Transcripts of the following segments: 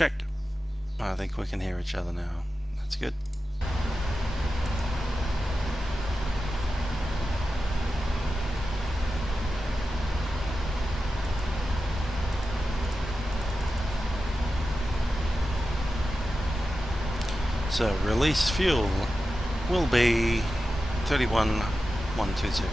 Check. I think we can hear each other now. That's good. So release fuel will be 31,120.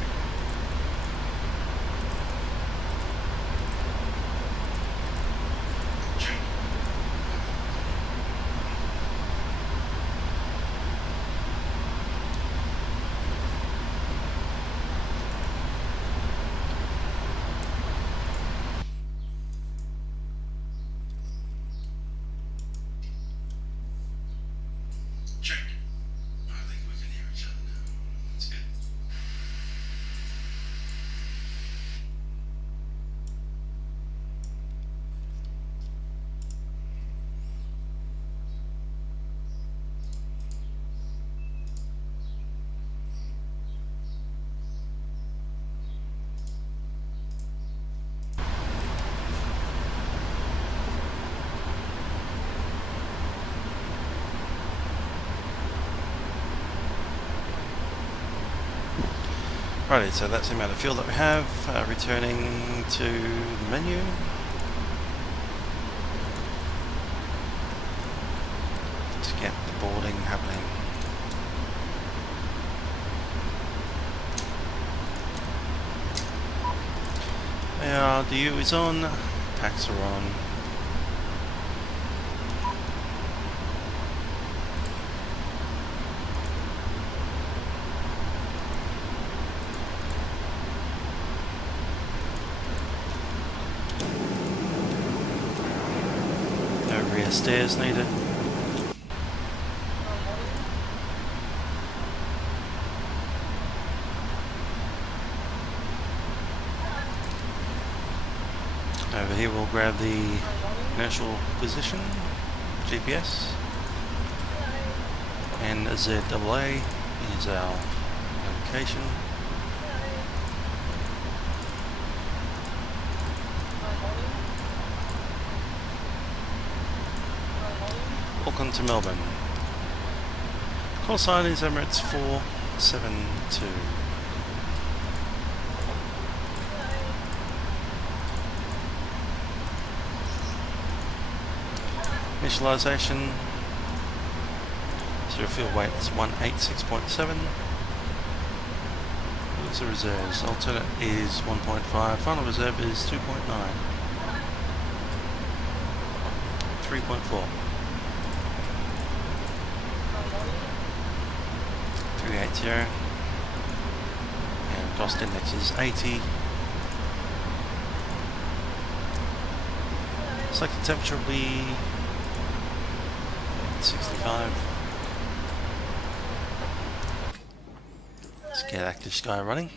Check. I think we can hear each other now. That's good. Righty, so that's the amount of fuel that we have. Returning to the menu. Let's get the boarding happening. DU is on, packs are on. Rear stairs needed. Over here we'll grab the inertial position, GPS, and NZAA is our location. Auckland to Melbourne. Call sign is Emirates 472. Initialization. So your fuel weight is 186.7. Those are reserves. Alternate is 1.5. Final reserve is 2.9. 3.4. 380. And cost index is 80. Selected temperature will be 65. Let's get active sky running.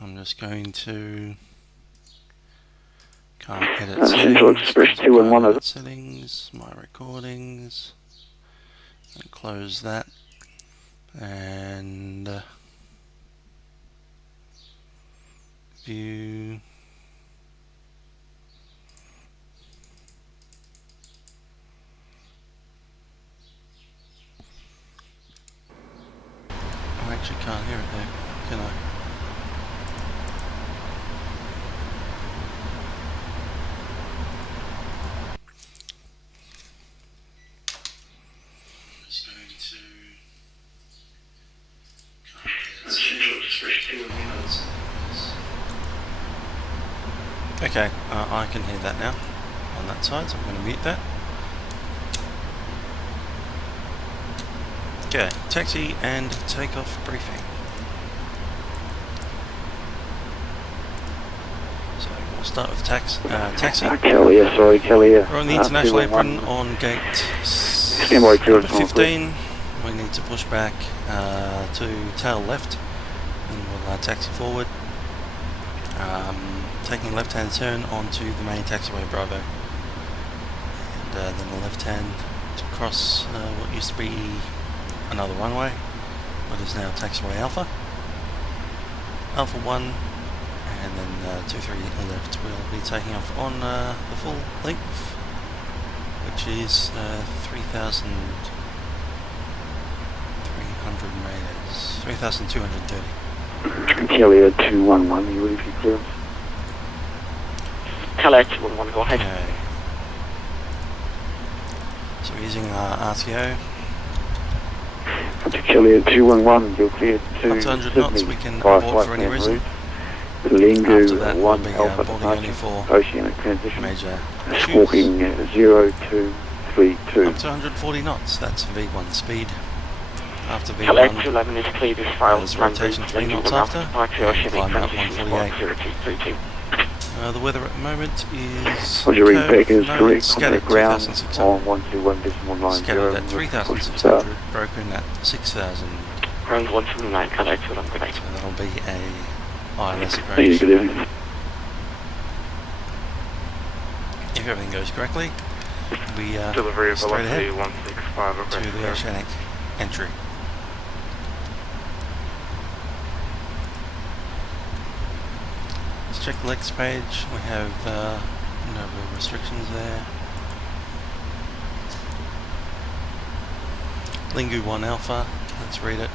I'm just going to can't edit Central settings, Express 211 edit settings, my recordings, and close that, and view. I actually can't hear it there, can I? Okay, I can hear that now on that side, so I'm going to mute that. Okay, taxi and takeoff briefing. So we'll start with taxi. Kelly, sorry, Kelly. We're on the international apron on gate number 15. We need to push back to tail left, and we'll taxi forward. Taking left-hand turn onto the main taxiway Bravo, and then the left-hand to cross what used to be another runway, but is now taxiway Alpha. Alpha 1, and then 23 left. We'll be taking off on the full length, which is 3,300 meters, 3,230. Kelly 211, you ready for clearance? Kelly 211, go ahead. Okay. So we're using RTO. Up to Kelly 211, you're cleared to up to 100 knots, we can abort for any reason. Lingu After that, 1 we'll be Alpha boarding only for Oceanic transition. major Squawking 0232. up to 140 knots, that's V1 speed. After V1, Kelly 211 is cleared this file. there's rotation 3 knots after, and climb out 148. The weather at the moment is scattered ground 2,600. on 121.90. Scattered at 3,600, broken at 6,000. Ground 129, Kelly 211, good night. So that'll be a ILS approach. Good evening. If everything goes correctly, we delivery of straight ahead 165 to the Oceanic entry. Let's check the legs page. We have no real restrictions there. Lingu 1 Alpha, let's read it.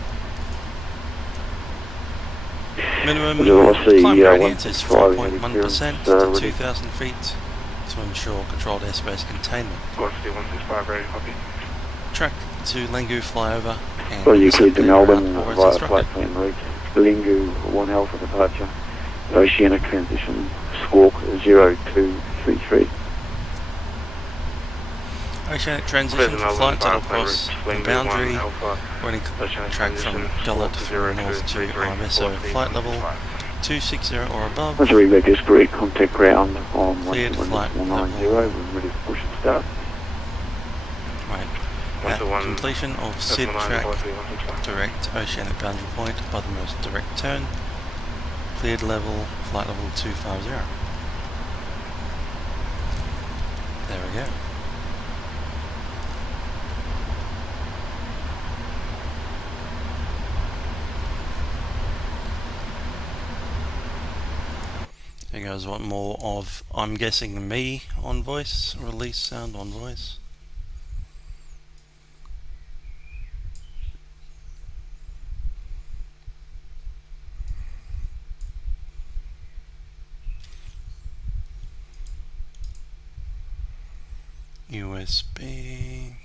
Minimum climb gradient is 4.1% to 2,000 feet to ensure controlled airspace containment. 165 ready, copy. Track to Lingu flyover and Well, you cleared to Melbourne or as via instructed. flight plan route. Lingu 1 Alpha departure. Oceanic transition. Squawk 0233. Oceanic transition for flight to cross the boundary or any track from Gullet through north to IMSO flight level 260 or above. Let's read this correct. Contact ground on Cleared flight 190. level. We're ready to push and start. Right. At completion of said track, direct oceanic boundary point by the most direct turn. Cleared level, flight level 250. There we go. You guys want more of, I'm guessing, me on voice, release sound on voice? USB.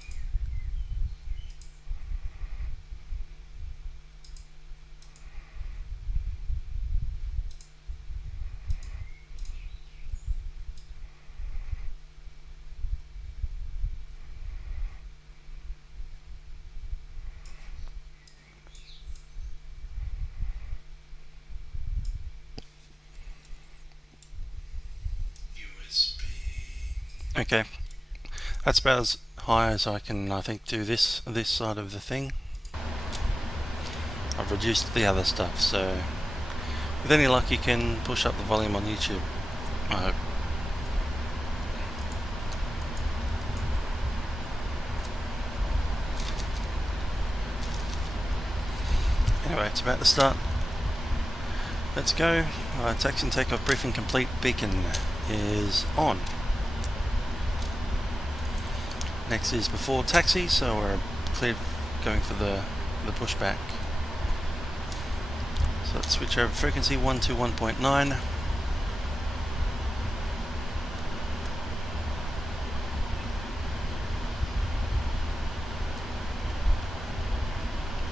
Okay, that's about as high as I can, I think, do this side of the thing. I've reduced the other stuff, so With any luck, you can push up the volume on YouTube, I hope. Anyway, it's about to start. Let's go. Taxi and takeoff briefing complete. Beacon is on. Next is before taxi, so we're cleared going for the pushback. So let's switch over frequency 121.9.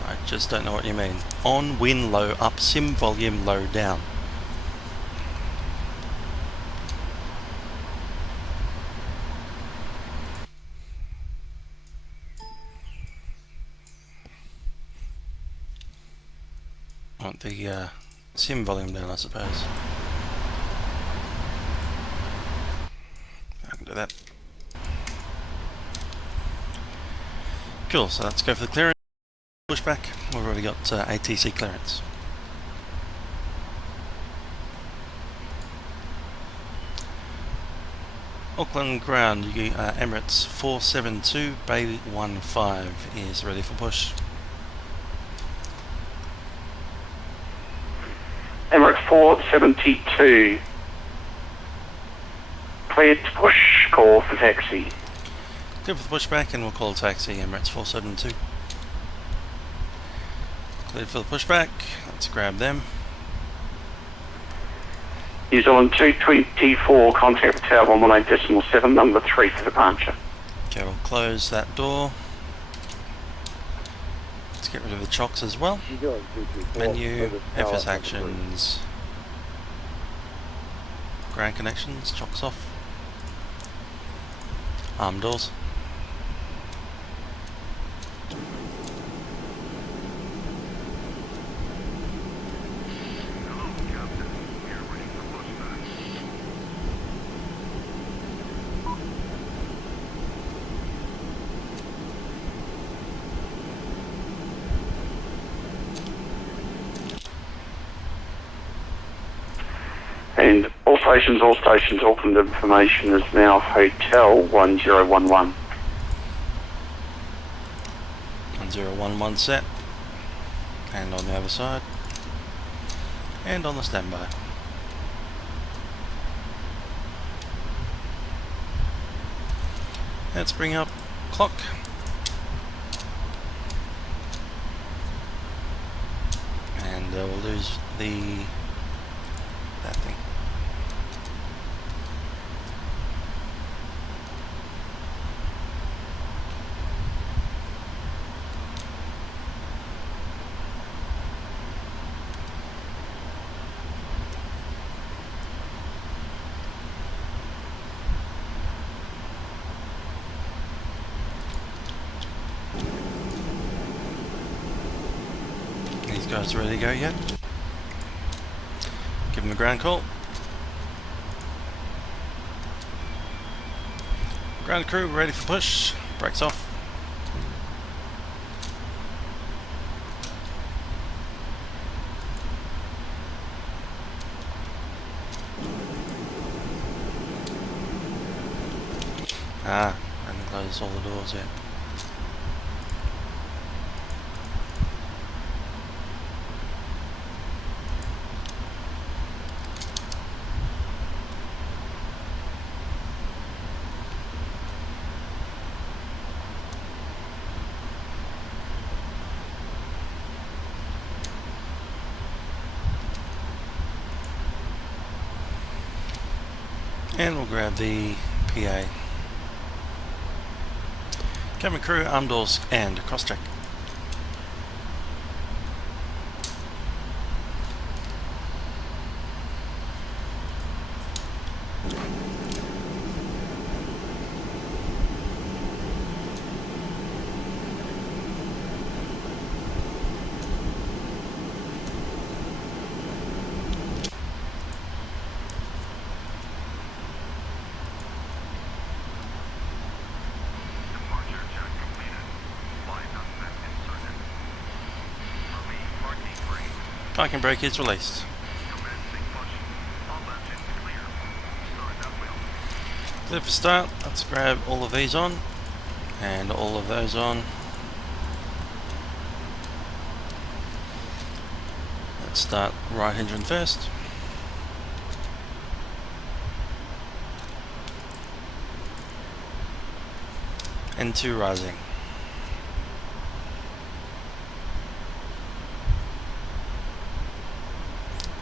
I just don't know what you mean. On, win, low, up, sim, volume, low, down. Want the sim volume down, I suppose. I can do that. Cool, so let's go for the clearance. Pushback. We've already got ATC clearance. Auckland ground, Emirates 472, Bay 15 is ready for push. Emirates 472. Cleared to push, call for taxi. Clear for the pushback and we'll call taxi, Emirates 472. Cleared for the pushback, let's grab them. New Zealand 224, contact tower 118.7, number 3 for departure. Okay, we'll close that door. Let's get rid of the chocks as well. Menu, FS actions, ground connections, chocks off. Arm doors. And all stations, Auckland information is now Hotel 1011. 1011 set. And on the other side. And on the standby. Let's bring up clock. And we'll lose that thing. These guys ready to go yet? Give them a ground call. Ground crew ready for push. Brakes off. I haven't closed all the doors yet. And we'll grab the PA. Cabin crew, arm doors, and cross check. Parking brake is released. Clear for start. Let's grab all of these on and all of those on. Let's start right engine first. N2 rising.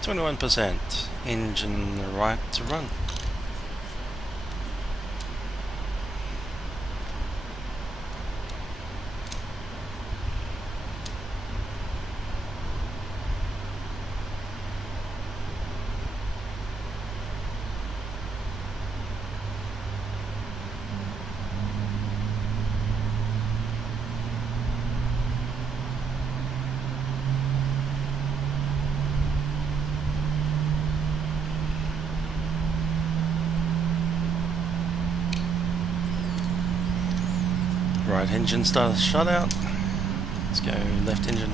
%, engine right to run. Right engine starts shut out. Let's go left engine.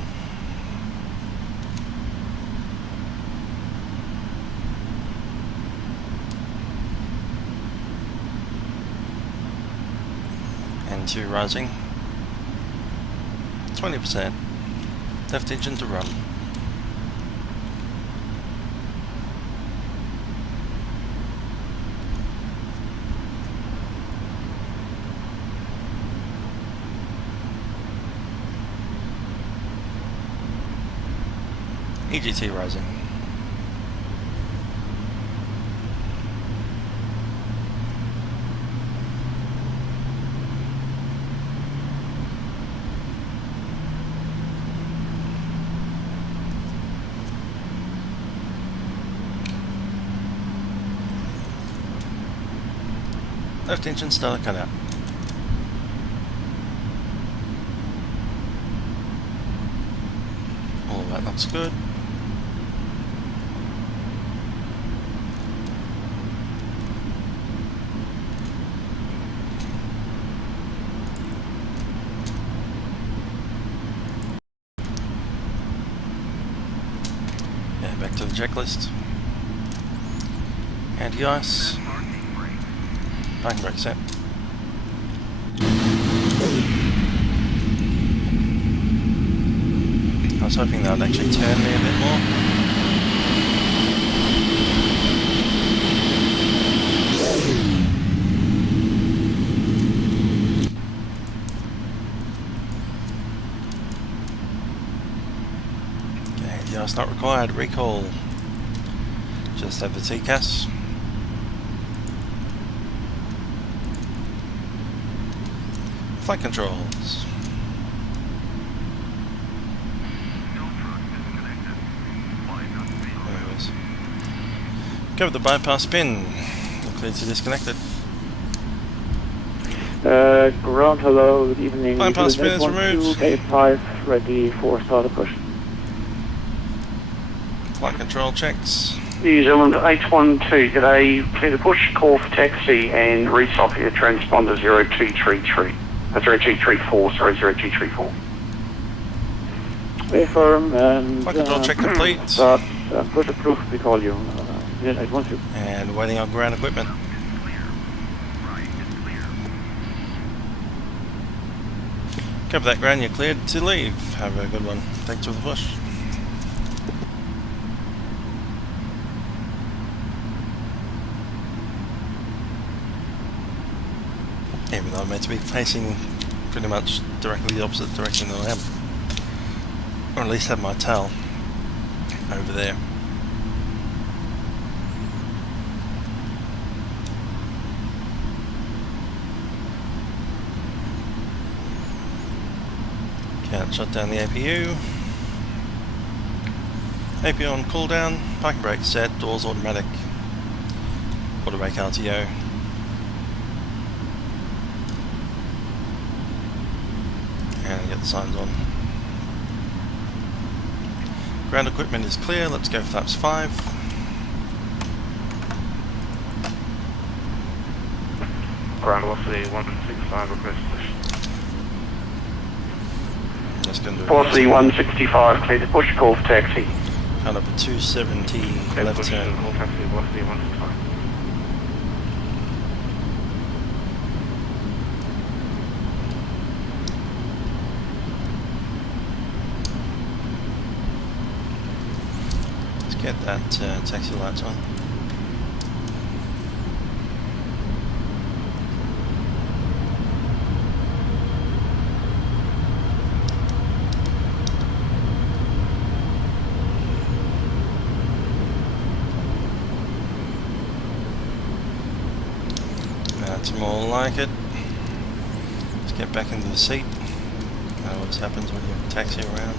N2 rising. 20%. Left engine to run. EGT rising. Left engine starter cut out. All of that looks good. Back to the checklist. Anti-ice. Parking brake set. I was hoping that would actually turn me a bit more. It's not required. Recall. Just have the TCAS. Flight controls. There it is. Cover the bypass pin. Clear to disconnected. Ground, hello, good evening. Bypass pin is removed. 85, ready for starter push. Flight control checks. New Zealand 812, today clear the push, call for taxi and resoff your transponder 0233. 0234, sorry, 0234. Affirm and Flight control check complete. push approved, we call you. Unit 812. And waiting on ground equipment. Cover that ground, you're cleared to leave. Have a good one. Thanks for the push. Even though I'm meant to be facing pretty much directly the opposite direction that I am. Or at least have my tail over there. Can't shut down the APU. APU on cooldown, parking brake set, doors automatic, auto brake RTO. And get the signs on. Ground equipment is clear, let's go flaps 5. Ground velocity 165, request push. Just going to do Velocity 165, clear the push, call for taxi. kind of a 270 Clear left push, turn. call taxi, velocity 165. Get that taxi lights on. That's more like it. Let's get back into the seat. That always happens when you taxi around.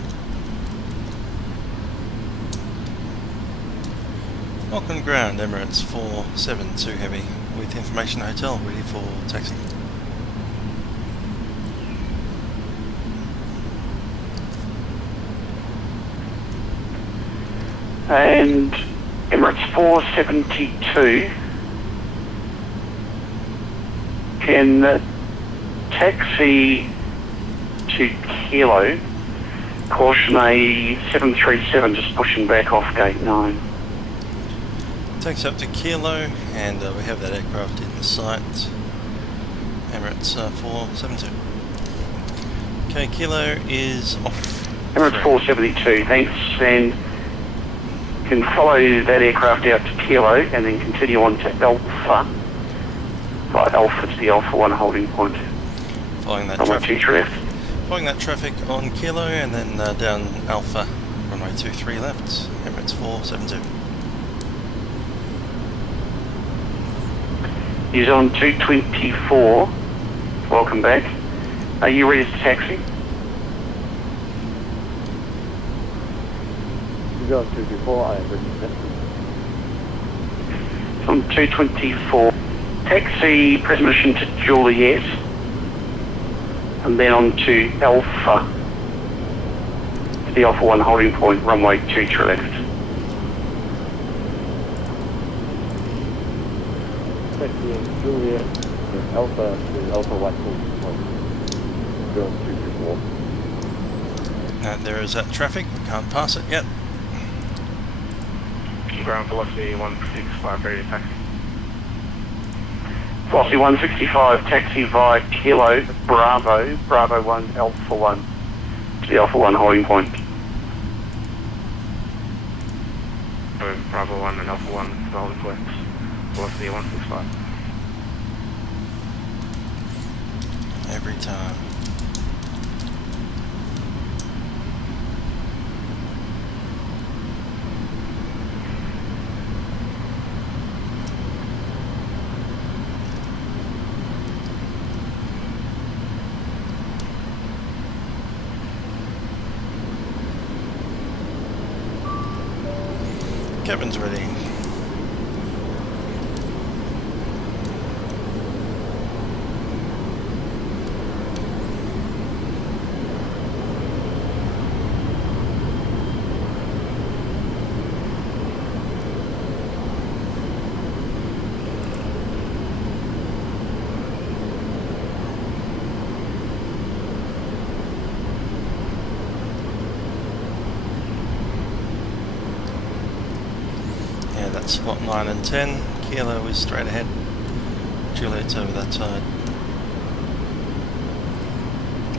Auckland ground, Emirates 472 heavy, with information hotel ready for taxi. And Emirates 472, can taxi to Kilo, caution a 737 just pushing back off gate 9. Takes up to Kilo, and we have that aircraft in the sight. Emirates 472. Okay, Kilo is off. Emirates 472, thanks, and can follow that aircraft out to Kilo and then continue on to Alpha. Right, Alpha to the Alpha 1 holding point. Following that Runway traffic. 23 left. Following that traffic on Kilo, and then down Alpha, runway 23 left. Emirates 472. He's on 224. Welcome back. Are you ready to taxi? You got 224, I am ready to taxi. On 224. Taxi permission to Juliet. And then on to Alpha. To the Alpha 1 holding point, runway 23 left. Taxi in Juliet, Alpha to Alpha White Point. Going 224. There is that traffic, we can't pass it yet. Ground velocity 165, ready to taxi. Velocity 165, taxi via Kilo, Bravo, Bravo 1, Alpha 1, to the Alpha 1 holding point. Bravo 1 and Alpha 1 to the holding point. Velocity 165. Every time. Kevin's ready. That's spot 9 and 10. Kilo is straight ahead. Juliet's over that side.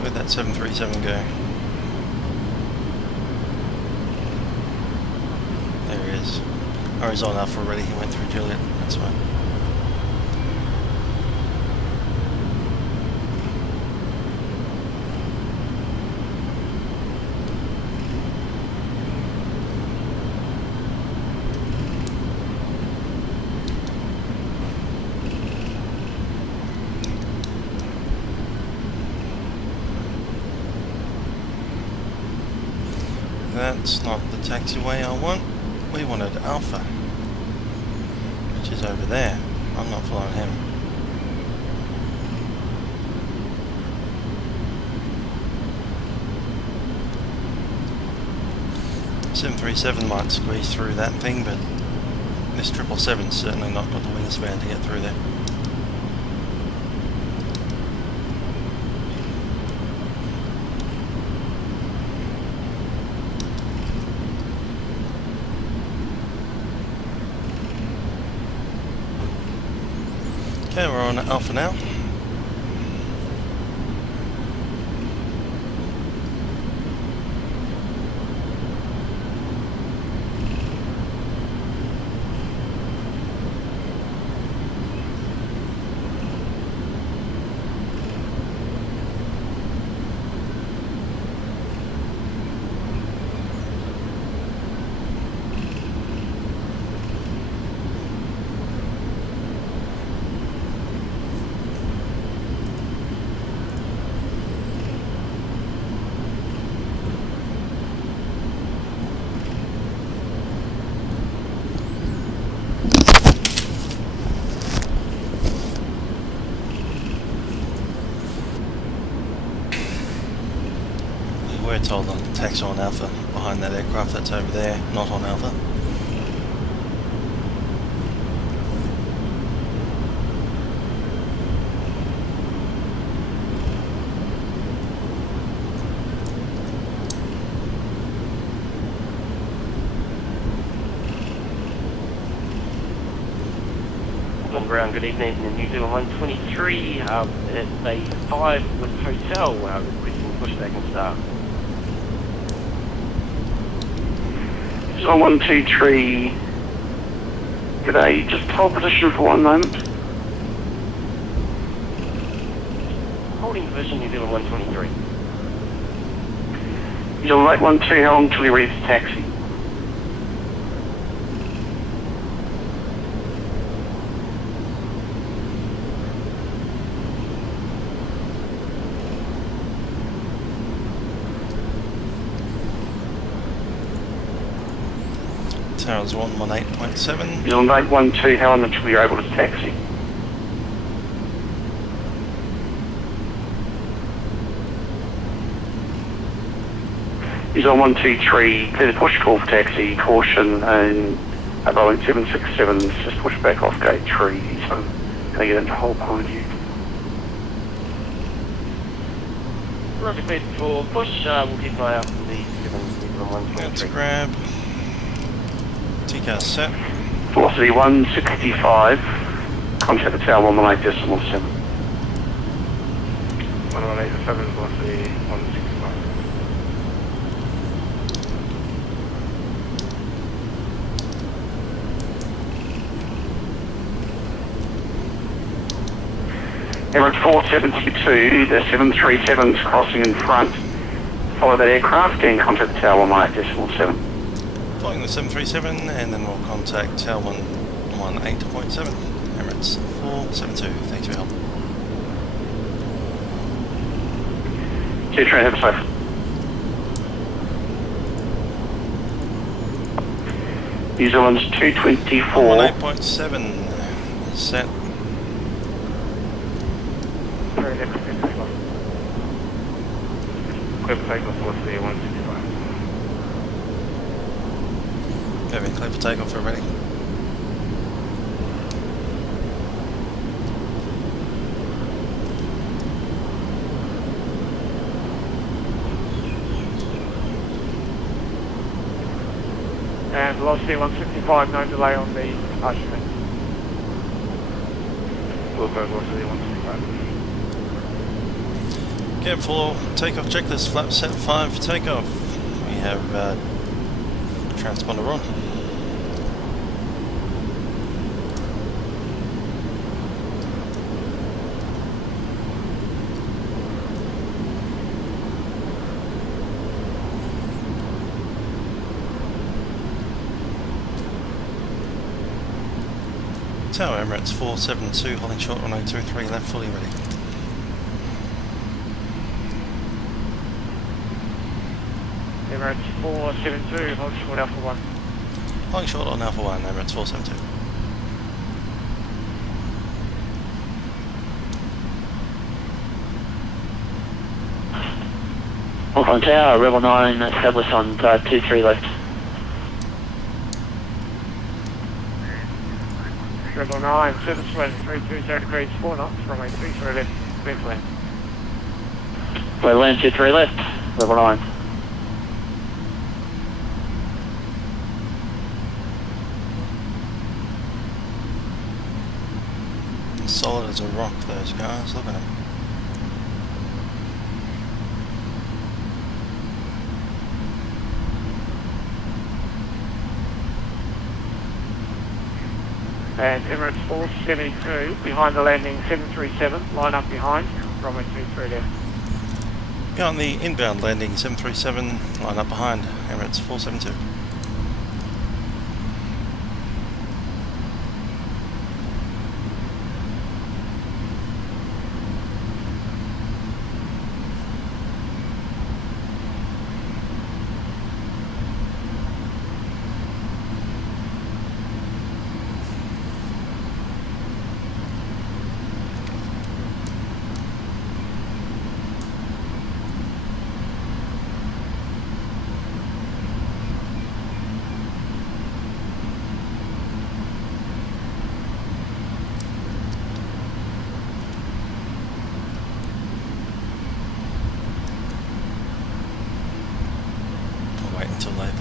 Where'd that 737 go? There he is. Oh, he's on Alpha already. He went through Juliet. That's fine. That's not the taxiway I want. We wanted Alpha, which is over there. I'm not following him. .737 might squeeze through that thing, but this 777's certainly not got the wingspan to get through there. Okay, we're on Alpha now. we're told on taxi on Alpha behind that aircraft that's over there, not on Alpha. On ground, good evening, New Zealand 123, at Bay 5 with Hotel, requesting pushback and start. So 123, g'day, just hold position for one moment. Holding position, New Zealand 123. New Zealand 812, how long till you ready to taxi? Towers 118.7. New Zealand 812, how long until you're able to taxi? New Zealand 123, clear the push call for taxi, caution, and Boeing 767, just push back off gate 3, so they get into hold behind you. Roger, cleared for push, we'll keep an eye out for the 123. Let's grab. TCAS set. Velocity 165, contact the tower 118.7. 118.7, velocity 165. Emirates 472, the 737's crossing in front. Follow that aircraft, get in contact the tower 118.7. Following the 737, and then we'll contact Tower 118.7. Emirates 472. Thanks for your help. See you, train, have a safe. New Zealand's 224. 118.7. Set. Clear for takeoff, velocity 165. Having clear for takeoff already. And velocity 165, no delay on the departure. We'll go velocity 165. Get full takeoff checklist, flap set 5 for takeoff. We have transponder on. Tower Emirates 472, holding short 1023 left, fully ready. Emirates 472, hold short Alpha 1. Holding short on Alpha 1, Emirates 472. Auckland Tower, Rebel 9, established on 23 left. Rebel 9, surface wind 320 degrees, 4 knots, runway 23 left, clear to land. Clear to land 23 left, Rebel 9. Solid as a rock, those guys, look at them. And Emirates 472, behind the landing 737, line up behind, runway 23 left. Go on the inbound landing 737, line up behind, Emirates 472.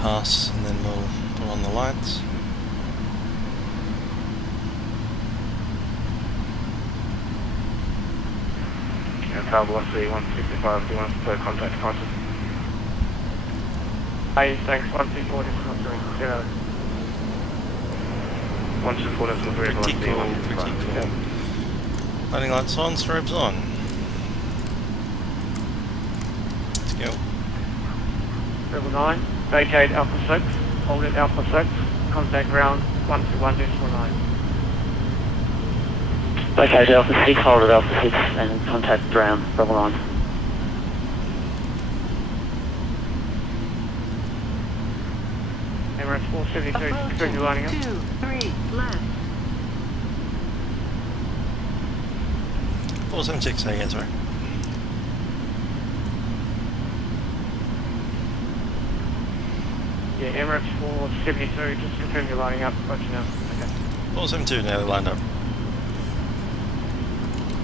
pass and then we'll put on the lights. Tower velocity 165, do you want to put contact devices? Hey, thanks, 124, decimal 3, 0. 124, decimal 3, velocity Pretty cool, 165. pretty cool. Lighting lights on, strobes on. Let's go. Triple 9, vacate Alpha 6, hold it Alpha 6, contact ground 121, decimal 9. Vacate Alpha 6, hold at Alpha 6 and contact ground, Bravo 9. Emirates 472, continue lining up. 2, 3, left. 476, I guess, right? Yeah, Emirates 472, just continue lining up, let you know. Okay. 472, now they're lined up.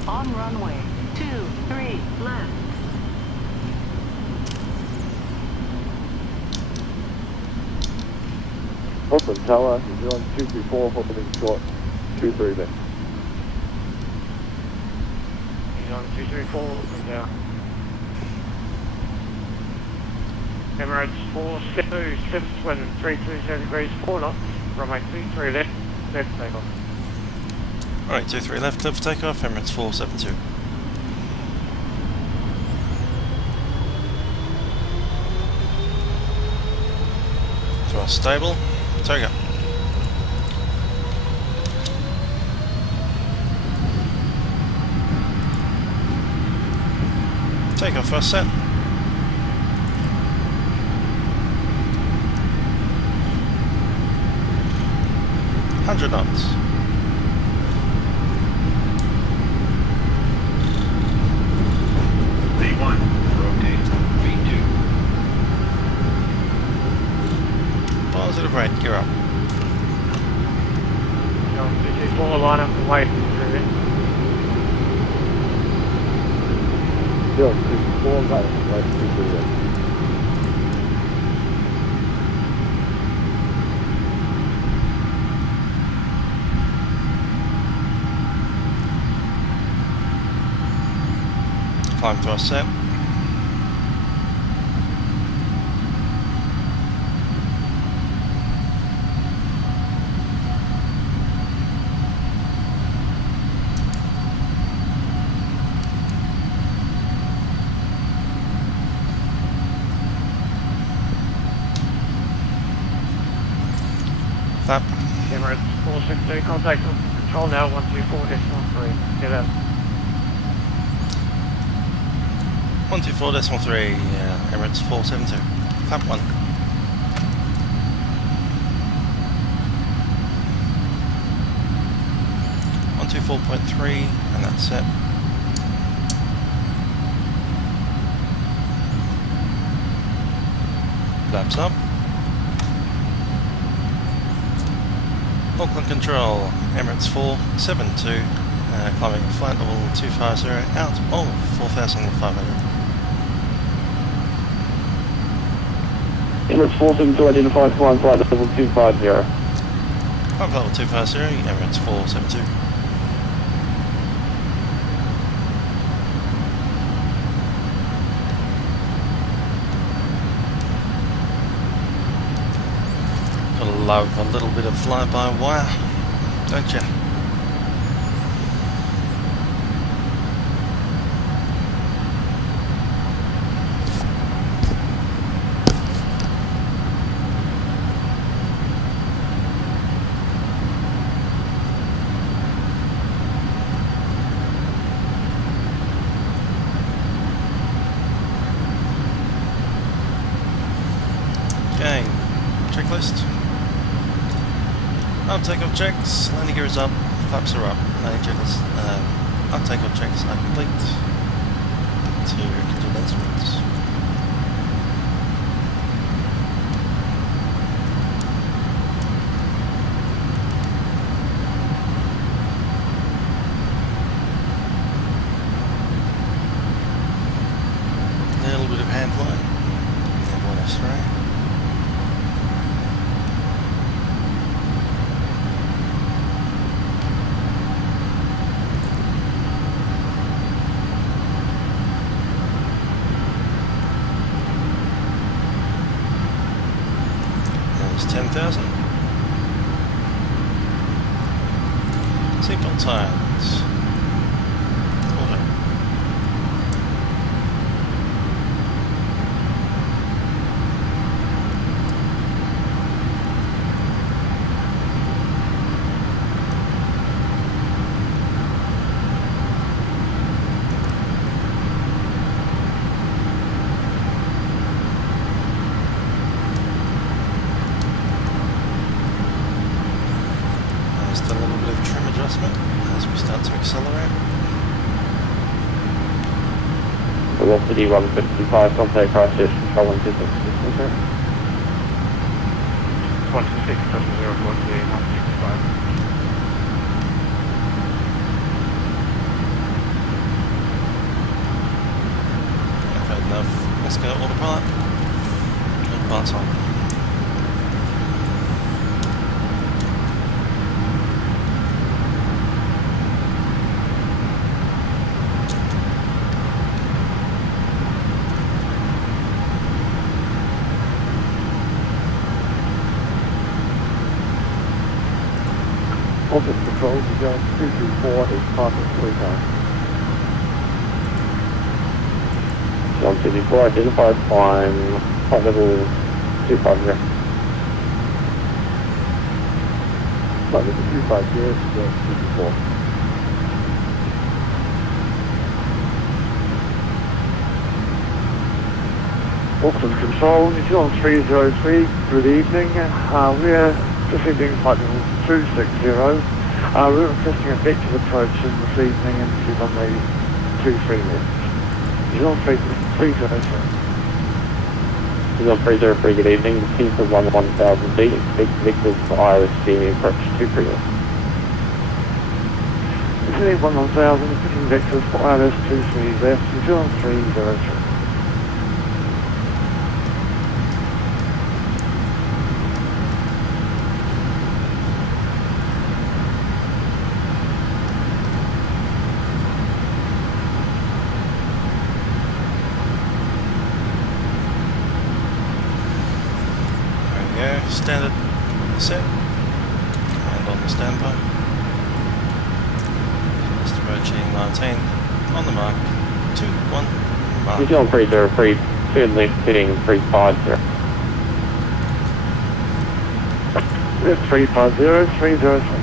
On runway 23, left. Auckland Tower, New Zealand 234, holding short, 23 left. He's on 234, and down. Emirates 472, shift wind 320 degrees, 4 knots, runway 23 left, clear for takeoff. Alright, 23 left, clear for takeoff, Emirates 472. Thrust stable, toga. Takeoff first set. $100 knots. V1, rotate, V2. Positive rate, gear up. He's on 224, line up and wait through it. Still 234 left, 23 left. Climb thrust set. Flap. Emirates 462, contact control now 124.3, get out. 124.3, Emirates 472. Flap 1. On 24.3, and that's set. Flaps up. Auckland Control, Emirates 472, climbing flight level 250 out of 4,500. Emirates 472, identify climb flight level 250. Climb level 250, Emirates 472. Gotta love a little bit of fly-by-wire, don't ya? Okay, checklist. Takeoff checks, landing gear is up, flaps are up, landing checklist, takeoff checks are complete. To engine instruments. A little bit of hand flying, and one astray. 10,000. Seatbelt signs. Auto. Still a little bit of trim adjustment as we start to accelerate. Velocity 155, contact process, control and distance, sir. 126, 048, 165. I've had enough. Let's go autopilot. Autopilot's on. Office Control, you go 224 is passing 3 times. John 224, identified climb, flight level 250. Flight level 250 is 224. Auckland Control, New Zealand 303, good evening. We're proceeding flight level 260. We're requesting a vector approach in this evening into runway 23 left. New Zealand 303. New Zealand 303, good evening. Team for 1000 feet, expect vectors for ILSC approach 23 left. Descending 1000, picking vectors for ILS 23 left, New Zealand 303. Standard set and on the standby. Just approaching 19 on the mark. 2, 1, mark. New Zealand 303, turn left heading 350. Left 350, 303.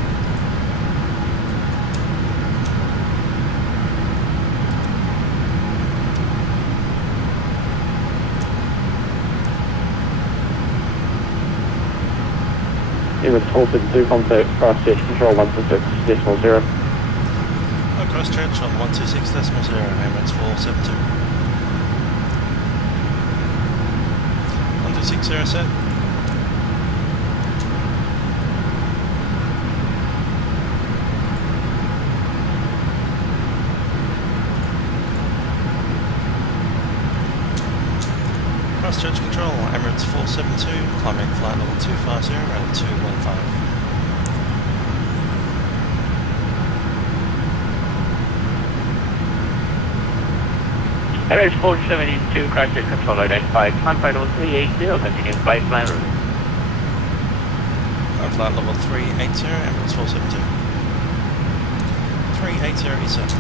Emirates 472, contact Christchurch, control 126.0. Christchurch on 126.0, Emirates 472. 126.0 set. Christchurch control, Emirates 472, climbing flight level 250 and 215. Emirates 472, Christchurch control identified, climb flight level 380, continuing flight plan route. Flight level 380, Emirates 472. 380 is set.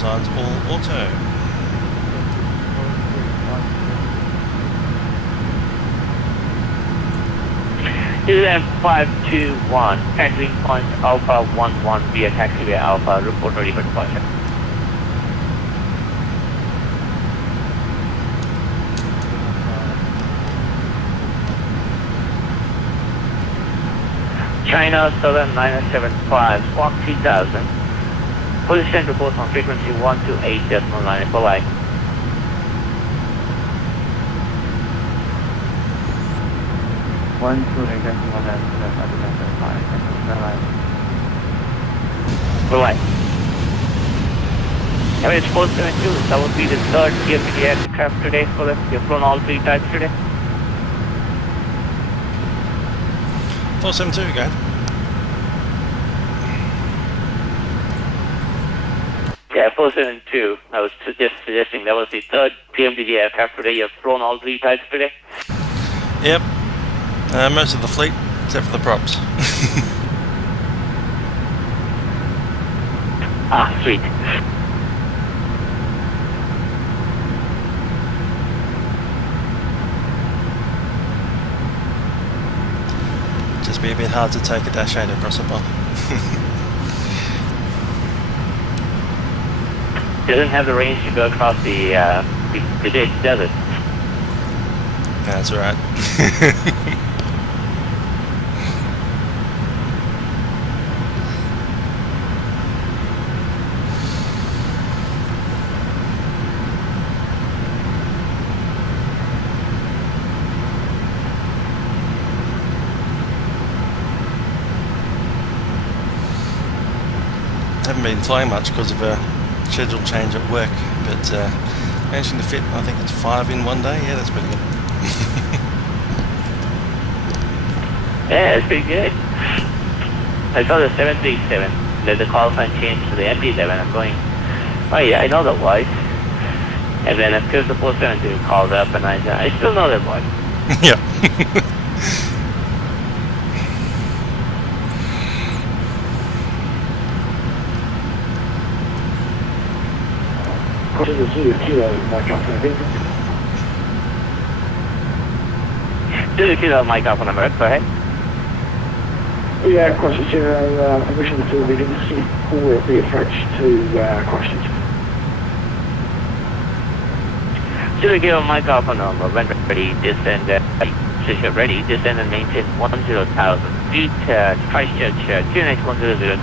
Signs all auto. New Zealand 521, handling point Alpha 11 via taxiway Alpha, report ready for departure. China Southern 975, squawk 3000. Position reports on frequency 128.9 per line. Per line. Emirates 472, that would be the third PMDG aircraft today for them. You've flown all 3 types today. 472, go ahead. Yeah, 472. I was just suggesting that was the third PMDG aircraft today. You've flown all 3 types today? Yep. Most of the fleet, except for the props. Ah, sweet. Just be a bit hard to take a Dash 8 across a pond. Doesn't have the range to go across the ditch, does it? That's alright. Haven't been flying much because of a schedule change at work, but managing to fit, I think it's 5 in one day. Yeah, that's pretty good. Yeah, it's pretty good. I saw the 737, that the call sign changed to the MD7. I'm going, oh yeah, I know that voice. And then of course the 472 called up and I still know that voice. Yeah. Zulu Kilo, Mike Alpha, I think. Zulu Kilo, Mike Alpha number, go ahead. Yeah, Christchurch, permission to begin to always be approached to Christchurch. Zulu Kilo, Mike Alpha number, when ready, descend, position ready, descend and maintain 10,000 feet, Christchurch, QNH 1000.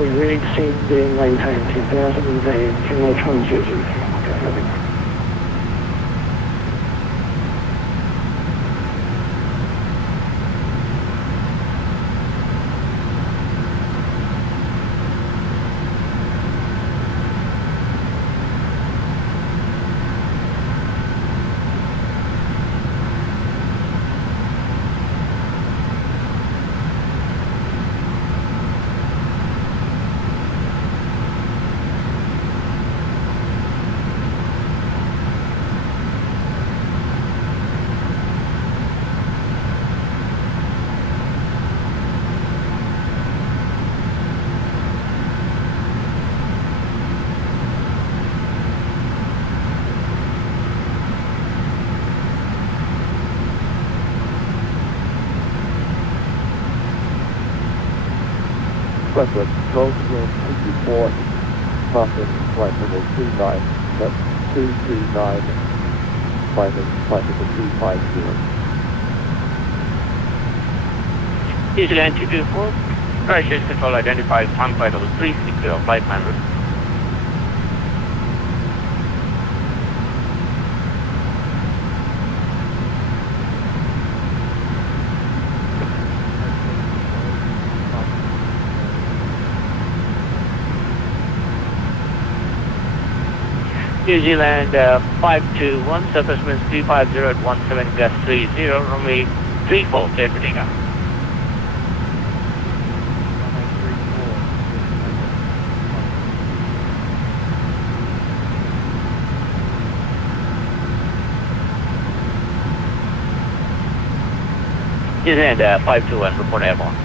We really seem being maintained 2,000 and then QNH 1000. Westward, control room 24, passing flight level 29, that's 239, flight level 250. New Zealand 224, Christchurch control identified, time flight level 360, flight plan route. New Zealand 521, surface winds 350 at 17, gust 30, runway 34, clear for takeoff. New Zealand 521, report airborne.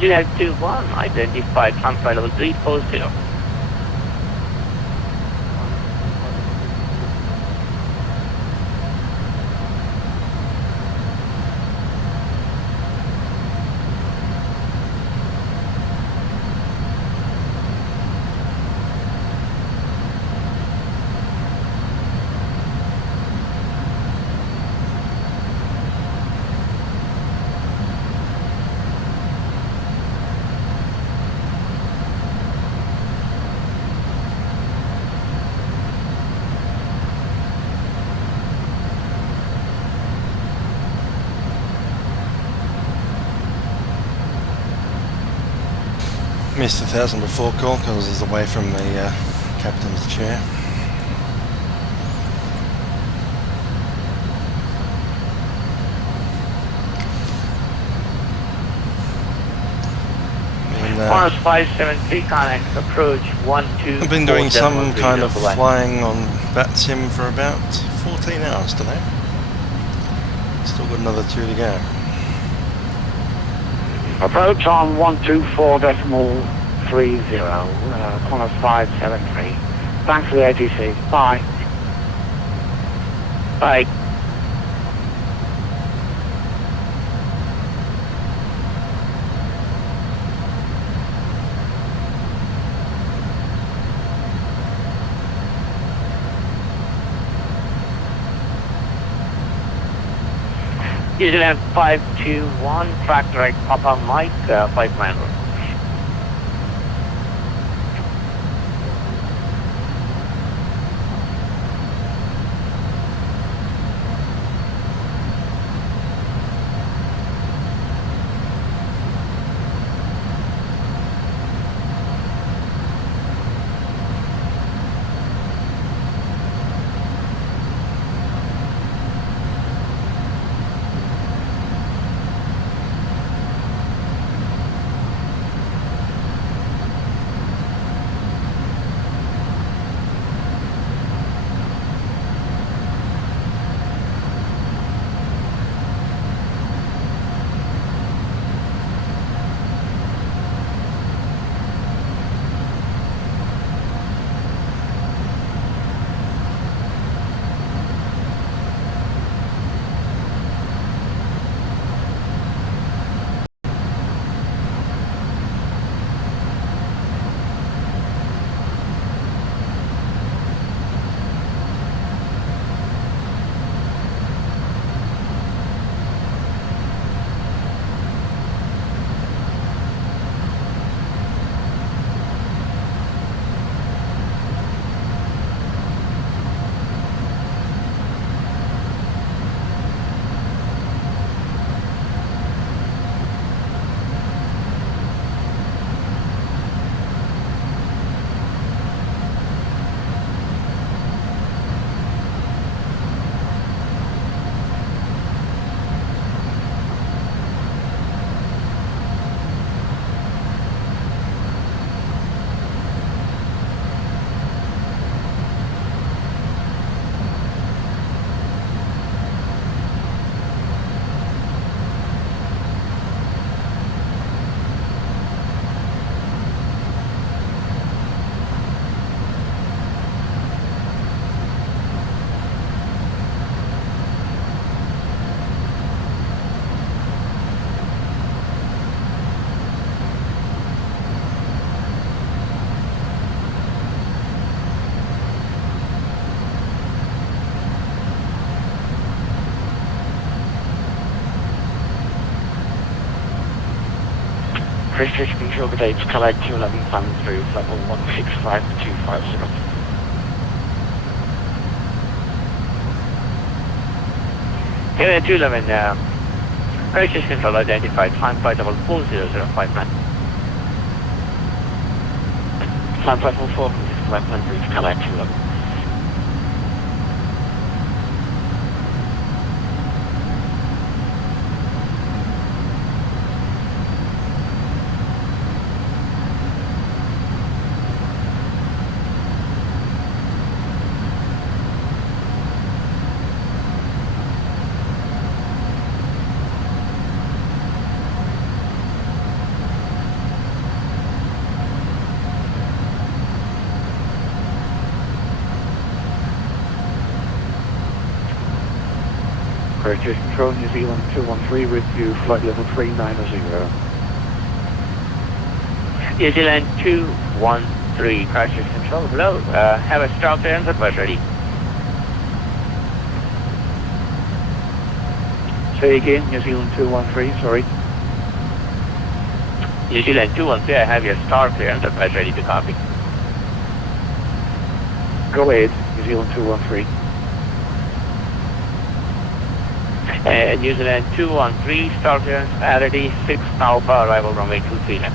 2921, identified transfer level 340. Missed 1,000 before call because I was away from the captain's chair. Mars 573 connect approach 12. I've been doing some kind of flying on Vatsim for about 14 hours today. Still got another 2 to go. Approach on 124.30, Qantas 573. Thanks for the ATC. Bye. Bye. New Zealand 521, track direct Papa Mike, 5 mile road. British Control Good Age, Collect 211 plan through level 165250. Here 211, British Control identified, climb flight level 4005 man. Plan level 4 from 6 plan through Collect 211. Christchurch Control, New Zealand 213 with you, flight level 390. New Zealand 213, Christchurch Control, hello. Have a start clearance advice ready. Say again, New Zealand 213, sorry. New Zealand 213, I have your star clearance advice ready to copy. Go ahead, New Zealand 213. New Zealand 213, star clearance priority 6 Alpha, arrival runway 23 left.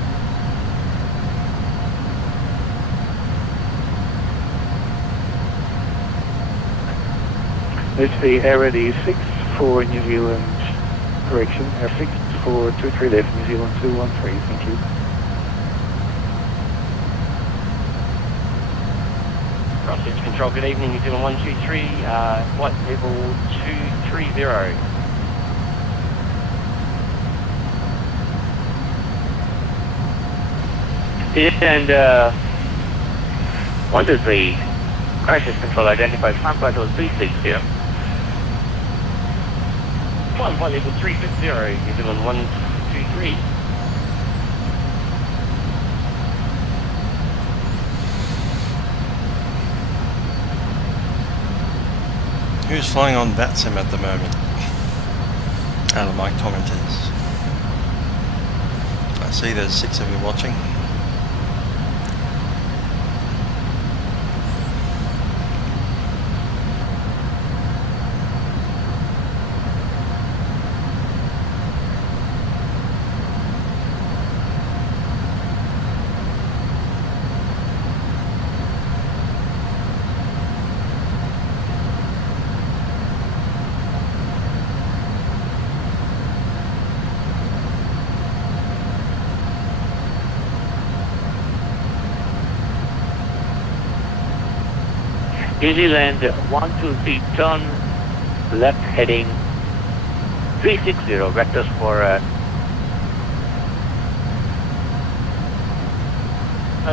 Let's see, error is 6 for New Zealand, correction, 6 for 23 left, New Zealand 213, thank you. Crosswinds Control, good evening, New Zealand 123, flight level 230. And 123, crisis control identified, flight level 360. Flight level 360, New Zealand 123. Who's flying on Vatsim at the moment? Out of my commenters. I see there's 6 of you watching. New Zealand 123, turn left heading 360, vectors for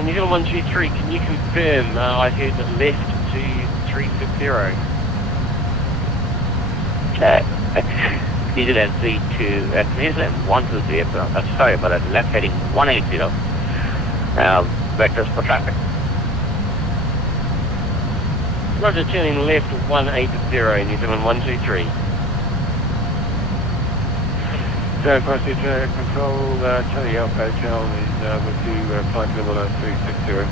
New Zealand 123, can you confirm I heard left to 350? New Zealand 32, New Zealand 123, sorry about that, left heading 180, vectors for traffic. Roger, turning left 180, New Zealand 123. So, Crosswinds Control, Charlie Alpha Hotel is with you, flight level 360.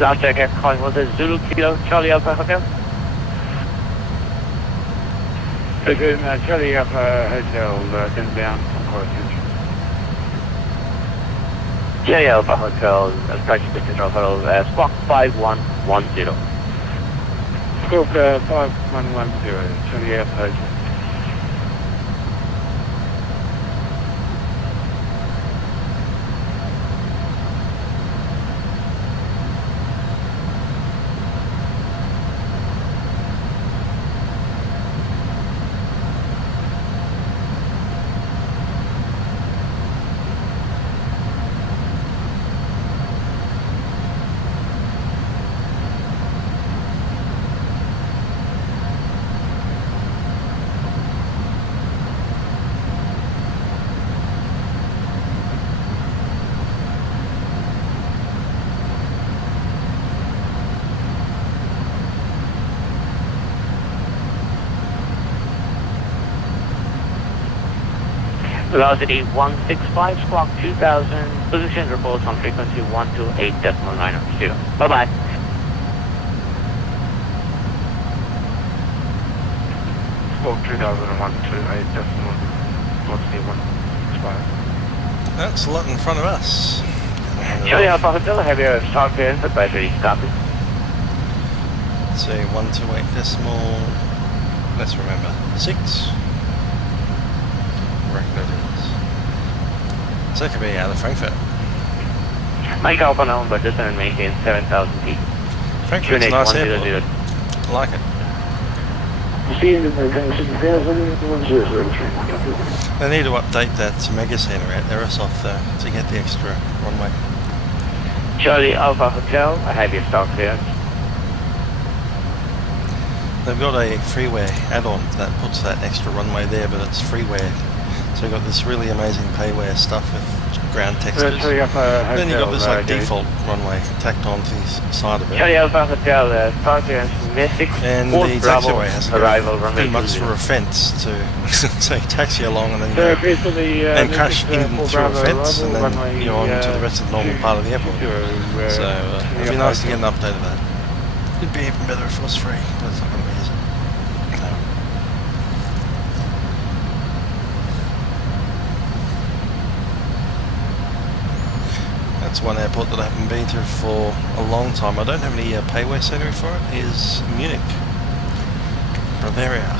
Last check, calling was a Zulu Kilo, Charlie Alpha Hotel. Charlie Alpha Hotel, inbound from Crosswinds. Charlie Alpha Hotel, Christchurch Control Hotel, squawk 5110. Squawk 5110, Charlie Alpha Hotel. Velocity 165, squawk 2000, position reports on frequency 128.900. Bye-bye. Squawk 200128.165. That's a lot in front of us. Charlie Alpha Hotel, have your start clearance advisory. Copy. Let's see, 128 decimal. Let's remember 6. Reckon it is. So it could be out of Frankfurt. Mike Alpha known, but descend and maintain 7,000 feet. Frankfurt's a nice airport. I like it. They need to update that mega centre at Erissoff though to get the extra runway. Charlie Alpha Hotel, I have your start clearance. they've got a freeware add-on that puts that extra runway there, but it's freeware. So you've got this really amazing payware stuff with ground textures. Then you've got this like default runway tacked onto the side of it. Charlie Alpha Hotel, Mystic And the taxiway has to go pretty much through a fence to so you taxi along and then you and crash in through a fence and then you're on to the rest of the normal part of the airport. So it'd be nice to get an update of that. It'd be even better if it was free, but it's not going to be easy. That's one airport that I haven't been to for a long time. I don't have any payware scenery for it. Is Munich, Bavaria.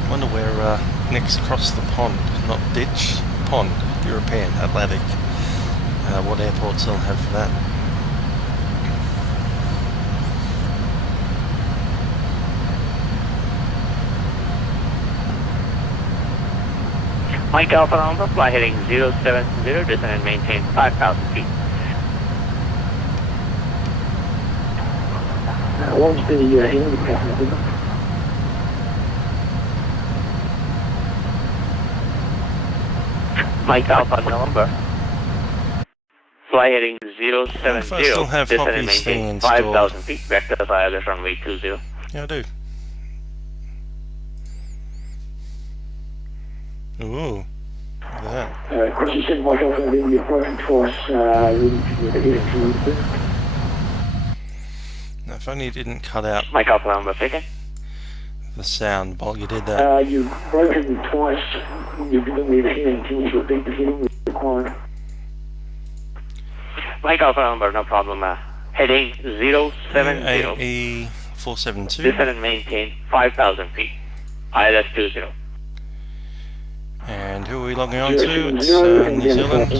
I wonder where next across the pond, not ditch, pond, European, Atlantic. What airports they'll have for that. Mike Alpha Alpha, fly heading 070, descend and maintain 5,000 feet. What's the healing pattern? Mike Alpha November, fly heading 070, If I still have descend and Hoppy's thing maintain installed. 5,000 feet, vector via the runway 20. Yeah, I do. Ooh, look at that. Crossing 7 Mike Alpha, then you're approaching twice, really heading towards the Now, if only you didn't cut out Mike Alpha November, speaking. the sound while you did that. You've broken twice, you've been heading towards what deep heading required. Mike Alpha November, no problem. Heading 070, AE 472. descend and maintain 5,000 feet, ILS 20. And who are we logging on to? It's New Zealand.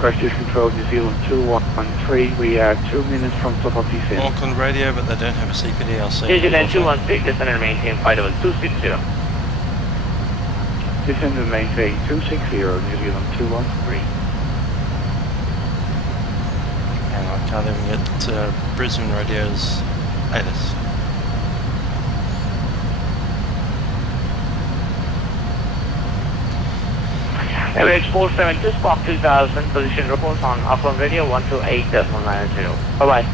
Crash Control, New Zealand 213. We are 2 minutes from top of descent. Auckland radio, but they don't have a CPDLC. New Zealand 216, descend and maintain flight level 260. Descend and maintain 260, New Zealand 213. And I can't even get Brisbane radio's ATIS. Average 472, Spark 2000, position reports on Auckland radio 128.90. Bye-bye.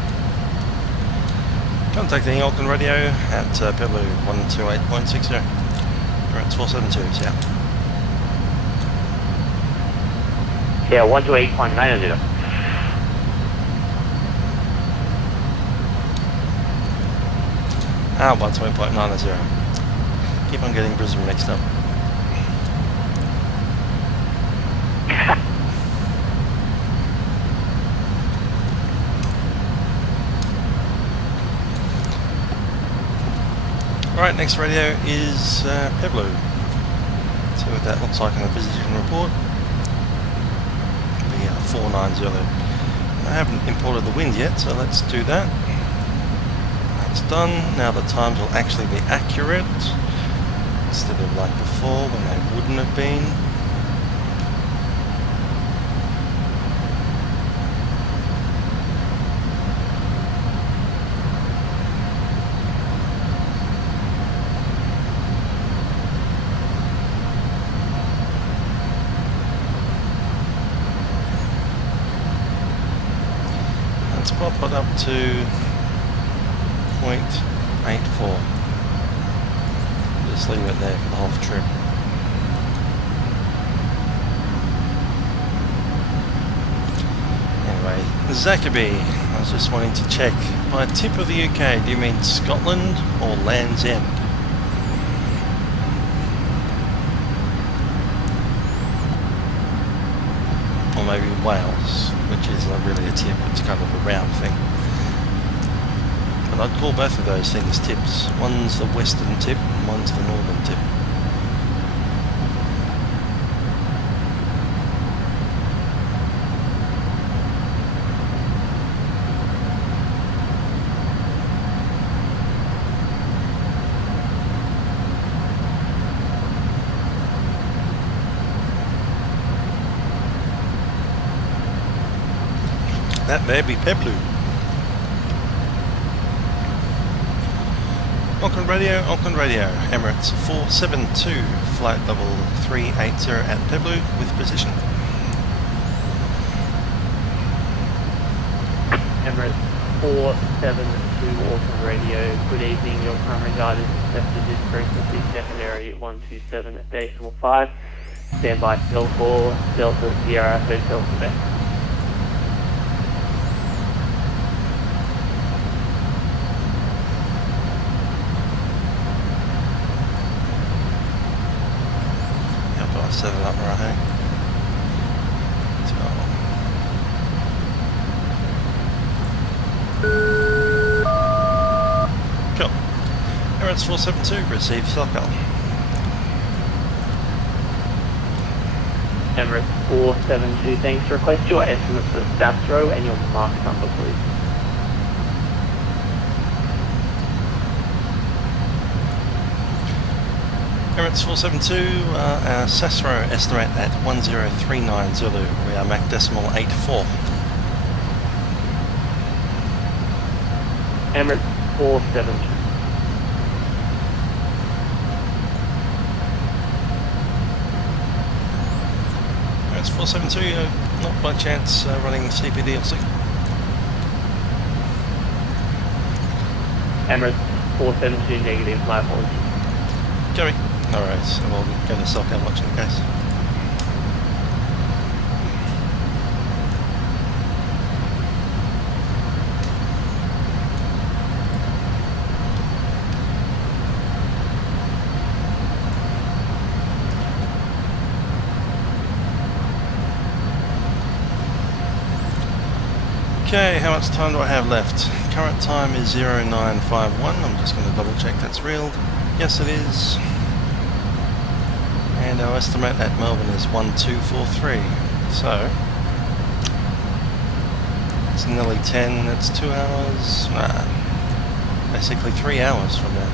Contacting Auckland radio at Pebble 128.60. Right, it's 472, yeah. Yeah, 128.90. Ah, 120.90. Keep on getting Brisbane mixed up. Alright, next radio is Pebble. See what that looks like in the position report. The 490. I haven't imported the wind yet, so let's do that. That's done. Now the times will actually be accurate instead of like before when they wouldn't have been. Let's pop it up to 0.84. Just leave it there for the whole trip. Anyway, Zackaby, I was just wanting to check. By tip of the UK, do you mean Scotland or Land's End? Or maybe Wales, which is really a tip, it's kind of a round thing. But I'd call both of those things tips. One's the western tip and one's the northern tip. That there be Peblu. Auckland Radio, Emirates 472, flight level 380 at Peblu with position. Emirates 472, Auckland Radio, good evening, your primary guidance accepted this frequency, secondary 127.5, standby still for Delta Sierra Hotel Quebec. Set it up right. Cool. Emirates 472, receive Selco. Emirates 472, thanks. Request your estimate for staff row and your mark number, please. Emirates 472, our Sasro estimate at 1039 Zulu. We are Mac decimal 84. Emirates 472. Emirates 472, not by chance running CPD or C. Emirates 472, negative, my apologies. Joey. Alright, so we'll go to Selco watch in the case. Okay, how much time do I have left? Current time is 0951. I'm just going to double check that's real. Yes, it is. And our estimate at Melbourne is 1243. So it's nearly 10. It's 2 hours. Basically 3 hours from now.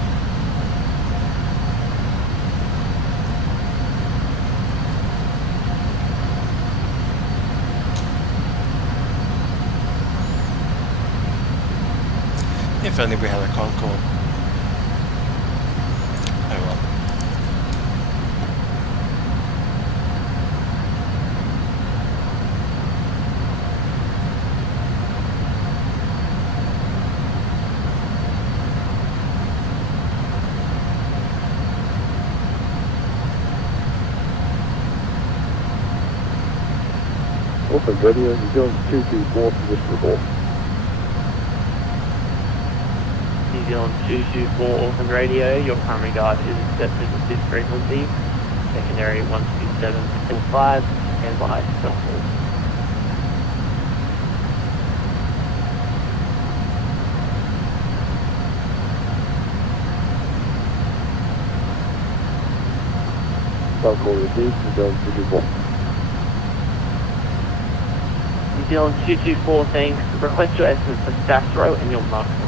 If only we had a Concorde. Oh well. Auckland Radio, New Zealand 224 for this report. New Zealand 224, Auckland Radio, your primary guide is accepted at this frequency, secondary 127.5, and by Selco. Selco received, New Zealand 224. New Zealand 224, thanks. Request your estimate for staff row and your mark number.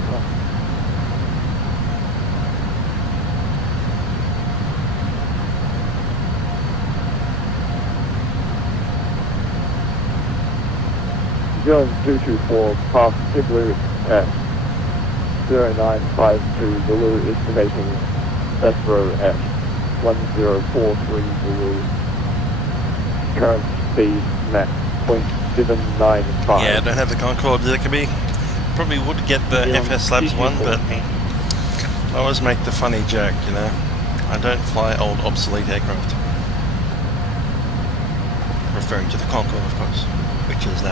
New Zealand 224, past Peblu at 0952 Zulu, estimating Sasro at 1043 Zulu. Current speed Mach 0.795. Yeah, I don't have the Concorde. There could be. Probably would get the FS Labs one, but I always make the funny joke, you know. I don't fly old obsolete aircraft. Referring to the Concorde, of course, which is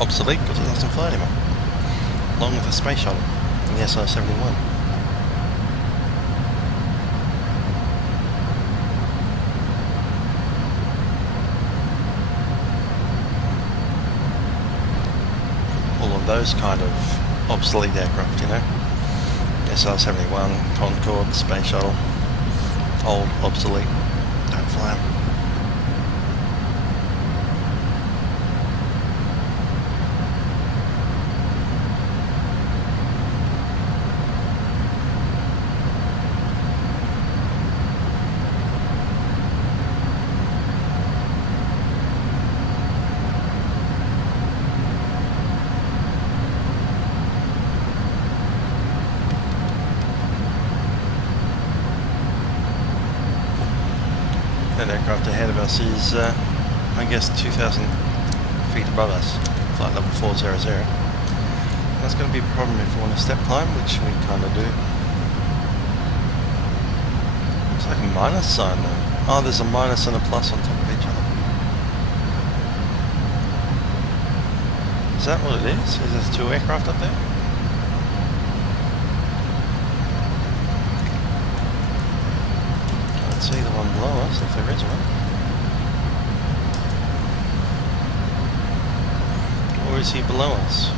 obsolete because it doesn't fly anymore. Along with the space shuttle and the SR-71. Those kind of obsolete aircraft, you know. SR-71, Concorde, Space Shuttle, old, obsolete, don't fly them. us is, I guess, 2,000 feet above us, flight level 400. That's going to be a problem if we want a step climb, which we kind of do. Looks like a minus sign though. Oh, there's a minus and a plus on top of each other. Is that what it is? Is there 2 aircraft up there? Can't see the one below us, if there is one. Or is he below us?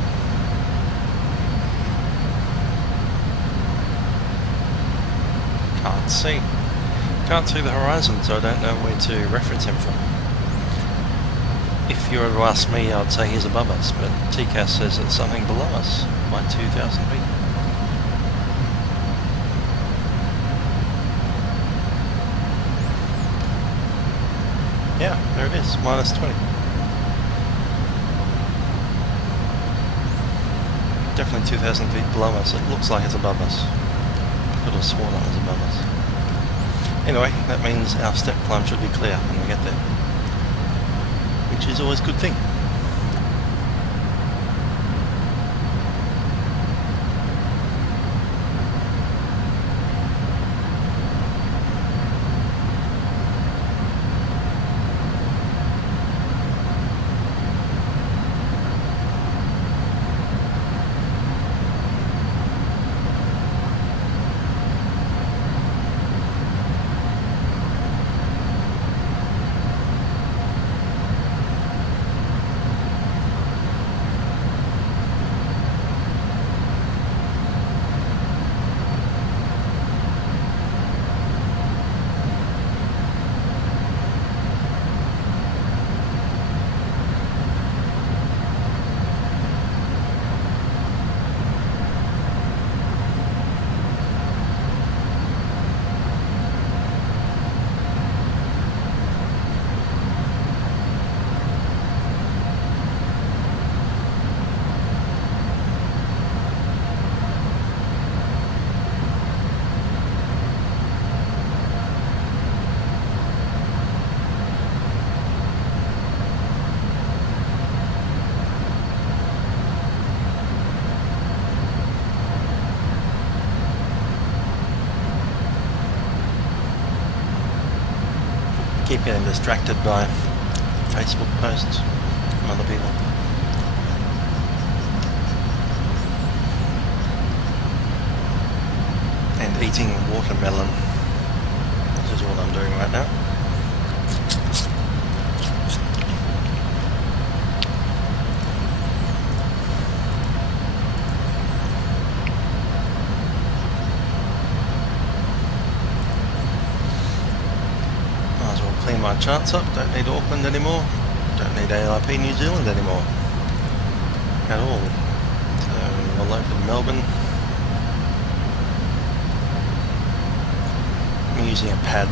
Can't see the horizon, so I don't know where to reference him from. If you were to ask me, I'd say he's above us, but TCAS says it's something below us by 2,000 feet. Yeah, there it is, minus 20. Definitely 2,000 feet below us. It looks like it's above us. Could have sworn that was above us. Anyway, that means our step climb should be clear when we get there, which is always a good thing. Keep getting distracted by Facebook posts from other people. And eating watermelon, which is what I'm doing right now. Clean my charts up, don't need Auckland anymore, don't need ALRP New Zealand anymore, at all. So we'll open Melbourne. I'm using a pad,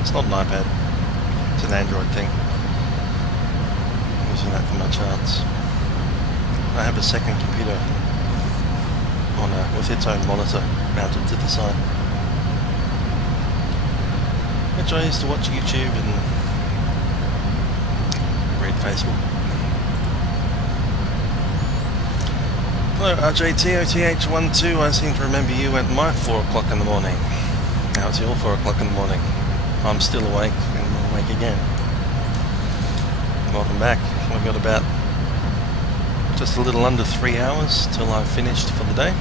it's not an iPad, it's an Android thing. I'm using that for my charts. I have a second computer with its own monitor mounted to the side, which I used to watch YouTube and read Facebook. Hello RJTOTH12, I seem to remember you at my 4 o'clock in the morning. Now it's your 4 o'clock in the morning. I'm still awake and awake again. Welcome back. We've got about just a little under 3 hours till I've finished for the day.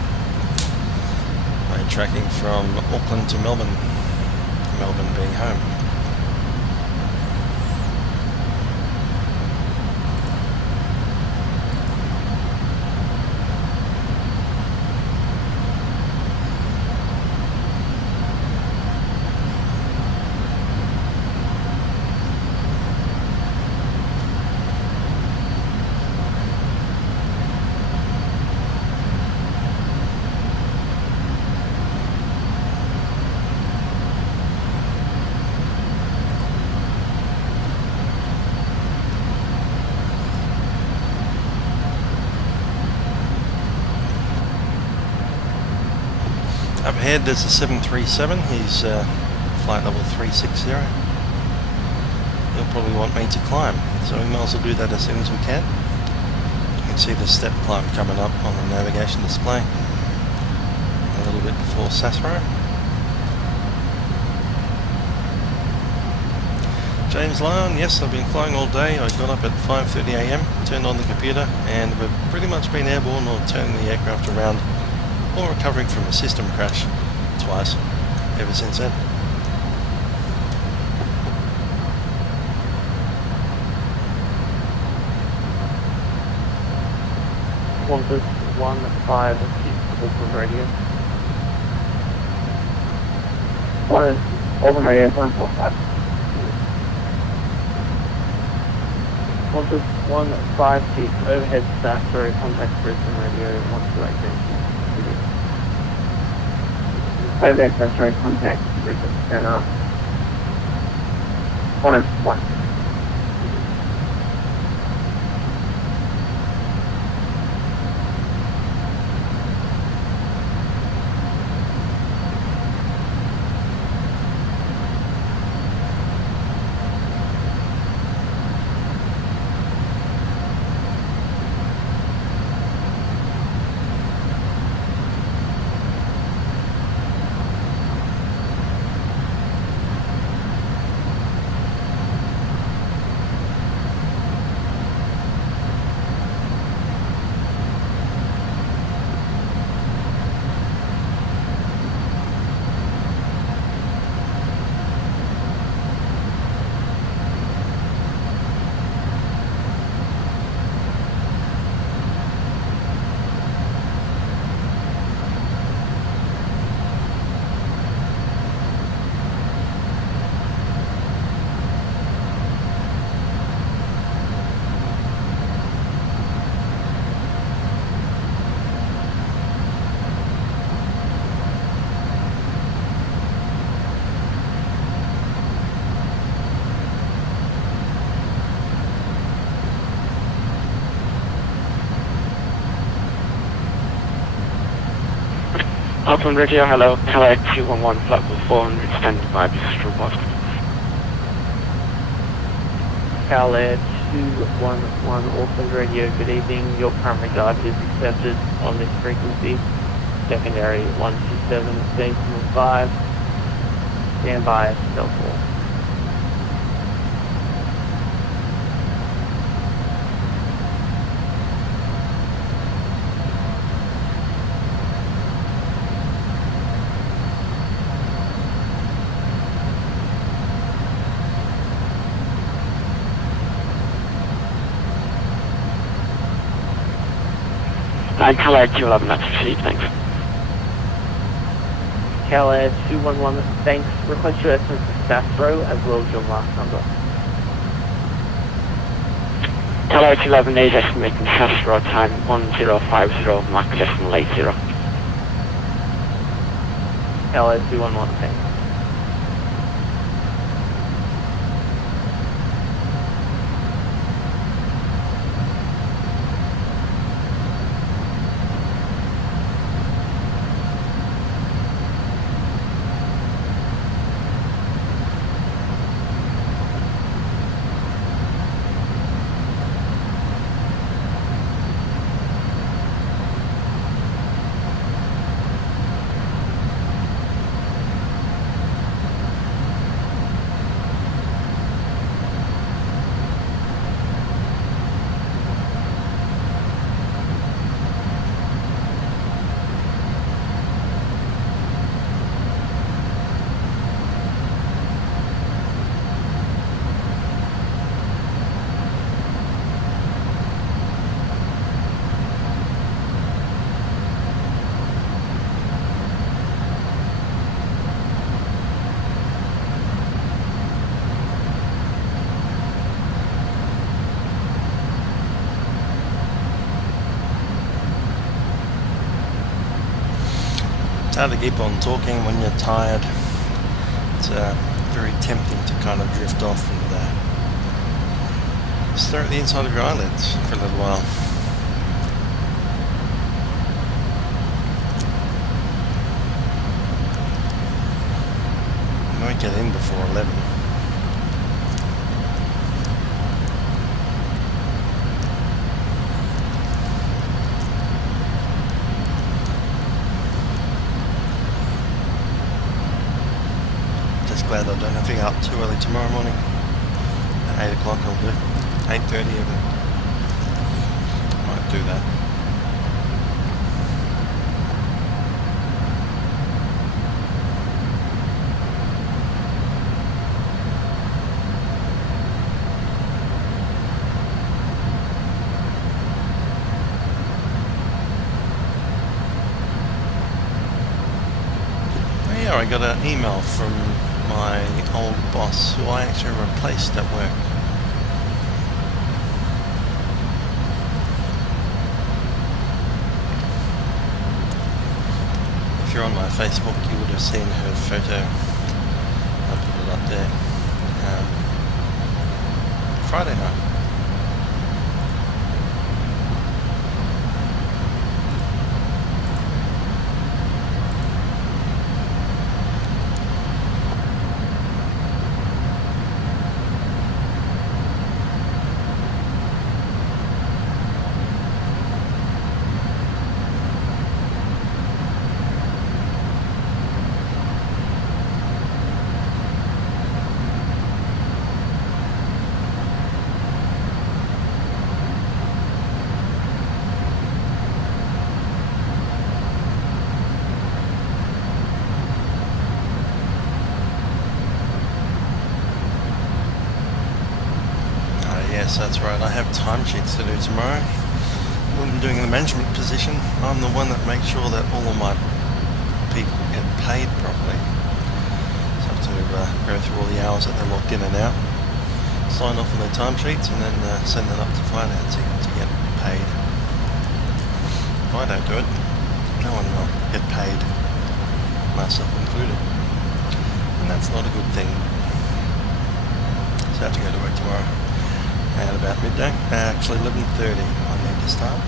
I'm tracking from Auckland to Melbourne. Melbourne being home. Up ahead there's a 737, he's flight level 360. he'll probably want me to climb, so we might as well do that as soon as we can. You can see the step climb coming up on the navigation display a little bit before Sathro. James Lyon, yes, I've been flying all day. I got up at 5:30 AM, turned on the computer, and we've pretty much been airborne or turning the aircraft around or recovering from a system crash twice ever since then. Qantas 156 Auckland radio. Auckland radio, 145. Qantas 156 overhead staff through contact Brisbane radio 1218. Overhead staff through contact Brisbane and 101. Auckland radio, hello, Calais 211, flight level 400, standing by, Bistro Boston. Calais 211 Auckland radio, good evening. Your primary guide is accepted on this frequency. Secondary 127, decimal 5. Stand by, Cell 4. Calais 211, that's received, thanks. Calais 211, thanks. Request your estimate for Sathro as well as your last number. Calais 211 is estimating Sathro time 1050, Mach decimal 80. Calais 211, thanks. It's hard to keep on talking when you're tired. It's very tempting to kind of drift off and stare at the inside of your eyelids for a little while. I might get in before 11. bad I don't have to get up too early tomorrow morning. At 8 o'clock I'll do. 8:30 even. Might do that. I got an email from my old boss who I actually replaced at work. If you're on my Facebook, you would have seen her photo. I put it up there Friday night. Yes, that's right. I have timesheets to do tomorrow. When I'm doing the management position, I'm the one that makes sure that all of my people get paid properly. So I have to go through all the hours that they're logged in and out, sign off on their timesheets, and then send them up to financing to get paid. If I don't do it, no one will get paid, myself included. And that's not a good thing. So I have to go to work tomorrow. At about midday, actually 11:30 I need to start.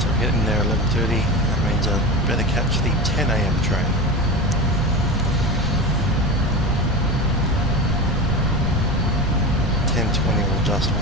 So I'm getting there 11:30, that means I better catch the 10 AM train. $10.20 will just work.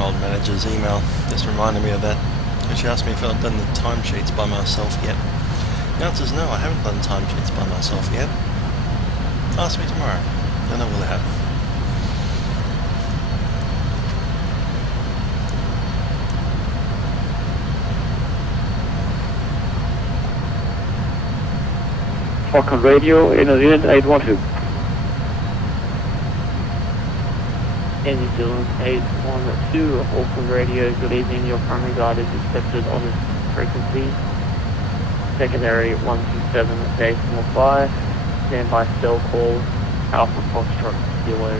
Old manager's email just reminded me of that. She asked me if I'd done the timesheets by myself yet. The answer is no, I haven't done timesheets by myself yet. Ask me tomorrow, then I will have. Auckland Radio, in New Zealand 812. New Zealand 812, Auckland Radio, good evening, your primary guide is accepted on this frequency. Secondary 127.5, standby cell call, Alpha Foxtrot Kilo.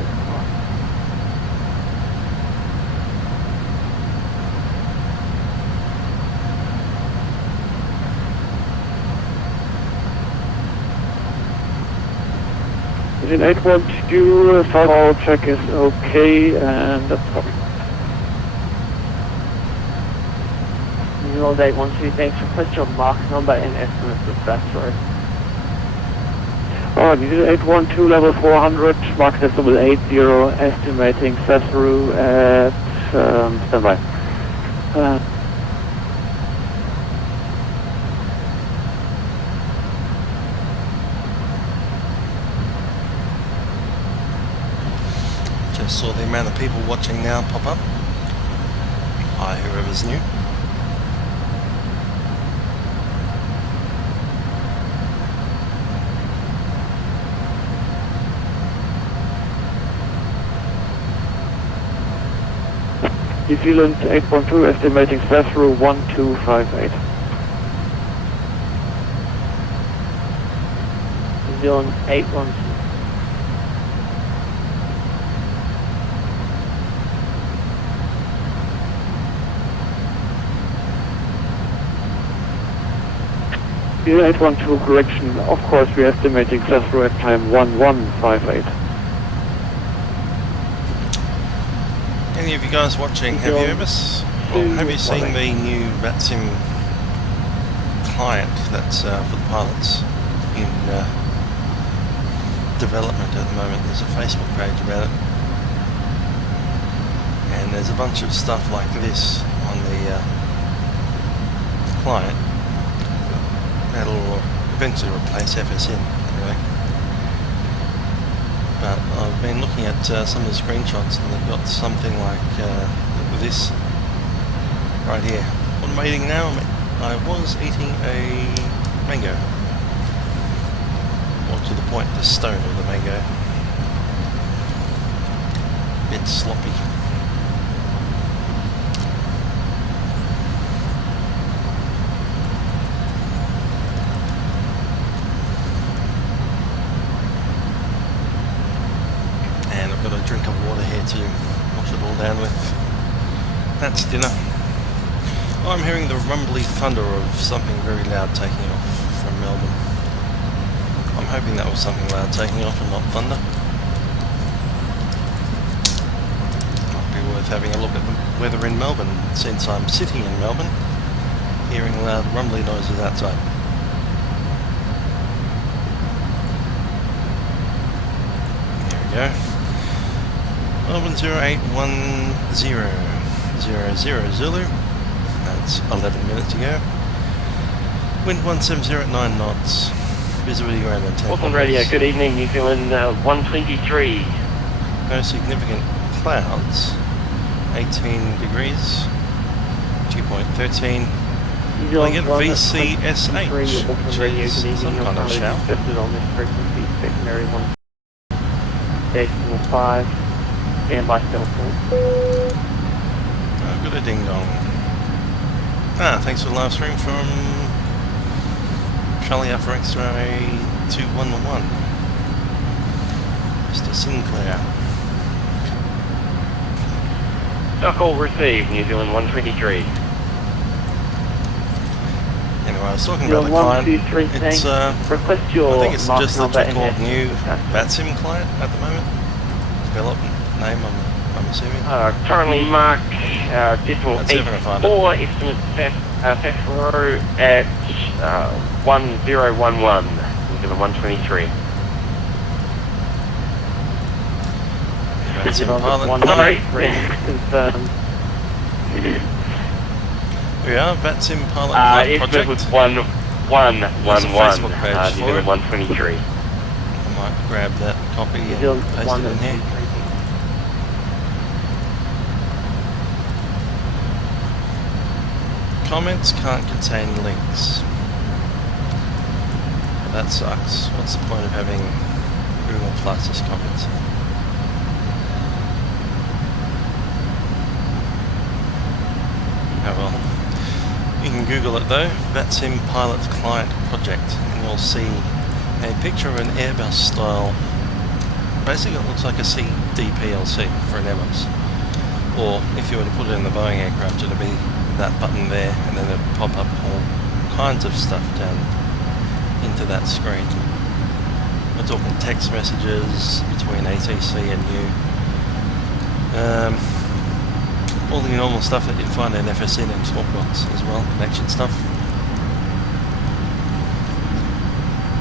In 812, firewall check is okay, and that's all. New Zealand 812, thanks. Request your mark number and estimates of backstory. Alright, New Zealand 812, level 400, mark decimal 80, estimating Cesaro at standby. Just saw the amount of people watching now pop up. Hi, whoever's new. New Zealand 812, estimating Cesaro 1258. New Zealand 812. 812 correction. Of course, we're estimating successful at time 1158. Any of you guys watching, have you ever have you seen the new Vatsim client that's for the pilots in development at the moment? There's a Facebook page about it, and there's a bunch of stuff like this on the client that'll eventually replace FSN, really. But I've been looking at some of the screenshots, and they've got something like this right here. What am I eating now? I was eating a mango. More to the point, the stone of the mango. Bit sloppy. And I've got a drink of water here to wash it all down with. That's dinner. I'm hearing the rumbly thunder of something very loud taking off from Melbourne. I'm hoping that was something loud taking off and not thunder. Might be worth having a look at the weather in Melbourne, since I'm sitting in Melbourne, hearing loud rumbly noises outside. There we go. Melbourne 081000 Zulu. That's 11 minutes ago. Wind 170 at 9 knots. Visibility around 10. Auckland Radio, good evening, New Zealand 123. No significant clouds. 18 degrees. Dew point 13. I get VCSH, which is some kind of shower. On this frequency, secondary 1 decimal 5, standby cell phone. I've got a ding dong. Ah, thanks for the live stream from Charlie Alpha X-Ray 2111. Mr. Sinclair. Duck all received, New Zealand 123. Anyway, I was talking about the client. It's, request your I think it's just the number called new Vatsim client at the moment. Development name, I'm assuming. Currently mark decimal 84, estimate theft row at 1011, into the 123. Vatsim pilot. Confirmed. We are Vatsim pilot flight project. Was 1111, There's a Facebook page New for Zealand it. 123. I might grab that copy and paste it in here. Comments can't contain links. Well, that sucks. What's the point of having Google Plus as comments? Oh well. You can Google it though, Vatsim Pilot Client Project, and you'll see a picture of an Airbus style. Basically it looks like a CDPLC for an Airbus. Or if you were to put it in the Boeing aircraft, it'd be that button there, and then it'd pop up all kinds of stuff down into that screen. We're talking text messages between ATC and you. All the normal stuff that you'd find in FSN and TalkBox as well, connection stuff.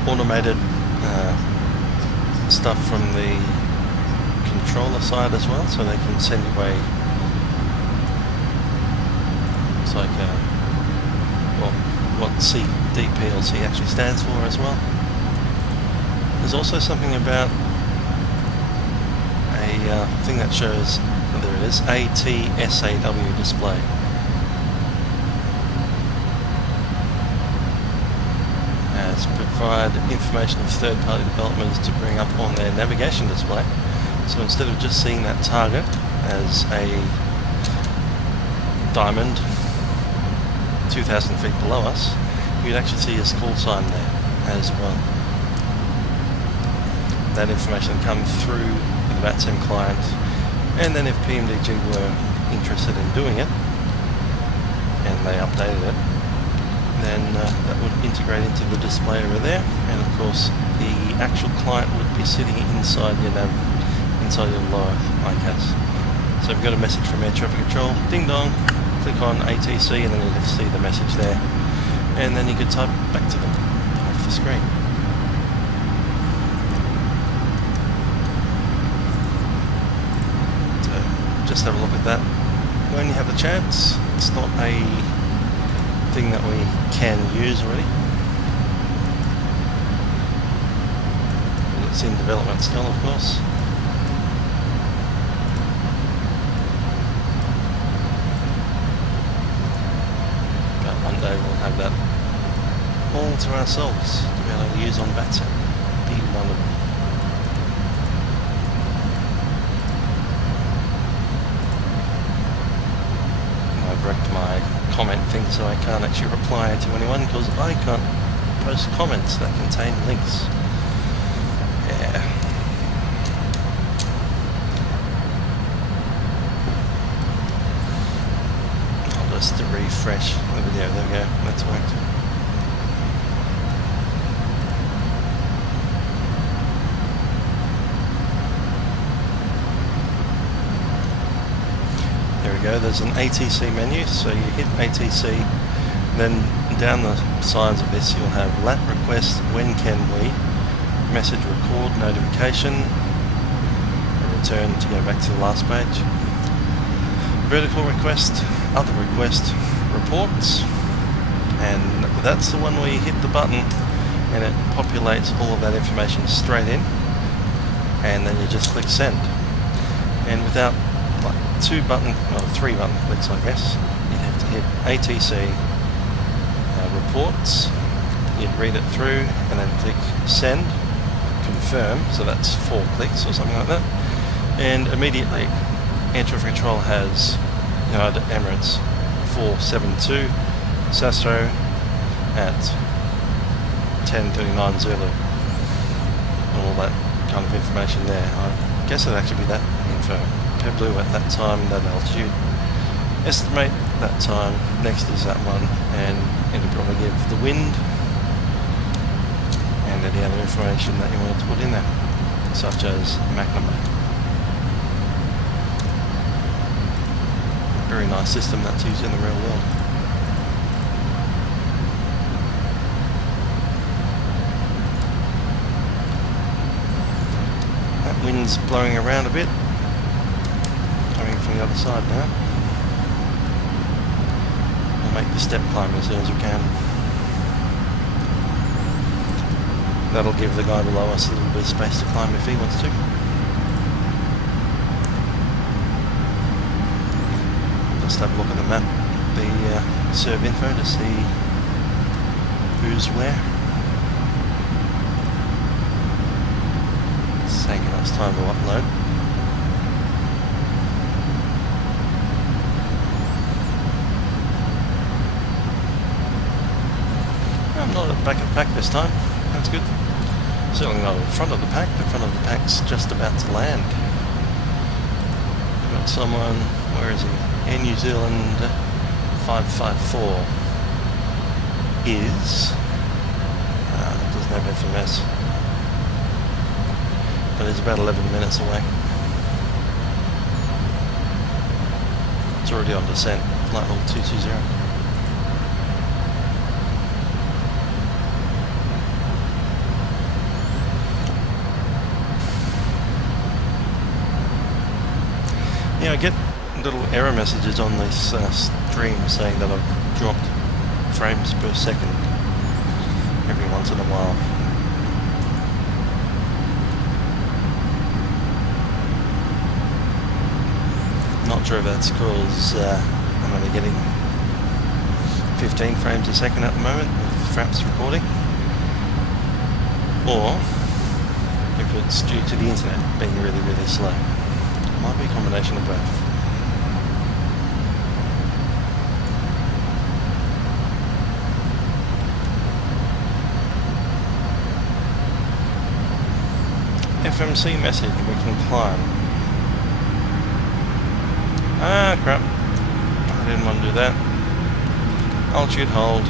Automated stuff from the controller side as well, so they can send you away. It's like well, what CDPLC actually stands for as well. There's also something about a thing that shows, oh, there it is, ATSAW display. As provide information of third-party developers to bring up on their navigation display. So instead of just seeing that target as a diamond 2,000 feet below us, you'd actually see a call sign there as well. That information comes through the Vatsim client, and then if PMDG were interested in doing it, and they updated it, then that would integrate into the display over there, and of course the actual client would be sitting inside your nav, inside your lower ICAS. So if you've got a message from air traffic control, ding dong, click on ATC and then you'll see the message there, and then you could type back to them off the screen. So just have a look at that when you have the chance. It's not a thing that we can use already. It's in development still, of course. But one day we'll have that all to ourselves to be able to use on Vatsim. Be wonderful. I've wrecked my comment thing so I can't actually reply to anyone because I can't post comments that contain links. Yeah. I'll just refresh the video. There we go. That's worked. There we go. There's an ATC menu, so you hit ATC, then down the sides of this you'll have LAT request, when can we, message record, notification, a return to go back to the last page, vertical request, other request, reports, and that's the one where you hit the button and it populates all of that information straight in, and then you just click send. And without like three button clicks, I guess, you have to hit ATC reports, you'd read it through and then click send, confirm, so that's 4 clicks or something like that, and immediately air traffic control has United Emirates 472 Sastro at 10:39 Zulu, and all that kind of information there. I guess it'd actually be that info. Blue at that time, that altitude, estimate that time, next is that one, and it'll probably give the wind and any other information that you wanted to put in there, such as Mach number. Very nice system that's used in the real world. That wind's blowing around a bit. From the other side now. We'll make the step climb as soon as we can. That'll give the guy below us a little bit of space to climb if he wants to. Just have a look at the map, the serve info to see who's where. It's taking us time to upload. Not at the back of the pack this time, that's good. Certainly not at the front of the pack. The front of the pack's just about to land. We've got someone, where is he? Air New Zealand 554 is, doesn't have FMS, but it's about 11 minutes away. It's already on descent, flight level 220. Yeah, I get little error messages on this stream saying that I've dropped frames per second every once in a while. Not sure if that's because I'm only getting 15 frames a second at the moment with Fraps recording, or if it's due to the internet being really, really slow. Might be a combination of both. FMC message, we can climb. Ah, crap. I didn't want to do that. Altitude hold.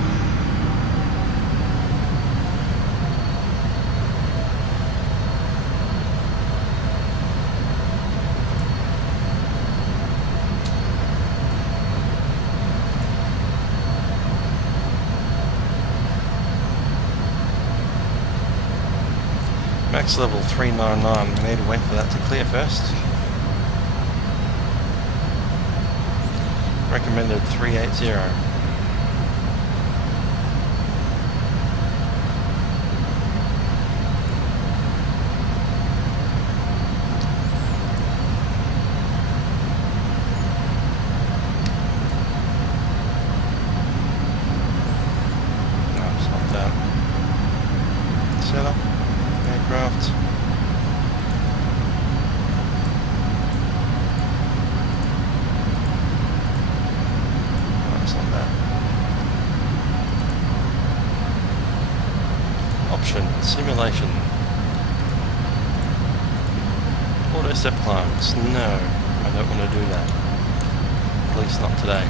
Max level 399, we need to wait for that to clear first. Recommended 380. Simulation. Auto step climbs. No, I don't want to do that. At least not today.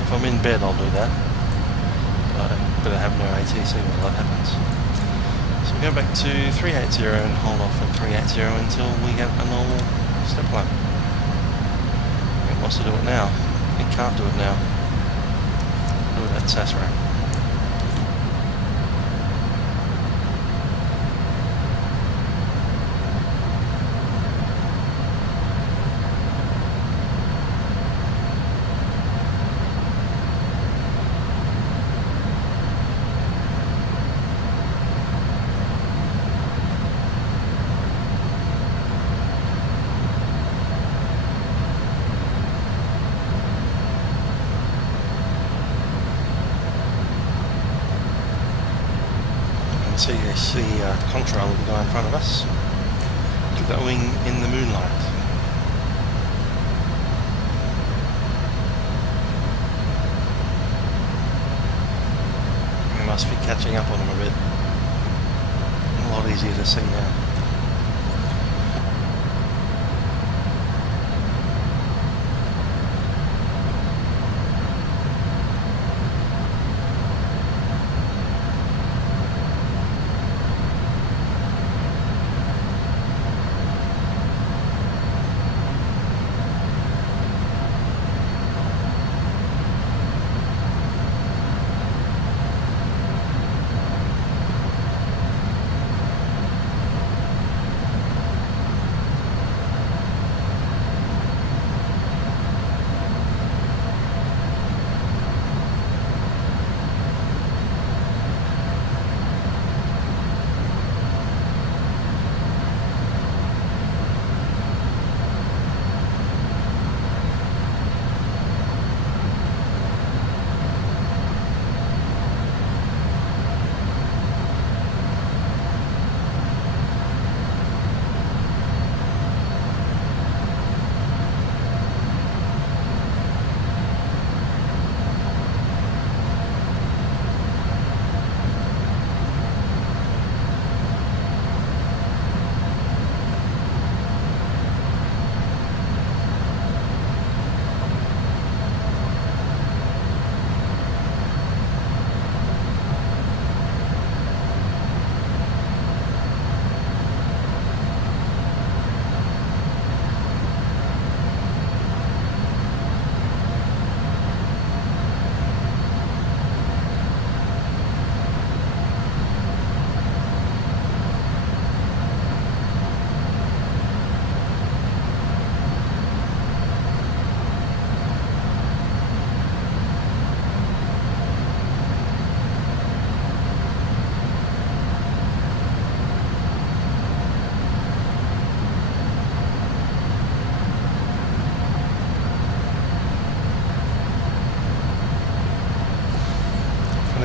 If I'm in bed, I'll do that. But I better have no ATC while that happens. So we go back to 380 and hold off at 380 until we get a normal step climb. It wants to do it now. It can't do it now. Do it at Sasra. See the contrail of the guy in front of us glowing in the moonlight. We must be catching up on him a bit. A lot easier to see now.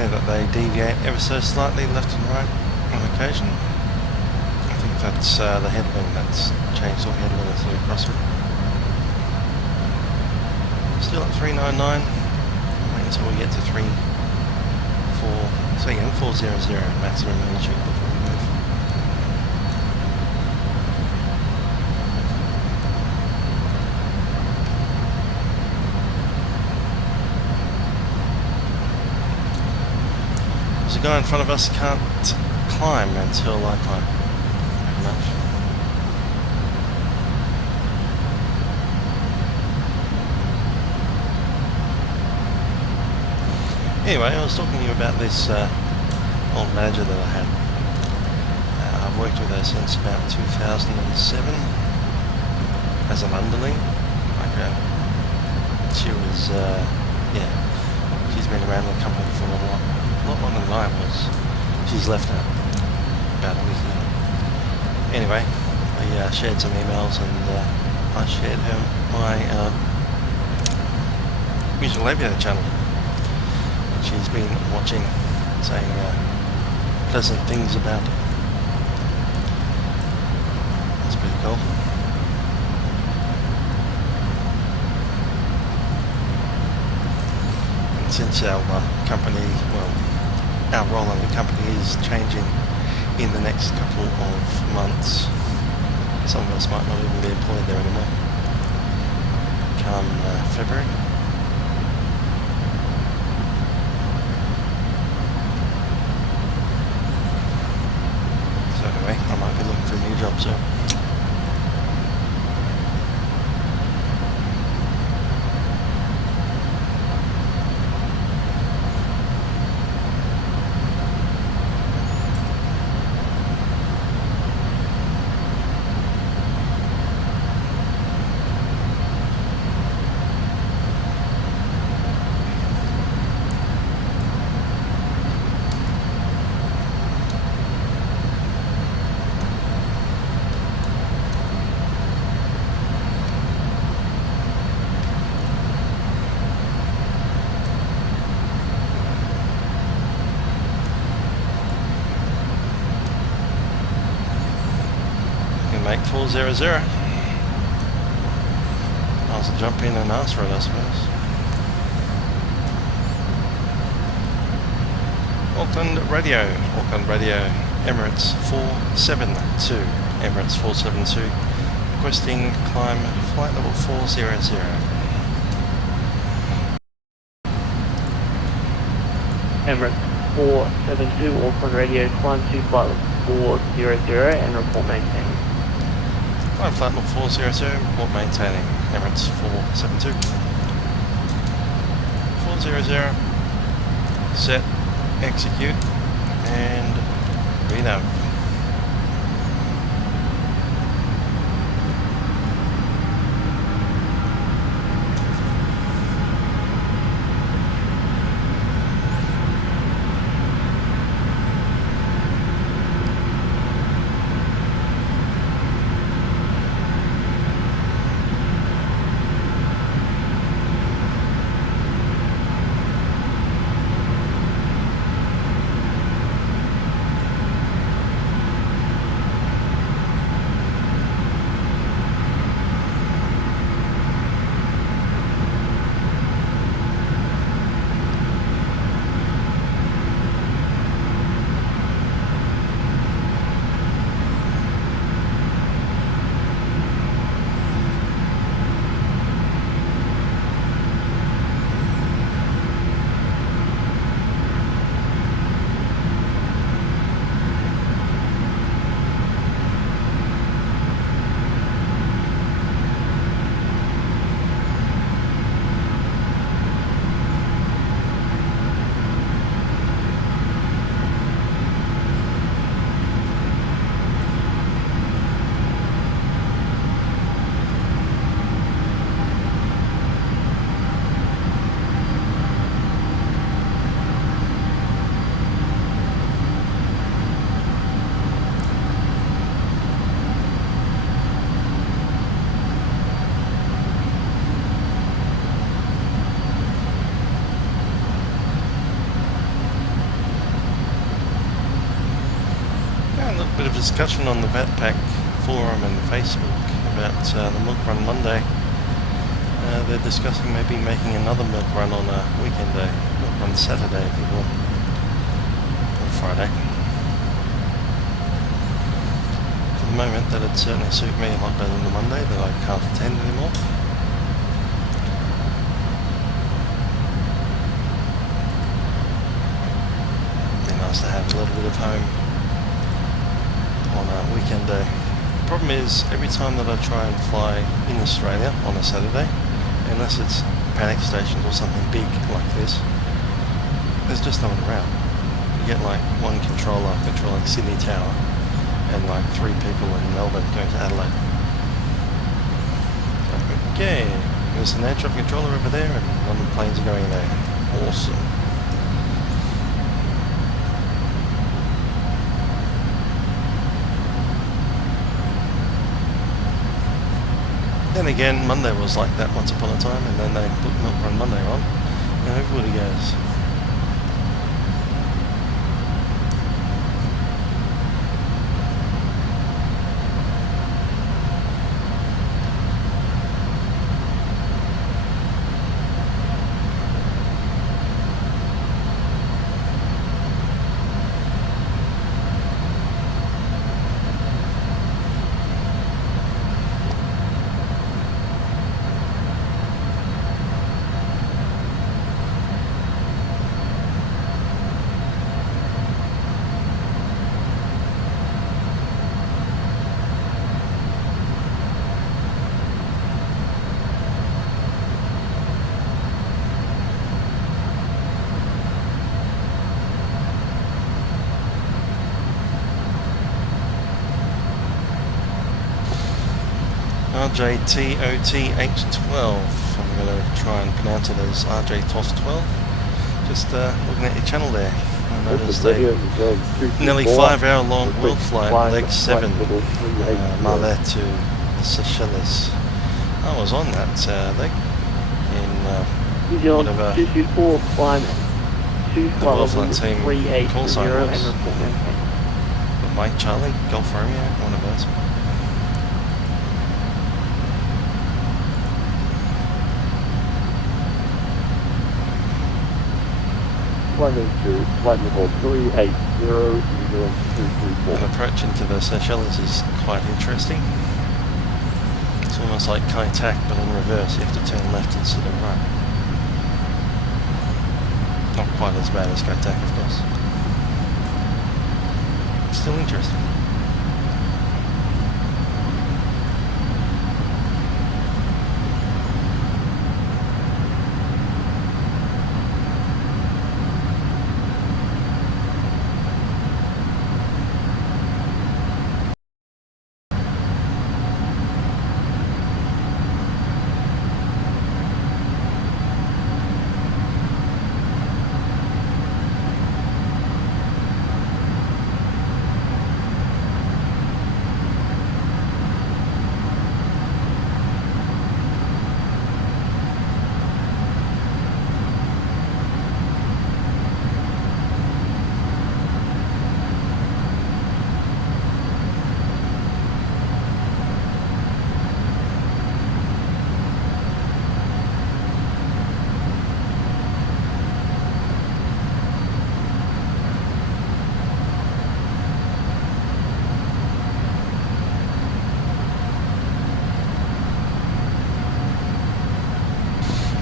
That they deviate ever so slightly left and right on occasion. I think that's the headwind that's changed all headwind as we cross it. Still at 399. Wait until we get to 400 maximum altitude before we move. The guy in front of us can't climb until I climb, pretty much. Anyway, I was talking to you about this old manager that I had. I've worked worked with her since about 2007 as an underling. Like, she was, yeah, she's been around the company for a lot longer than I was. She's left now about a week ago. Anyway, I shared some emails, and I shared her my Musical Aviator channel. She's been watching, saying pleasant things about it. That's pretty cool. And since our company, well, our role in the company is changing in the next couple of months, some of us might not even be employed there anymore come February. So anyway, I might be looking for a new job soon. Make 400. I'll jump in and ask for it, I suppose. Auckland Radio, Emirates 472, Emirates 472, requesting climb flight level 400. Emirates 472, Auckland Radio, climb to flight level 400 and report maintaining. Climb flight level 400, report maintaining, Emirates 472. 400, set, execute, and renav. Bit of discussion on the VATPAC forum and Facebook about the milk run Monday. They're discussing maybe making another milk run on a weekend day, milk run Saturday if you will, or Friday. For the moment, that'd certainly suit me a lot better than the Monday that I can't attend anymore. Be nice to have a little bit of home on a weekend day. The problem is, every time that I try and fly in Australia on a Saturday, unless it's panic stations or something big like this, there's just no one around. You get like one controller controlling Sydney Tower, and like 3 people in Melbourne going to Adelaide. Okay, there's an air traffic controller over there and London planes are going there. Awesome. Then again, Monday was like that once upon a time, and then they put Milk Run Monday on, and everybody goes. RJTOTH12. I'm going to try and pronounce it as RJTOS12. Just looking at your channel there. I noticed a nearly 5-hour long world flight, leg 7, Malé to the Seychelles. I was on that leg in whatever the world flight team call sign was. Mike Charlie, Golf Romeo, one of those. Flight level 380, An approach into the Seychelles is quite interesting. It's almost like Kai Tak, but in reverse. You have to turn left instead of right. Not quite as bad as Kai Tak, of course. Still interesting.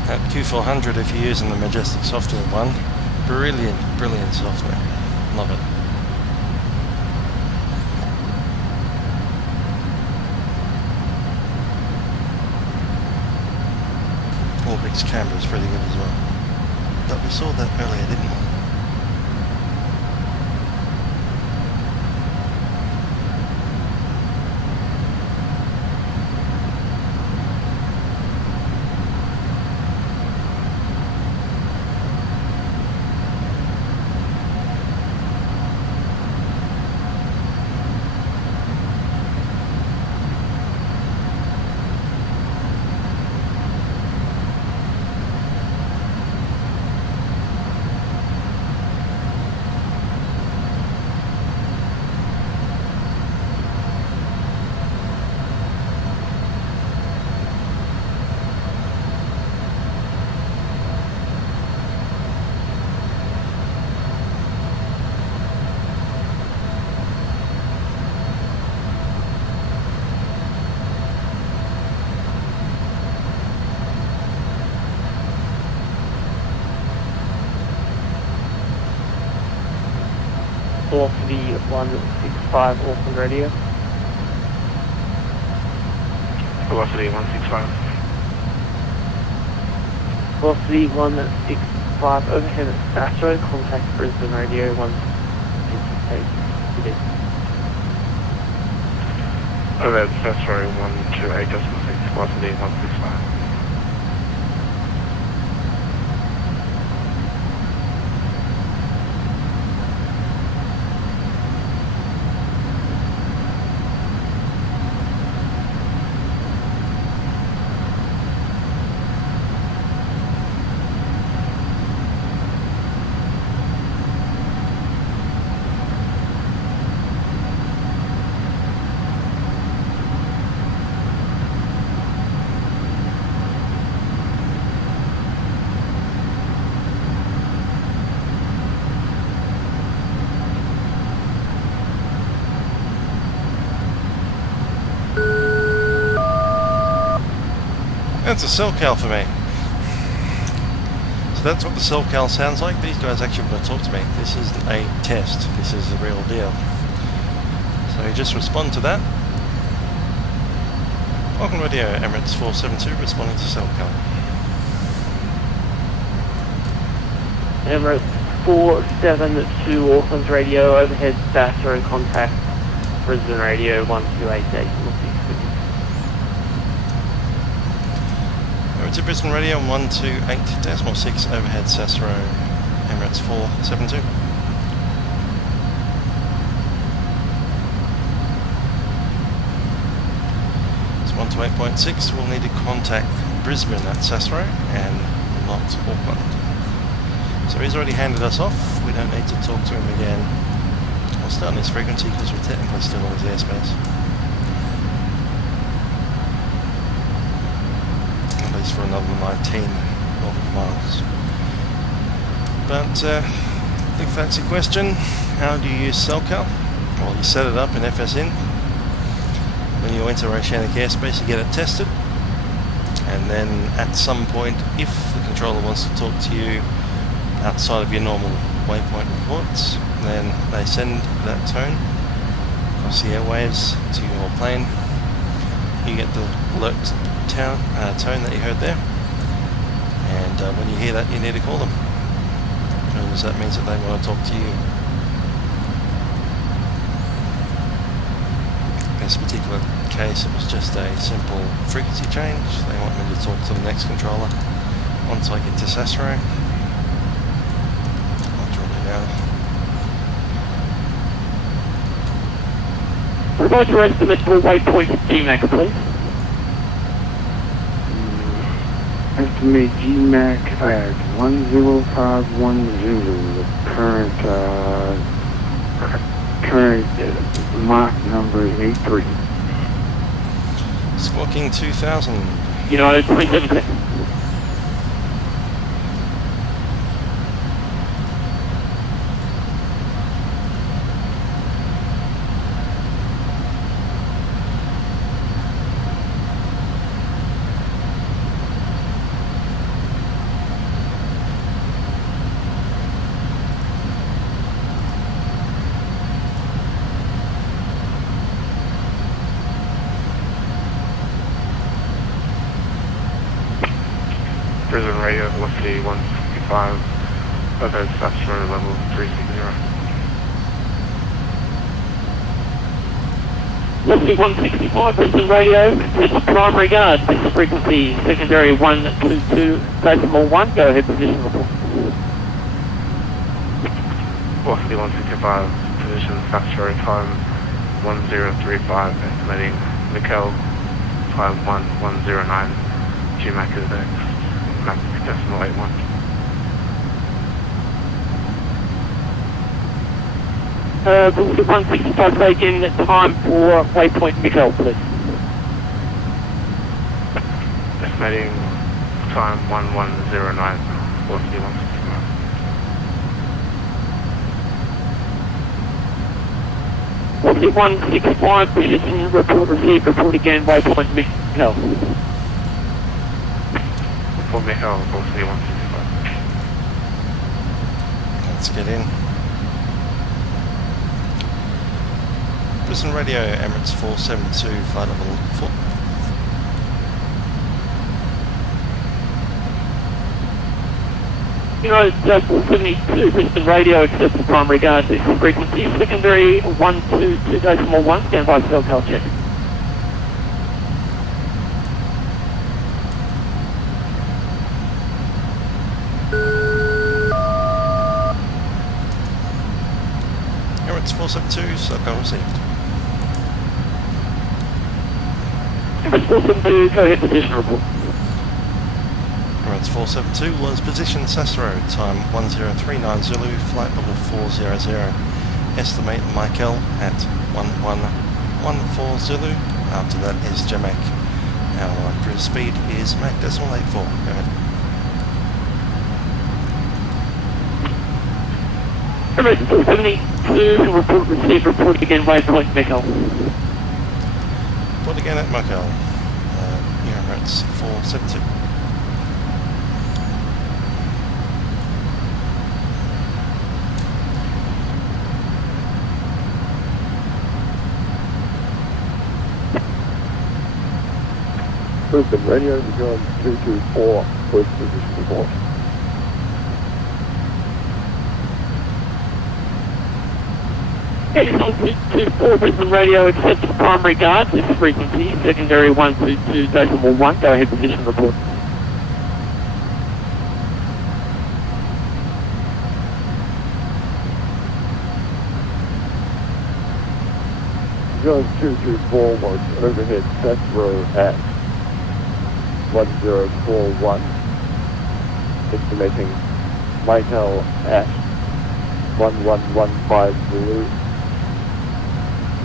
That Q400, if you're using the Majestic software one, brilliant software. Love it. Orbit's camera is pretty good as well. But we saw that earlier, didn't we? Velocity 165 Auckland radio. Velocity 165. Velocity 165 overhead at Astro, contact Brisbane radio 168. Over Sasro 128.6, velocity 165. That's a cell cal for me. So that's what the cell cal sounds like. These guys actually want to talk to me. This isn't a test, this is the real deal. So you just respond to that. Auckland Radio, Emirates 472, responding to cell cal. Emirates 472, Auckland Radio, overhead Sasro, contact Brisbane Radio 1288. To Brisbane Radio 128.6 overhead Sasro, Emirates 472. It's 128.6. We'll need to contact Brisbane at Sasro and not Auckland. So he's already handed us off. We don't need to talk to him again. We'll stay on this frequency because we're technically still on his airspace. For another 19 nautical miles. But if that's your question, how do you use CellCal? Well, you set it up in FSN. When you enter oceanic airspace, you get it tested, and then at some point, if the controller wants to talk to you outside of your normal waypoint reports, then they send that tone across the airwaves to your plane. You get the alert tone that you heard there, and when you hear that, you need to call them, because that means that they want to talk to you. In this particular case, it was just a simple frequency change. They want me to talk to the next controller once I get to Sasro. I'll draw it now. Provide your estimate for waypoint GMAC, please. Estimate GMAC at 1051 Zulu. Current Mach number is 83. Squawking 2000. United 27. Brisbane Radio, velocity 165, overhead Sasro level 360. Velocity 165, Brisbane Radio, this is primary guard, this is frequency secondary 122, decimal 1, go ahead, position report. Velocity 165, position Sasro, time 1035, estimating MIKEL, time 1109, GMAC is X. Max decimal 81. Velocity 165, say again, time for waypoint MIKEL, please. Estimating time 1109, velocity 165. Velocity 165, position report received, report again, waypoint MIKEL. For MIKEL, velocity 165. Let's get in. Brisbane Radio, Emirates 472, flight level 4. United 72, Brisbane Radio, accept the primary guard, this is frequency secondary 122.1, stand by cell cal check. 472, SoCal received. Emirates 472, go ahead, position report. Emirates 472 was position Cicero, time 1039 Zulu, flight level 400. Estimate MIKEL at 1114 Zulu. After that is Jamek. Our cruise speed is Mach decimal 84. Go ahead. Emirates 472, report received, report again, waypoint MIKEL. Report again at MIKEL. Emirates 472. Brisbane Radio, we're going 224, first position report. It's on 224, Brisbane Radio, accepts primary guard, this frequency, secondary 122.1, go ahead, position report. Zone 224 was overhead Cicero at 1041, estimating MIKEL at 1115 Zulu,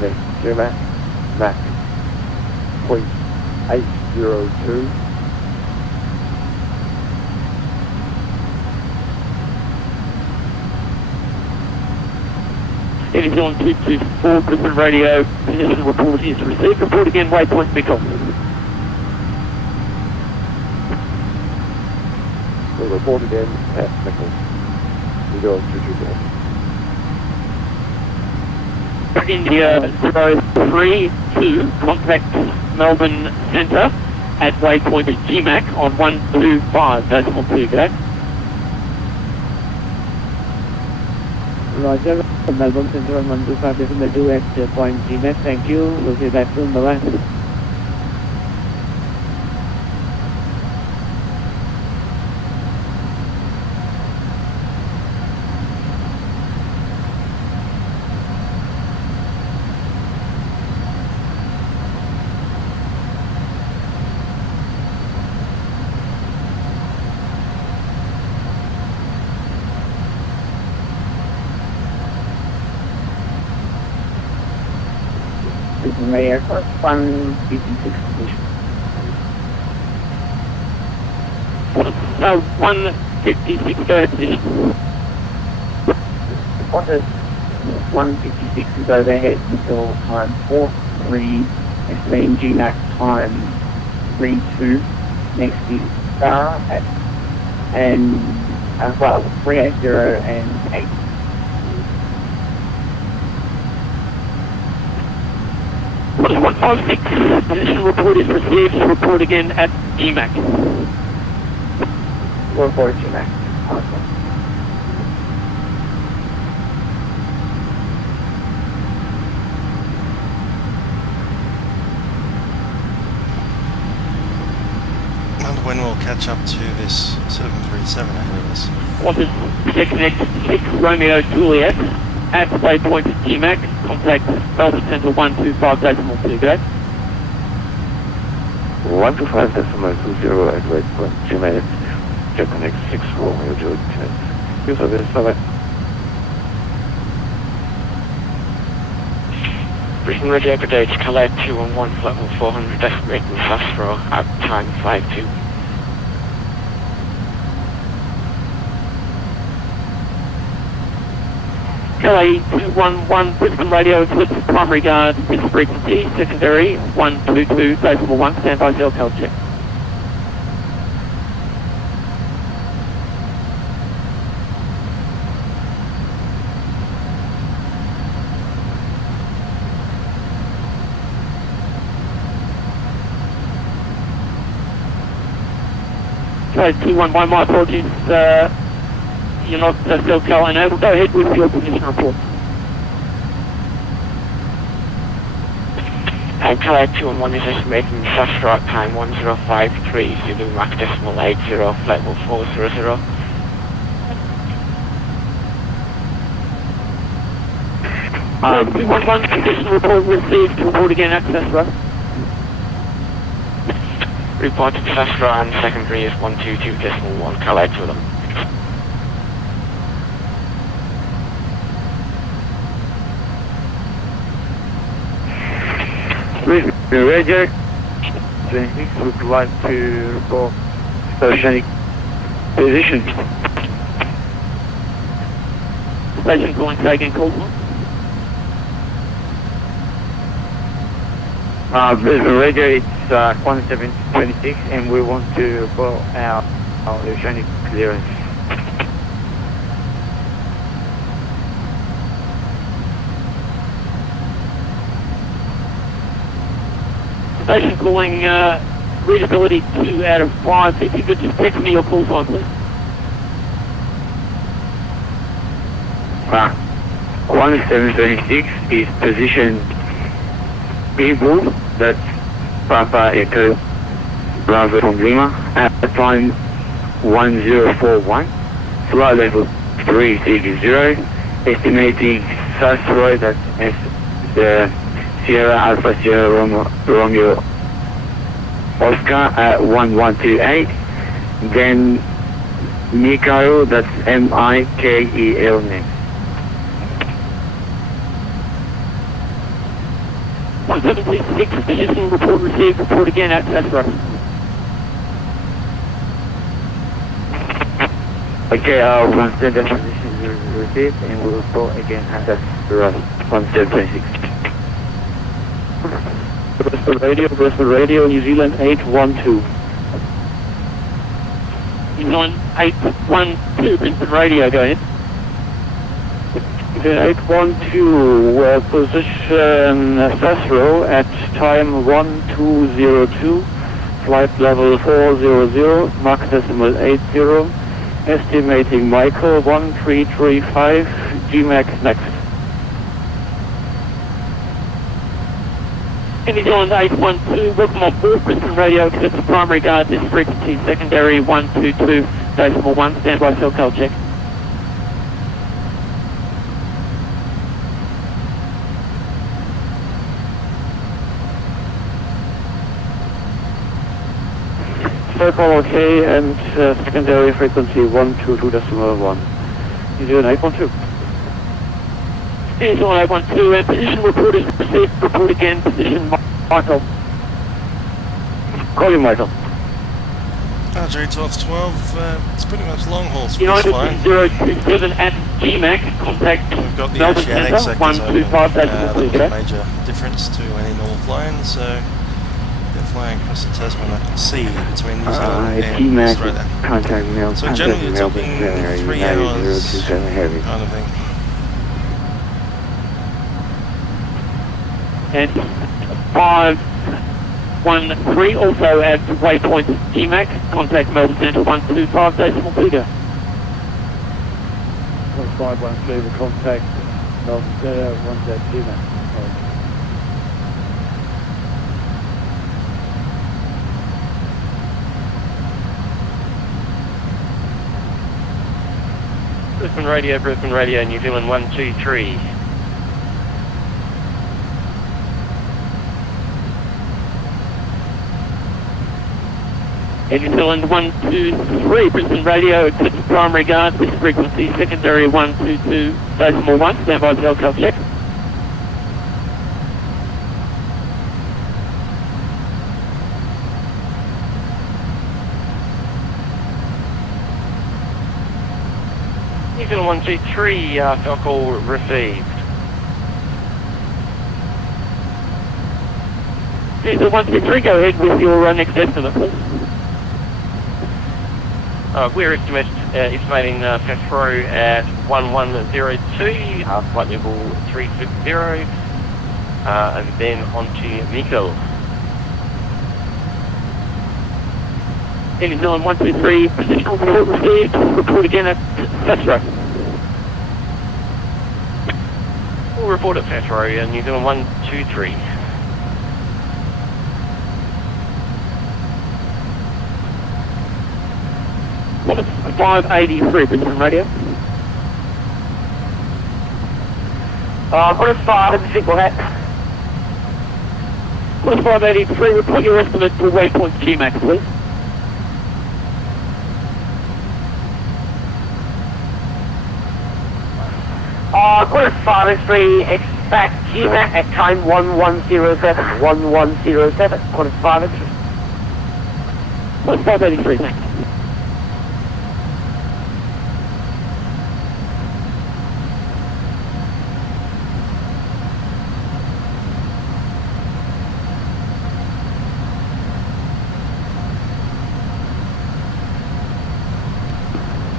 next Jamek, Mach .802. It is on 224, Brisbane Radio, position report is received, report again, waypoint MIKEL. We'll report again at MIKEL. We go on 224. India 032, contact Melbourne Centre at waypoint GMAC on 125.2, go. Roger, Melbourne Centre on 125.2 at point GMAC, thank you, we'll see that soon, bye-bye. Mayor for 156 position. No, 156, go ahead, position. What is 156 is overhead until time 43, estimating GMAC time 32, next is Sarah at, and, well, 380 and 8. Position report is received, report again at GMAC. Report GMAC. Awesome. And when we'll catch up to this 737 ahead of us. Wanted connect 6 Romeo Juliet at waypoint GMAC, contact Melbourne Centre 125.2, go. 125.20 at waypoint GMAC, connect 6 Romeo Juliet. Use of this, bye-bye. Brisbane Radio, good day, Calais 211, flight level 400, estimating Cicero at time 52. Calais 211, Brisbane Radio, eclipse primary guard, this frequency, secondary 122.1, standby SoCal check. Calais 211, my apologies, you're not SoCal enabled. Go ahead with your position report. Calais 211 is estimating Cicero at time 1053, Zulu Mach decimal 80, flight level 400. 211, condition report received, report again, access row. Report to Sastra and secondary is 122.1, collect with them. Radio 26 would like to report oceanic position. Station calling taking call. Brisbane Radio, it's 1726 and we want to report our oceanic clearance. Station calling readability 2 out of 5. If you could just text me your call sign, please. 1726 is position Eagle, that's Papa Echo Bravo from Lima, at time 1041, flight level 360, estimating Sastroy, that's Sierra Alpha Sierra Romeo Oscar at 1128, then MIKEL, that's MIKEL next. 176, position report received, report again, access row. Okay, 17 position received and we'll report again access row 1726. Brisbane Radio, New Zealand 812. New Zealand 812, Brisbane Radio, go ahead. 812, position Cecil at time 1202, flight level 400, Mach decimal 80, estimating MIKEL 1335, GMAX next. New Zealand 812, welcome on board, Brisbane Radio, accept the primary guard, this frequency, secondary 122.1, standby cell call check. Circle okay, and secondary frequency 122.1. New Zealand 812. New Zealand 812, and position report is received, report again, position MIKEL. Call you MIKEL. RJ1212, it's pretty much long haul speed United flying. 027 at GMAC, contact We've got the Melbourne oceanic Centre, sectors 125, that's open. complete, There's a okay? major difference to any normal plane, so they're flying across the Tasman Sea between New Zealand and GMAC, Australia. contact Melbourne. So generally you're talking 3 hours 027 heavy. kind of thing. And 513, also at waypoint GMAC, contact Melbourne Centre 125, decimal figure. 513 will contact Melbourne Centre 125. Brisbane Radio, New Zealand 123. New Zealand 123, Brisbane Radio, accept the primary guard, this frequency, secondary 122.1, standby cell call check. New Zealand 123, cell call received. New Zealand 123, go ahead with your next estimate, please. We're estimating Castro at 1102, flight level 360, and then on to MIKEL. New Zealand 123, position report received, report again at Castro. We'll report at Castro, New Zealand 123. What is 583, Brisbane Radio? Quarter 5 at Signal Hat. Quarter 583, report your estimate for waypoint GMAX, please. Quarter 583, expect GMAX at time 1107. 1107, quarter 583. Quarter 583, thanks.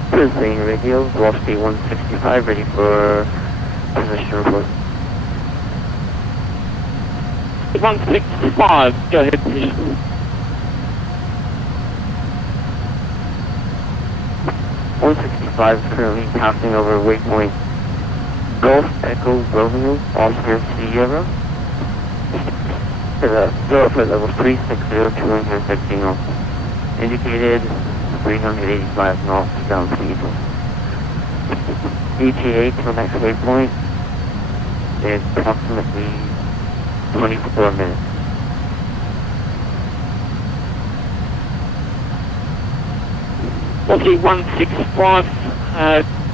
Brisbane radio, velocity 165, ready for position report. 165, go ahead, position. Currently passing over waypoint Golf Echo Romeo, Oscar Sierra. For level 360, 215 knots. Indicated 385 knots down speed. ETA to the next waypoint is approximately 24 minutes. Obviously 165,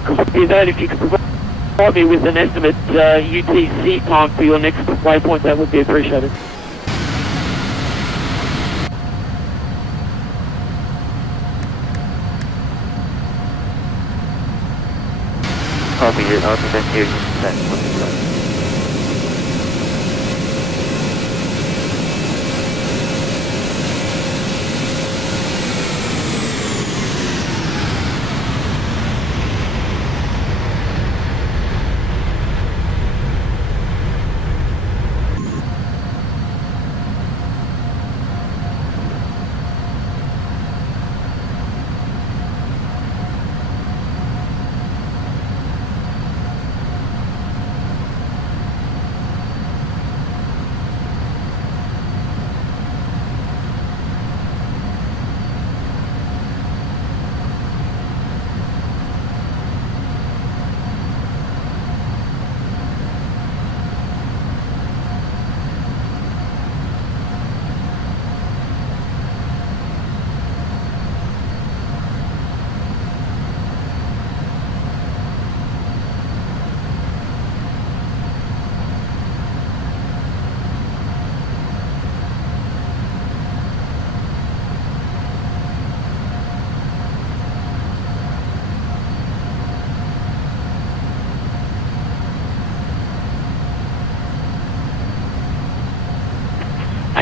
copy that. If you could provide me with an estimate UTC time for your next waypoint, that would be appreciated. Copy it, I'll present here just that.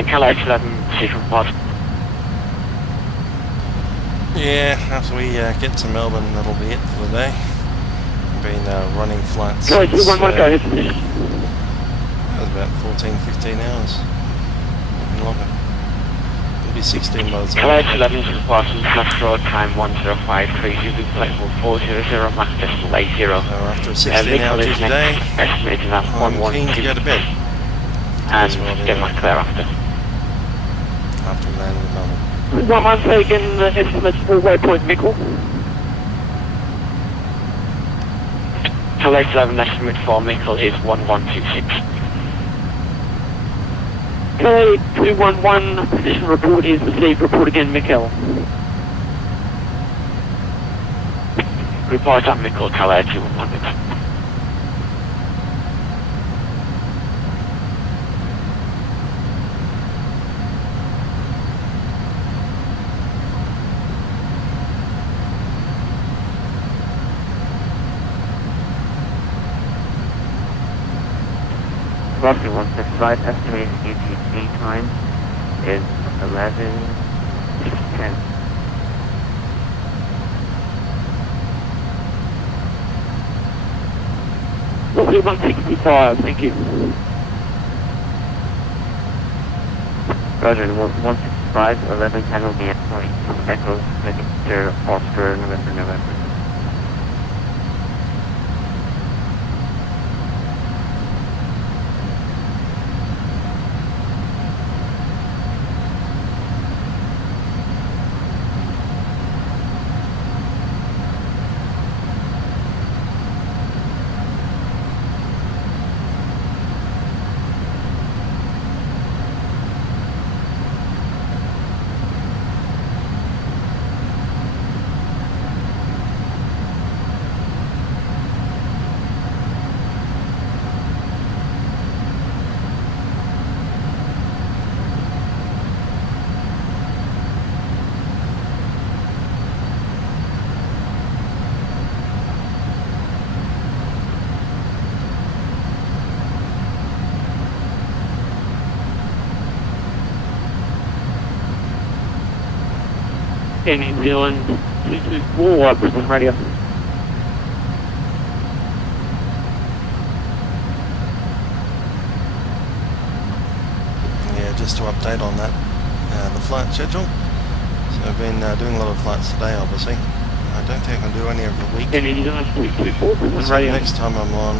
MIKEL 11, Signal Pod. Yeah, after we get to Melbourne, that'll be it for the day. Been running flights. Go ahead, one more, go ahead. That was about 14, 15 hours. Even longer. It'll be 16 by the time. MIKEL 11, Signal Pod, Flash Road, time 105, using flight 400, Max decimal 80. So after a 16-hour today, estimating at I'm keen to go to bed. And get my clear after. After we land in Melbourne. One month taken, estimates for waypoint MIKEL. MIKEL 11, estimate for MIKEL is 1126. Okay, 211, position report is received, report again MIKEL. Report at MIKEL, Calais 211. Roughly 165, estimated UTC time is 11:10. Roughly 165, thank you. Roger, 165, 11:10 will be at point Echo Victor Oscar November. Air New Zealand 224, Brisbane Radio. Yeah, just to update on that, the flight schedule. So I've been doing a lot of flights today, obviously. I don't think I can do any over the week. Air New Zealand 224, Brisbane So Radio. next time I'm on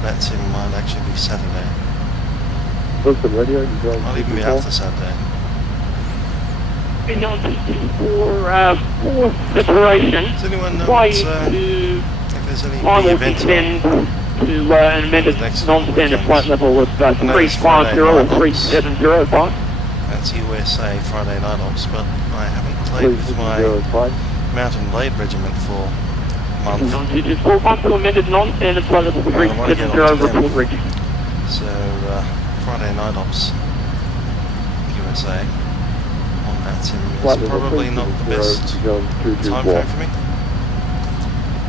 Vatsim might actually be Saturday. Brisbane Radio, New Zealand Might even be 224. after Saturday. Air New Zealand 224, for separation. Does anyone know Why what's, to if there's any final big events descend on? to an amended Next non-standard weekend. flight level of I know it's Friday 350 or night ops. 3705. That's USA Friday night ops, but I haven't played with my 350 Mountain Blade Regiment for a month. 224, to amended non-standard flight level Well, I wanna get on to 370 them. report reached. So Friday night ops USA on Vatsim is probably not the best time frame for me.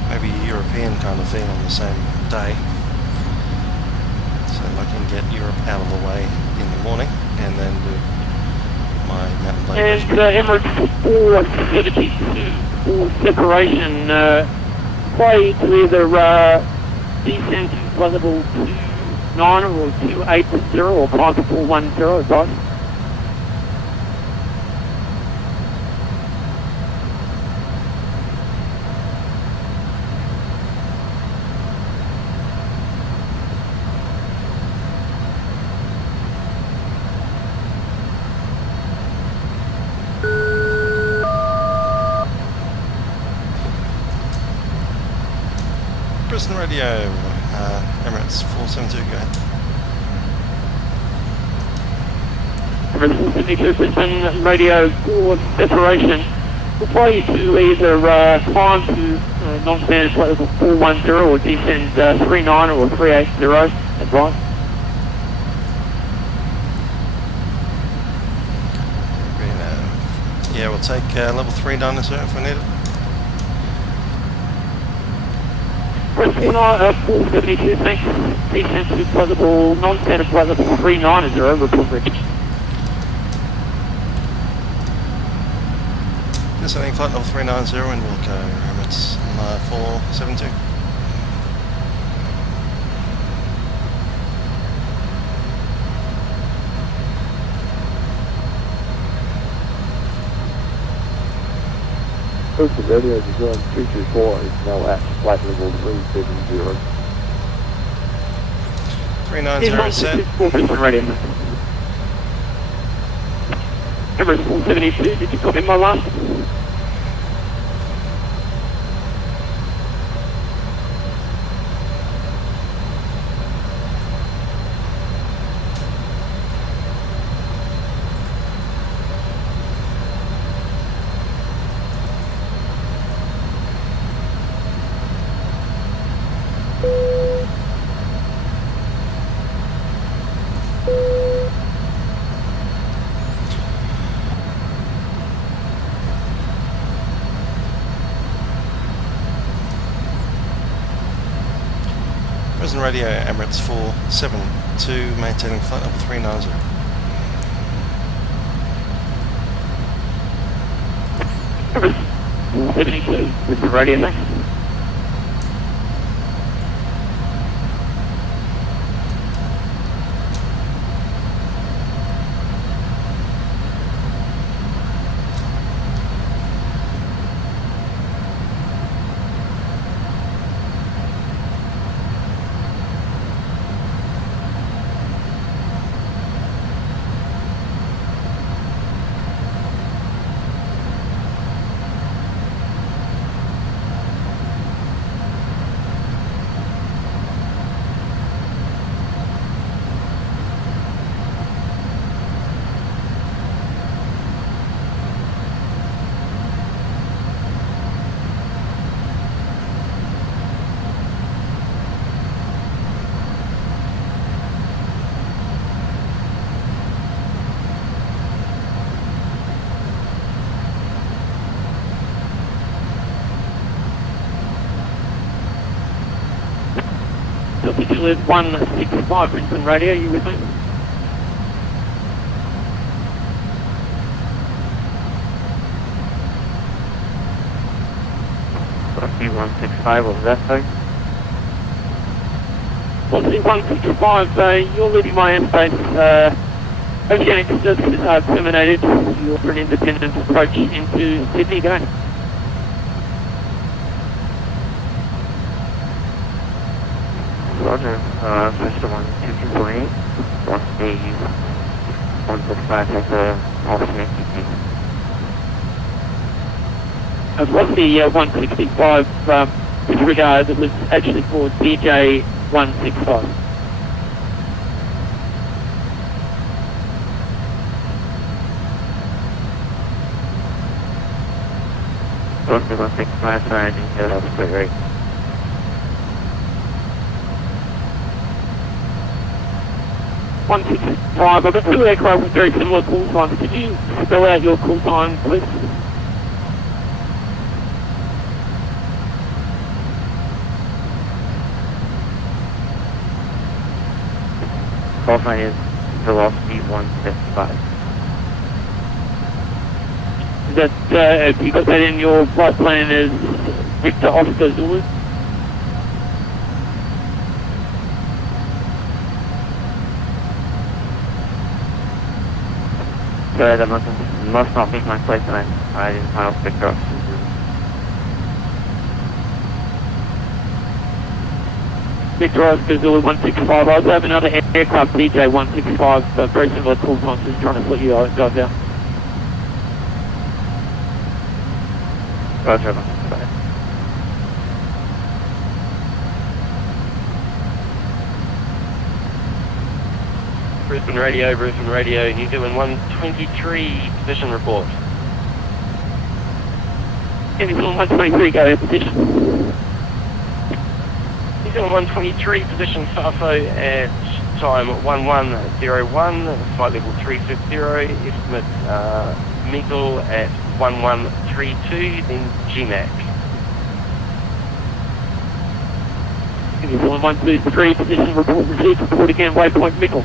Maybe a European kind of thing on the same day, so I can get Europe out of the way in the morning and then do my Mountain Blade And Regiment. Emirates 472 for separation, play to either descend to flight level 29 or 280 or 5410, advice. Brisbane Radio, Emirates 472, go ahead. Emirates 472 Brisbane Radio for separation. We'll play to either climb to non-standard flight level 410 or descend 39 or 380, advice. Yeah, we'll take level 3 dinosaur if we need it. Brisbane 472, thanks. Descend to flight level, non-standard flight level 390, report reached. Descending flight level 390 and we'll go Emirates 472. Brisbane Radio, New Zealand 224 is now at flight level 370. 390 set. Brisbane Radio. Emirates 472, did you copy my last? Brisbane Radio, Emirates 472, maintaining flight level 390. Emirates 472, Brisbane Radio, thanks. Altitude 165 Brisbane Radio, you with me? 165, what was that, sorry? Vatsim 165, you're leaving my airspace. Oceanic services are terminated. You're for an independent approach into Sydney, go. Roger, first one, 228, wants the 165, take the alternate TP. What's the 165 disregard that was actually for DJ 165? What's the 165, sorry, I didn't hear that was quite right. I've got two aircraft with very similar call times. Could you spell out your call time, please? Call sign is velocity 175. That, have you got that in your flight plan as Victor Oscar Zulu? Sorry, that must not be my flight plan. I didn't file Victor Oscar. Victor Oscar Zulu 165. I also have another aircraft DJ 165, very similar call times, just trying to put you guys out. Roger, Brisbane Radio, New Zealand 123, position report. New Zealand 123, go in position. New Zealand 123, position FAFO at time 1101, flight level 350, estimate MIKEL at 1132, then GMAC. New Zealand 123, position report received, report again, waypoint MIKEL.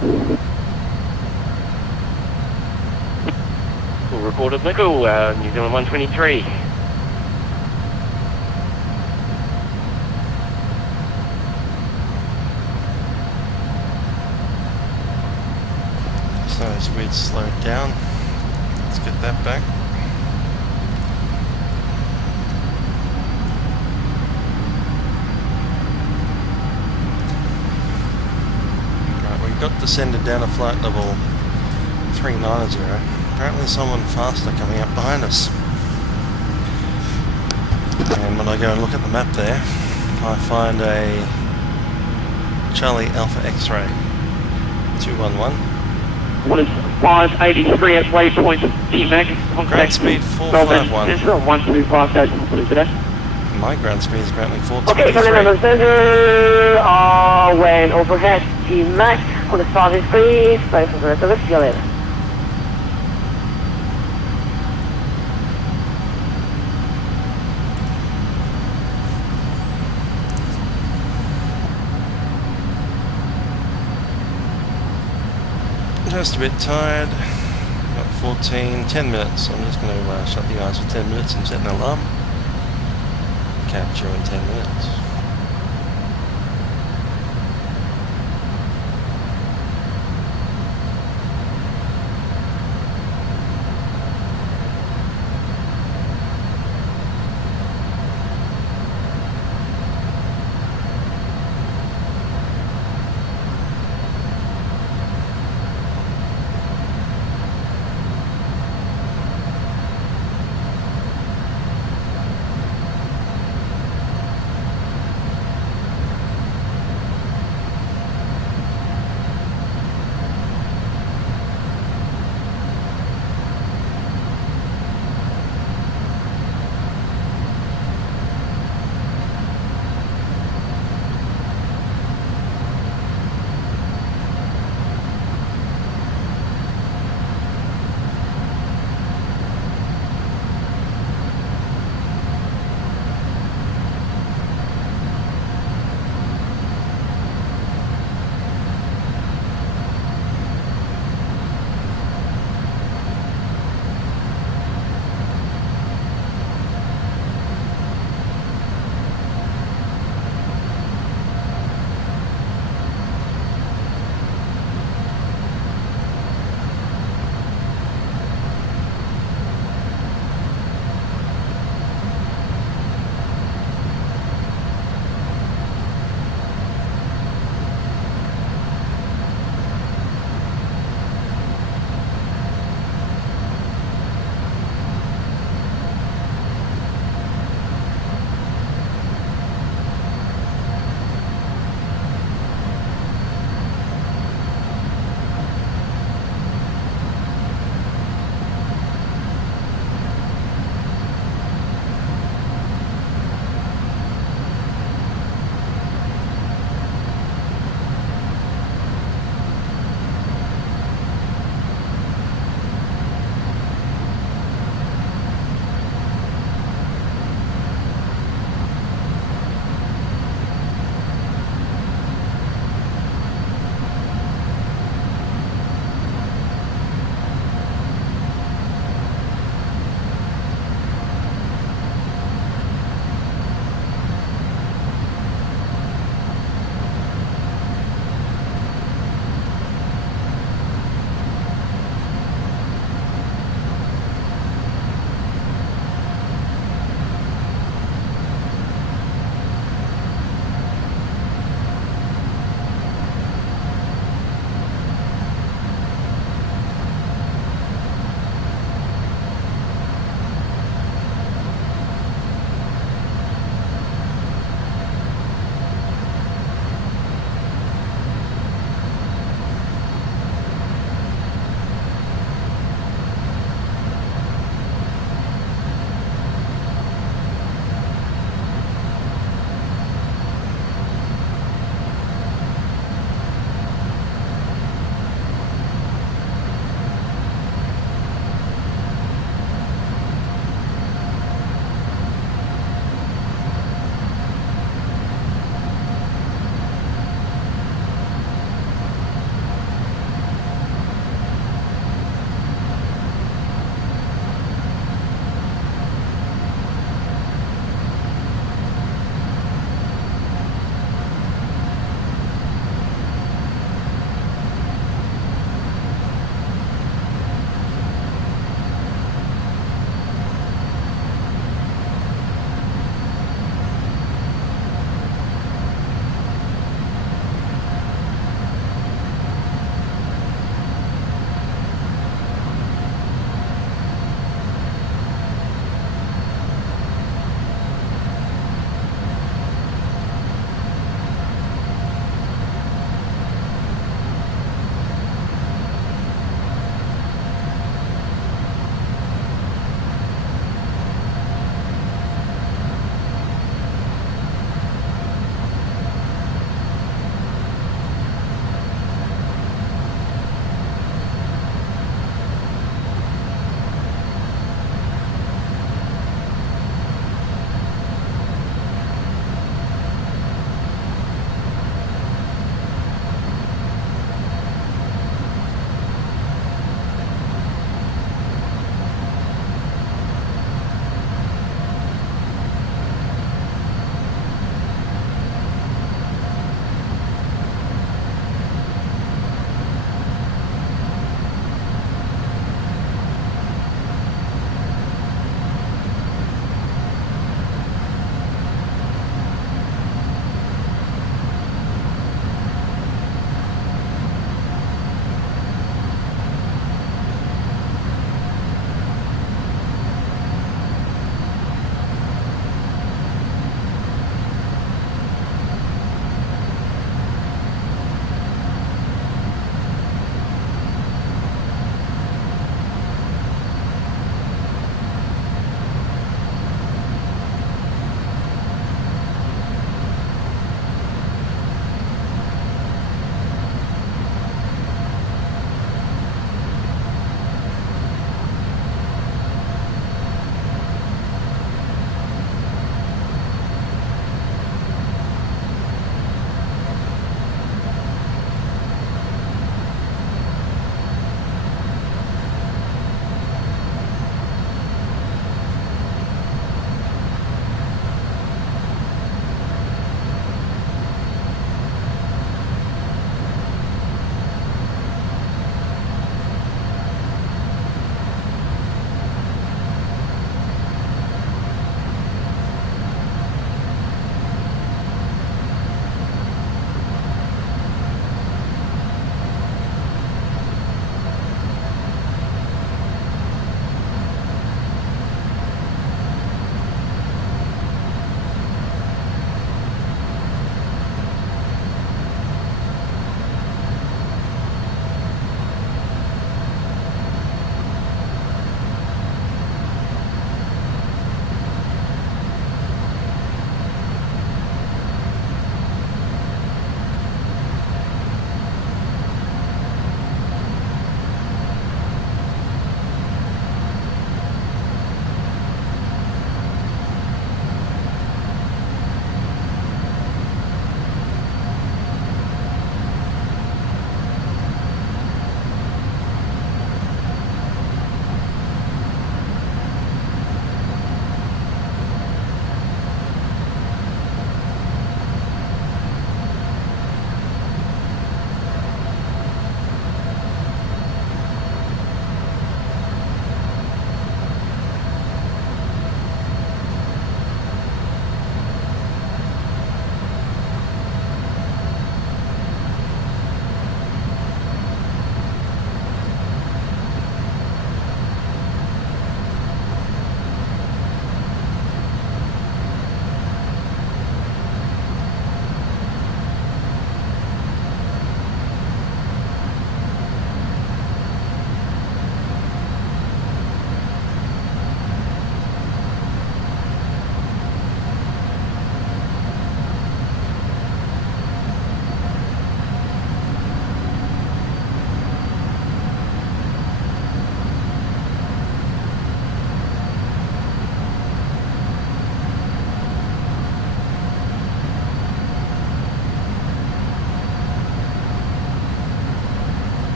Full report of MIKEL, New Zealand 123. So as we'd slowed down, let's get that back. Right, we got descended down to flight level 390. Apparently someone faster coming up behind us. And when I go and look at the map there, I find a Charlie Alpha X-ray 211. 583 at waypoint GMAC. Ground speed 451. Central 125 station today. My ground speed is currently 423. Okay, coming in on center, when overhead GMAC, on the south is free, fly for the rest of it, see you later. Just a bit tired. Got 10 minutes. I'm just going to shut the eyes for 10 minutes and set an alarm. Catch you in 10 minutes.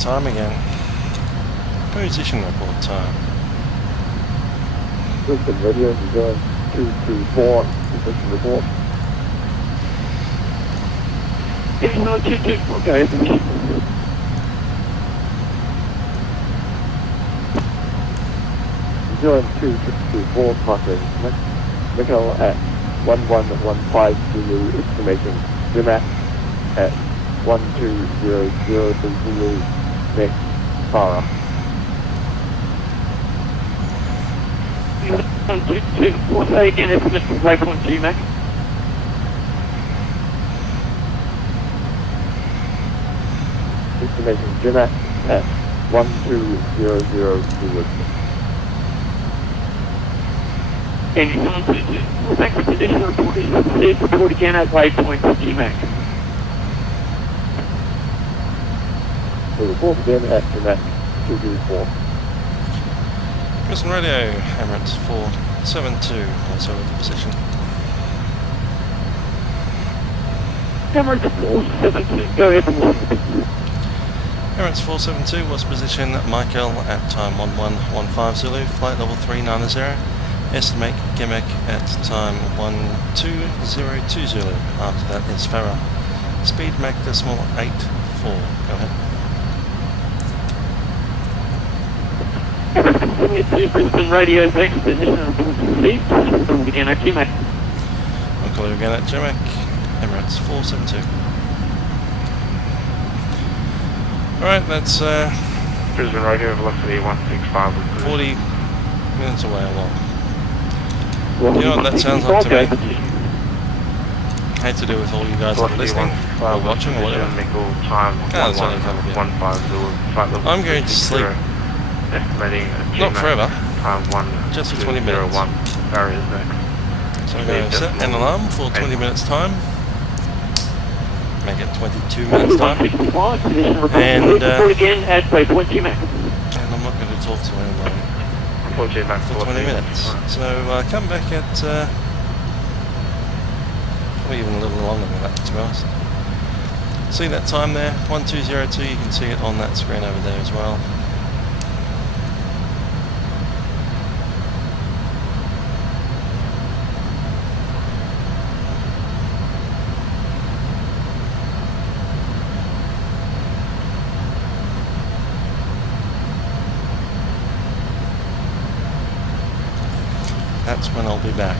time again. Position report time. Brisbane Radio, 224, position report. It's not 224, okay. 0224, crossing. MIKEL at 1115 Zulu, exclamation. Zimac at 1200 Zulu, next, Farah. 224, say again, it's Mr. Waypoint GMAC. Exclamation. Zimac at 1200 Zulu. And you want to thanks for condition report. Please report again at Waypoint GMAC. The report again at Zimac 224. Brisbane Radio, Emirates 472, also with the position. Emirates 472, go ahead. Emirates 472 was position MIKEL at time 1115 Zulu, flight level 390. Estimate gimmick at time 1202 Zulu. After that is Farah. Speed Mach decimal 84. Go ahead. Brisbane Radio, thanks for condition report. Please report again at GMAC. I'll call you again at GMAC. Emirates 472. Alright, that's Brisbane Radio, velocity 165. 40 minutes away or what? You know what that sounds like to me? Hate to do with all you guys that are listening or watching or whatever. That's only a couple of you. I'm going to sleep. Not forever. Just for 20 minutes. So I'm going to set an alarm for 20 minutes time. Make it 22 minutes time. And I'm not going to talk to anyone for 20 minutes. So come back at probably even a little longer than that, to be honest. See that time there, 1202, you can see it on that screen over there as well. That's when I'll be back.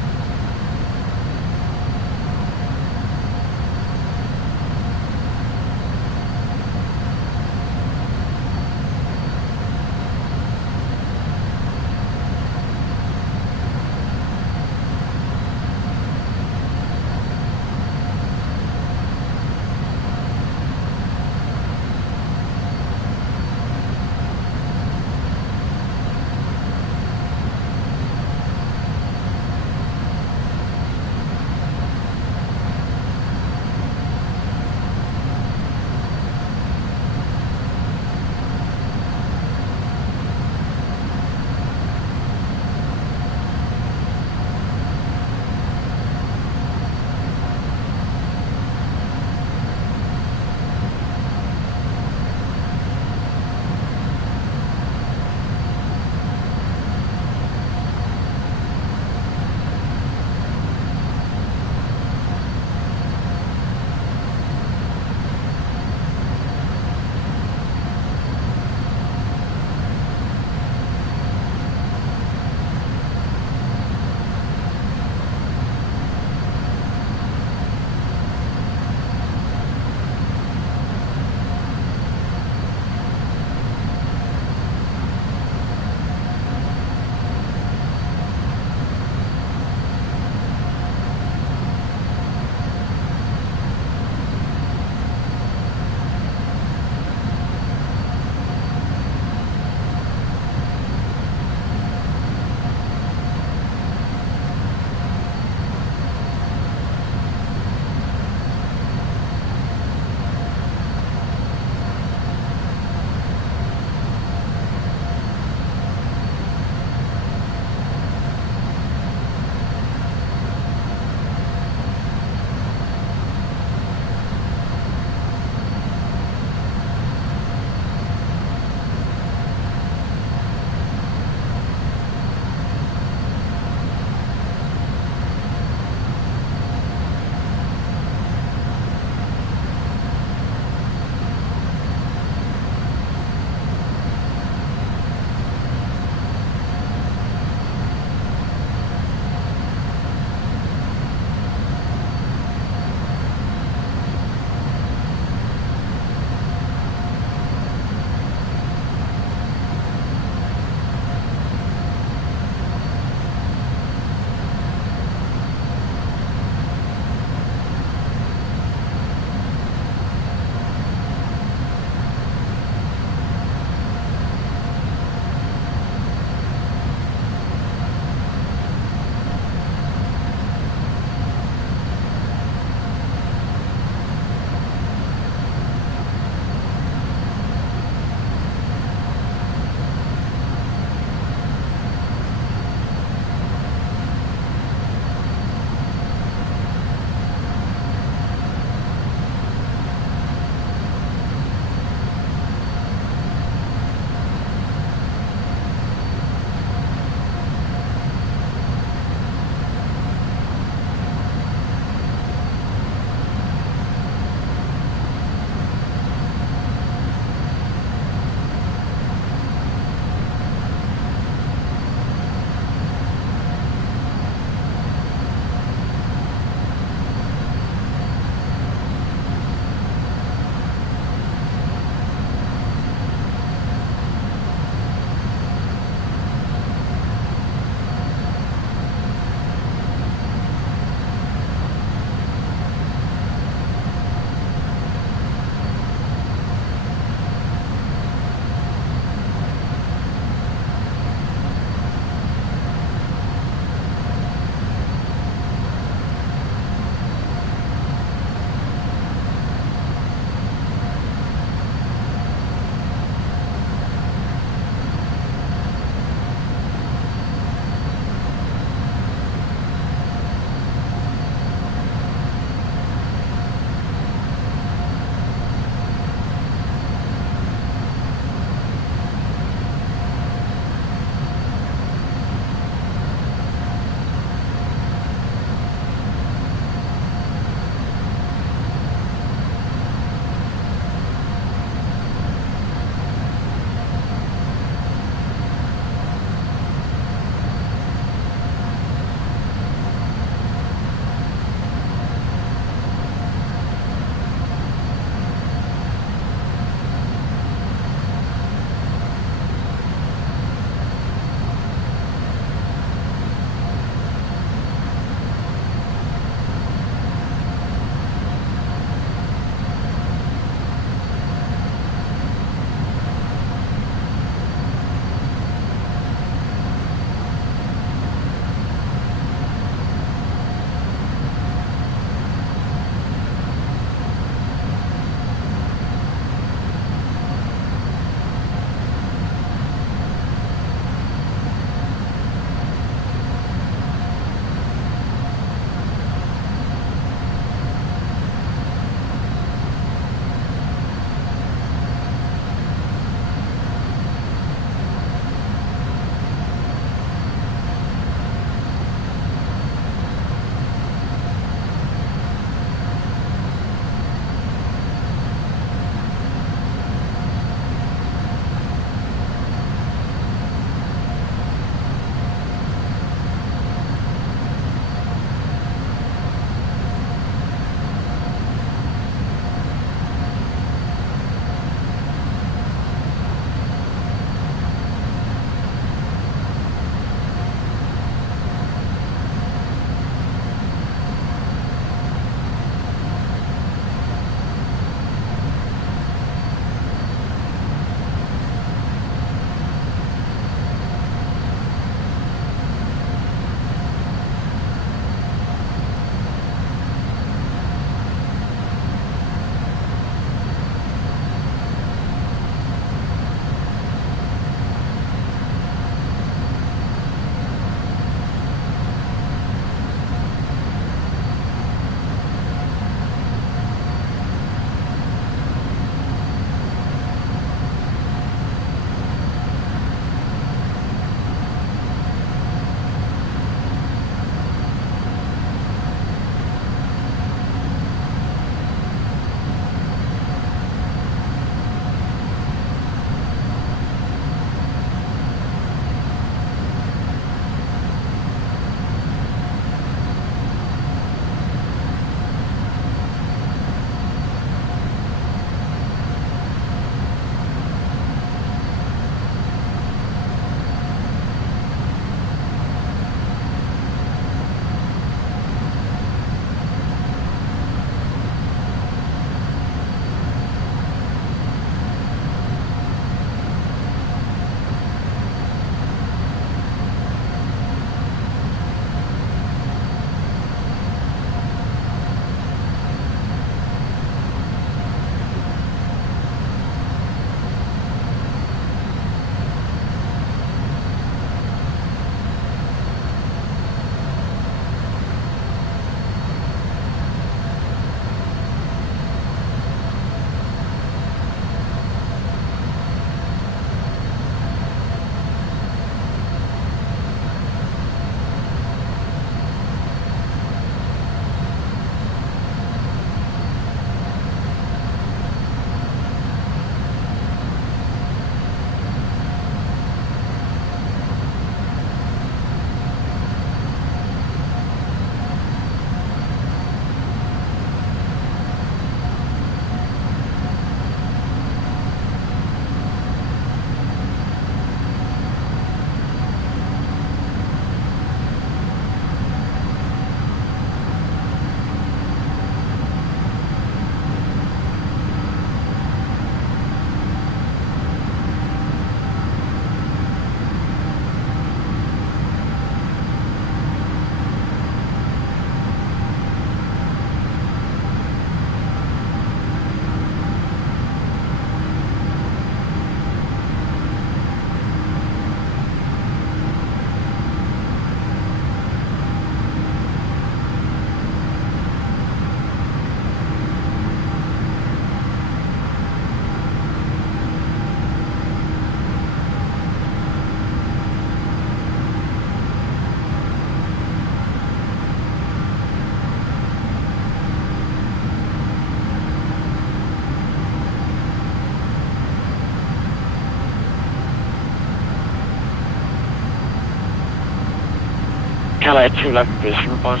Calais 211 position report.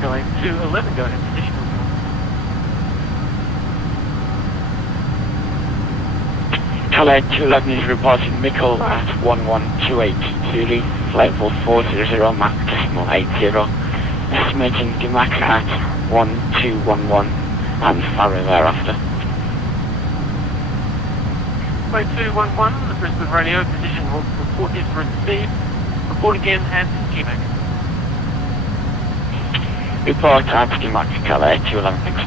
Calais 211, go ahead, position report. Calais 211 is reporting MIKEL at 1128 Zulu, flight level 400, Mach decimal 80, estimating Mach at 1211 and Farah thereafter. Flight 211, the Brisbane radio, position report is received. Report again at GMAC. Report at GMAC, Calais 211, thanks.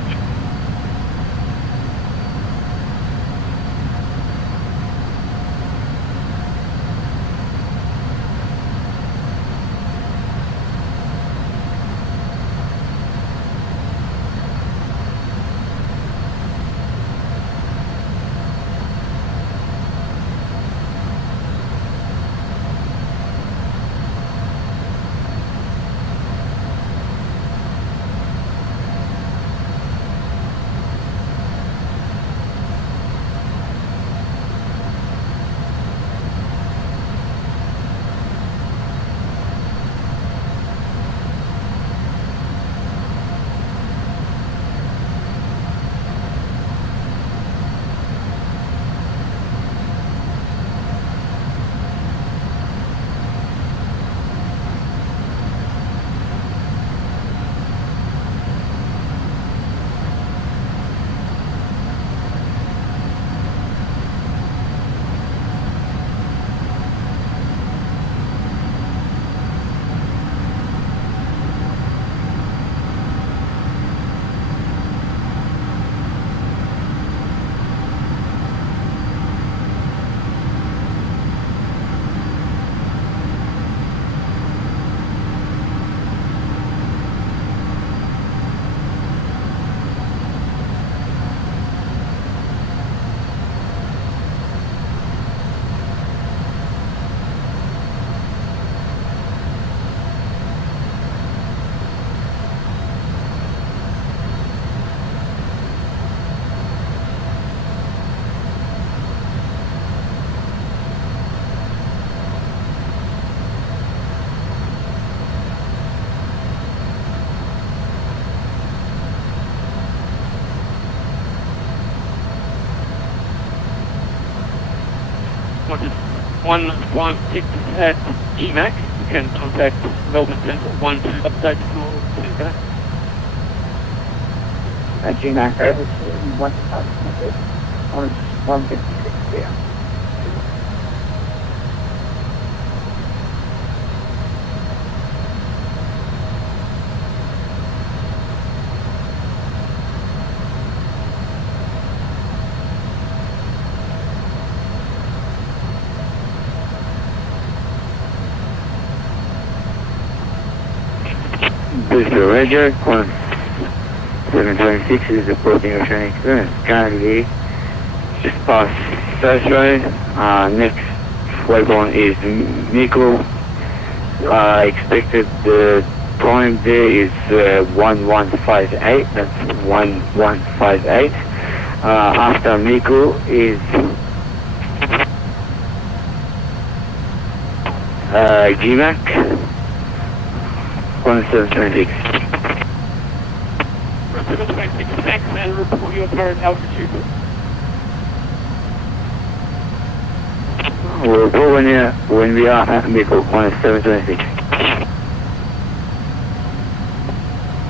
Wanted 116 at GMAC. You can contact Melbourne Central 12 update to that. At GMAC over to 156 on 156 here. Bristol Radio, 726 is reporting ocean experience. Currently just past South Road. Next waypoint is MIKEL. Expected the time there is 1158, that's 1158. After MIKEL is GMAC 1726. Thanks, and report your current altitude. We'll go when we are at MIKEL 1726.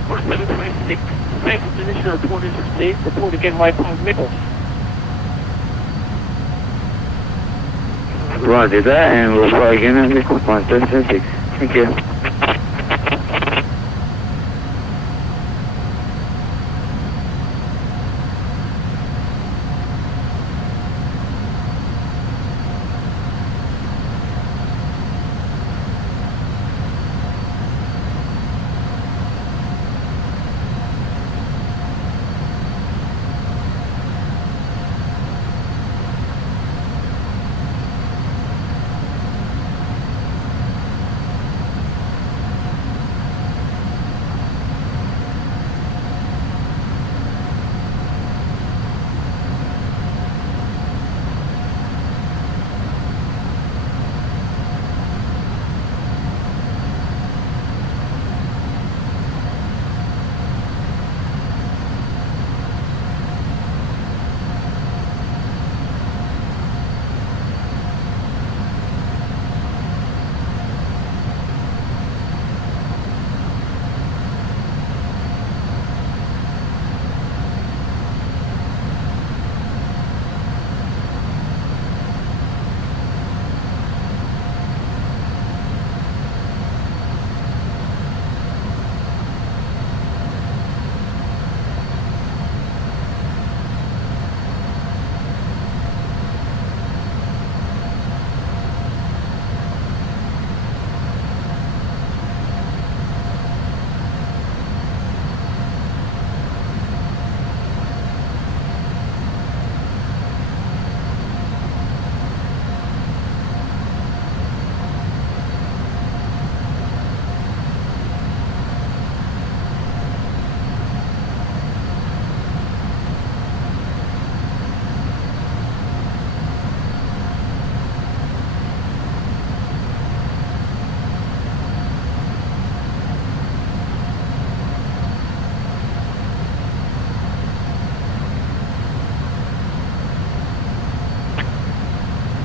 1726. Thanks, position report is received. Report again right on MIKEL. Roger that, and we'll try again at MIKEL 1726. Thank you.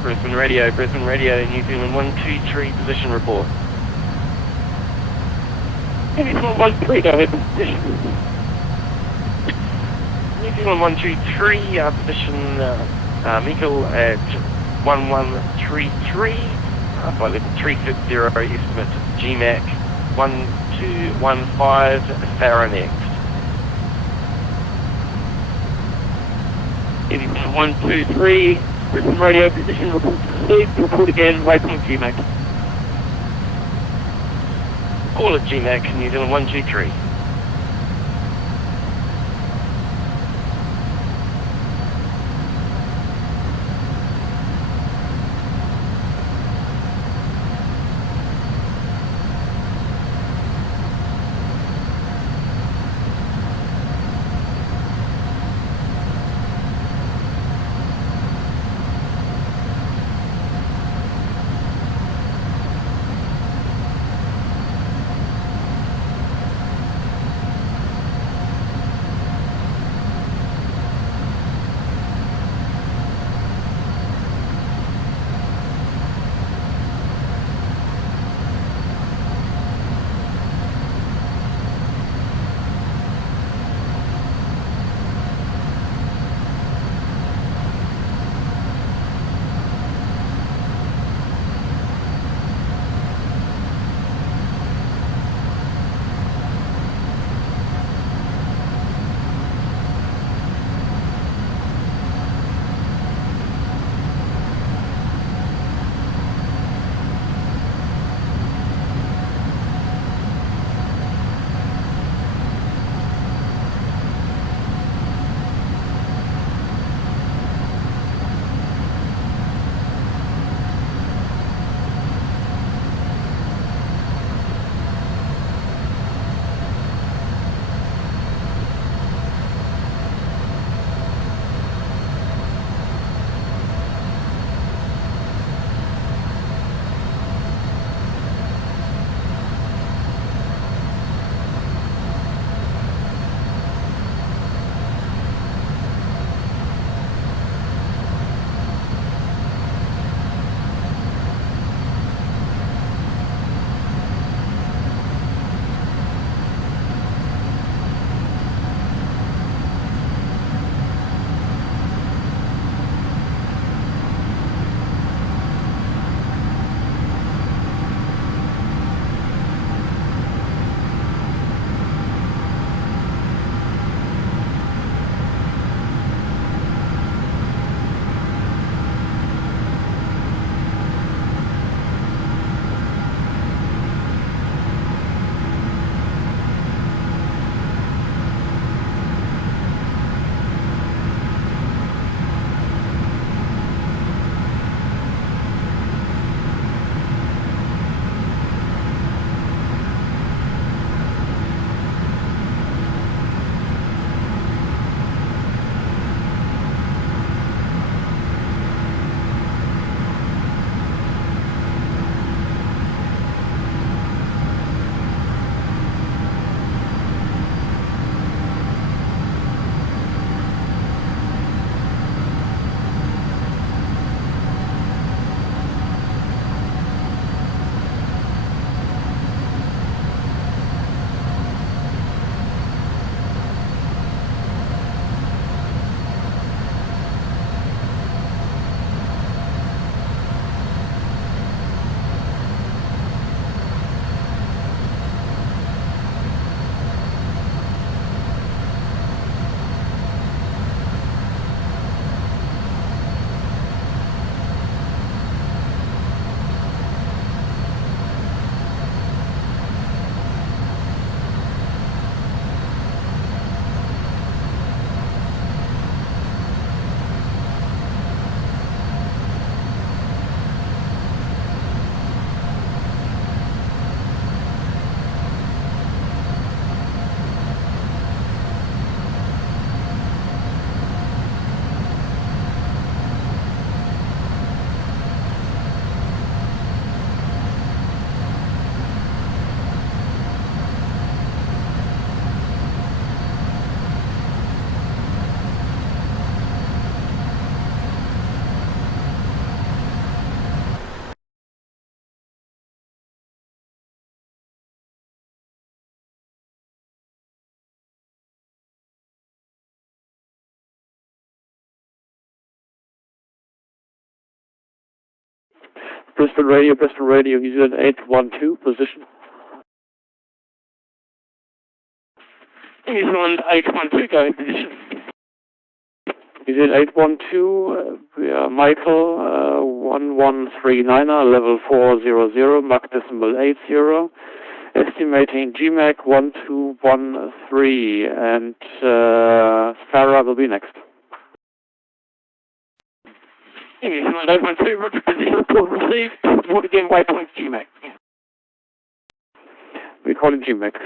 Brisbane Radio, New Zealand 123, position report. New Zealand 123, go ahead, position. New Zealand 123, position MIKEL at 1133, flight level 350, estimate GMAC 1215, Farah next. New Zealand 123, Brisbane Radio, position report received, report again, waypoint GMAC. All at GMAC, New Zealand 123. Brisbane Radio, New Zealand 812, position. New Zealand 812, going position. New Zealand 812, we are MIKEL, 1139er, level 400, Mach decimal 80, estimating GMAC 1213, and Farah will be next. New Zealand 812, roger, position report received. Report again, waypoint GMAC. We call it GMAC.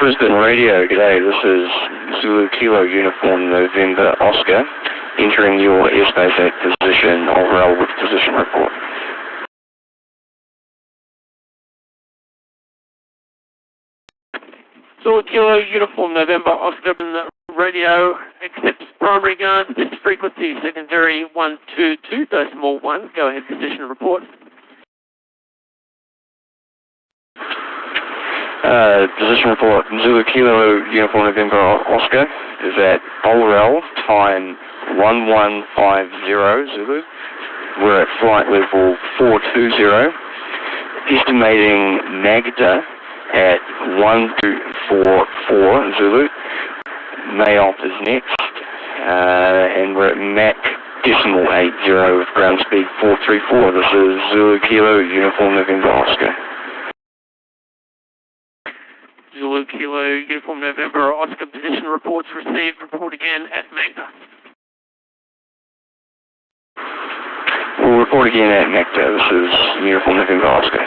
Brisbane Radio, g'day, this is Zulu Kilo Uniform November Oscar, entering your airspace at position overall with position report. So Kilo Uniform November Oscar Radio accepts primary guard, this frequency secondary 122.1, go ahead position report. Position report, Zulu Kilo Uniform November Oscar is at Olrel, time 1150 Zulu. We're at flight level 420, estimating Magda at 1244 Zulu. Mayop is next, and we're at Mach decimal 80 with ground speed 434. This is Zulu Kilo Uniform November Oscar. Zulu Kilo Uniform November Oscar position reports received. Report again at Magda. We'll report again at Magda. This is Uniform November Oscar.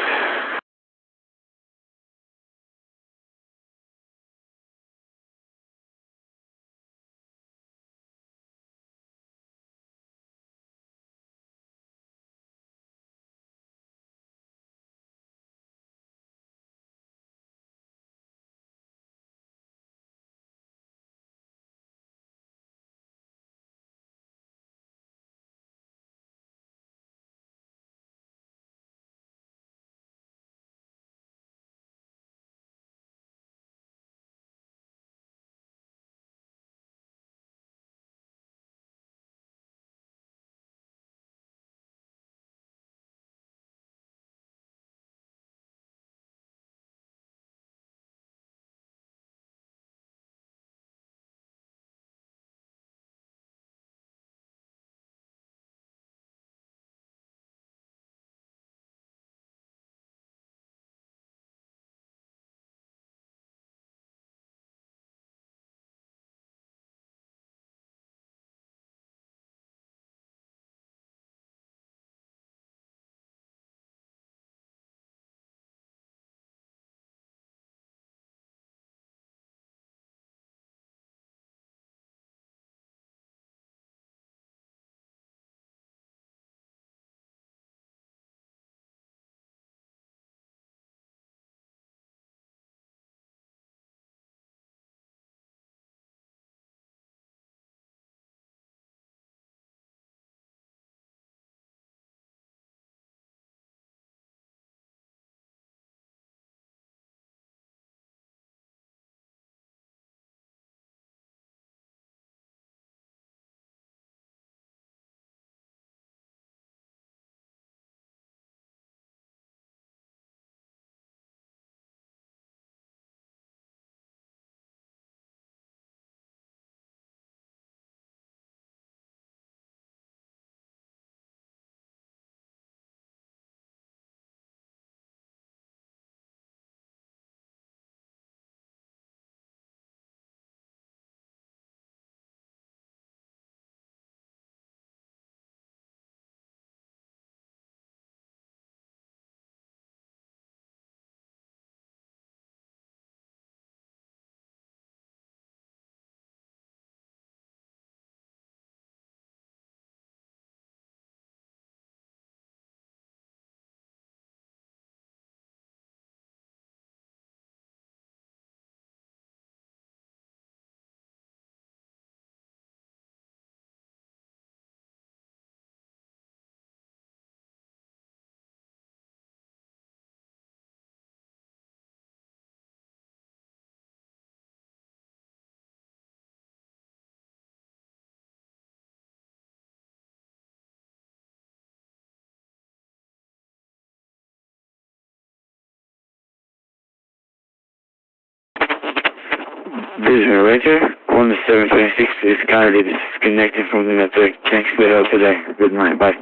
Brisbane Radio, 1726 is currently disconnected from the network. Thanks for the help today. Good night, bye.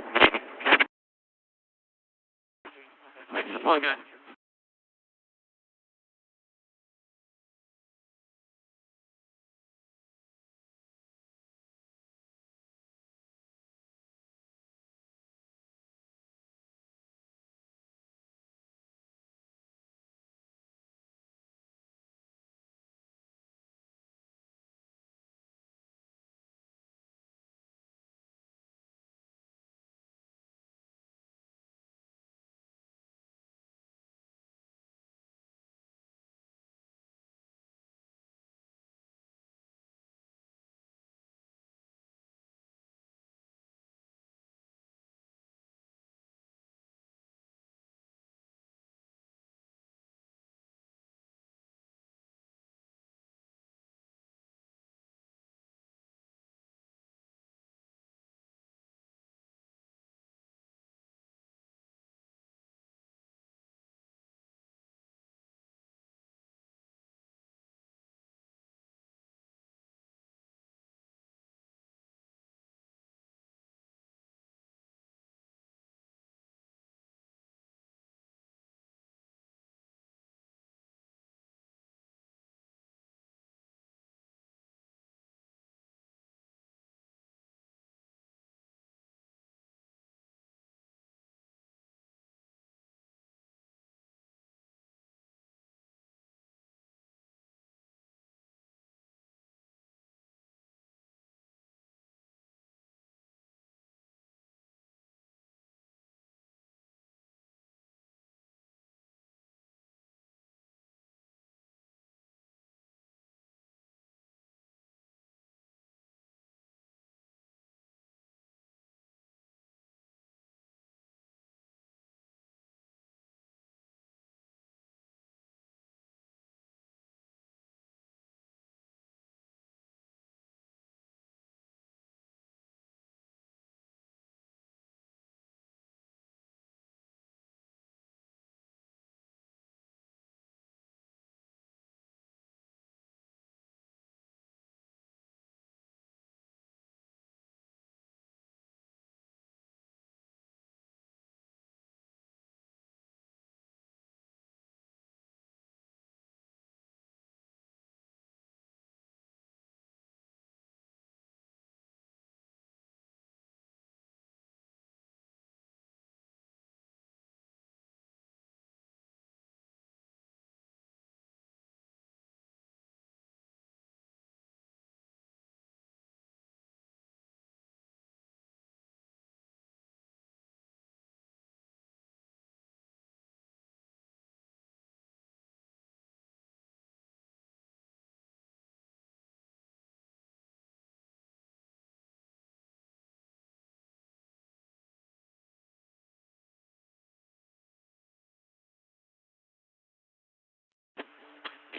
Okay.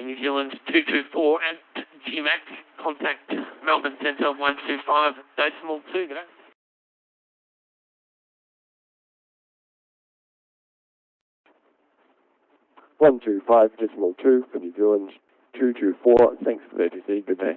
New Zealand 224 at GMAC, contact Melbourne Centre 125.2, good day. 125.2 for New Zealand 224, thanks for the ATC, good day.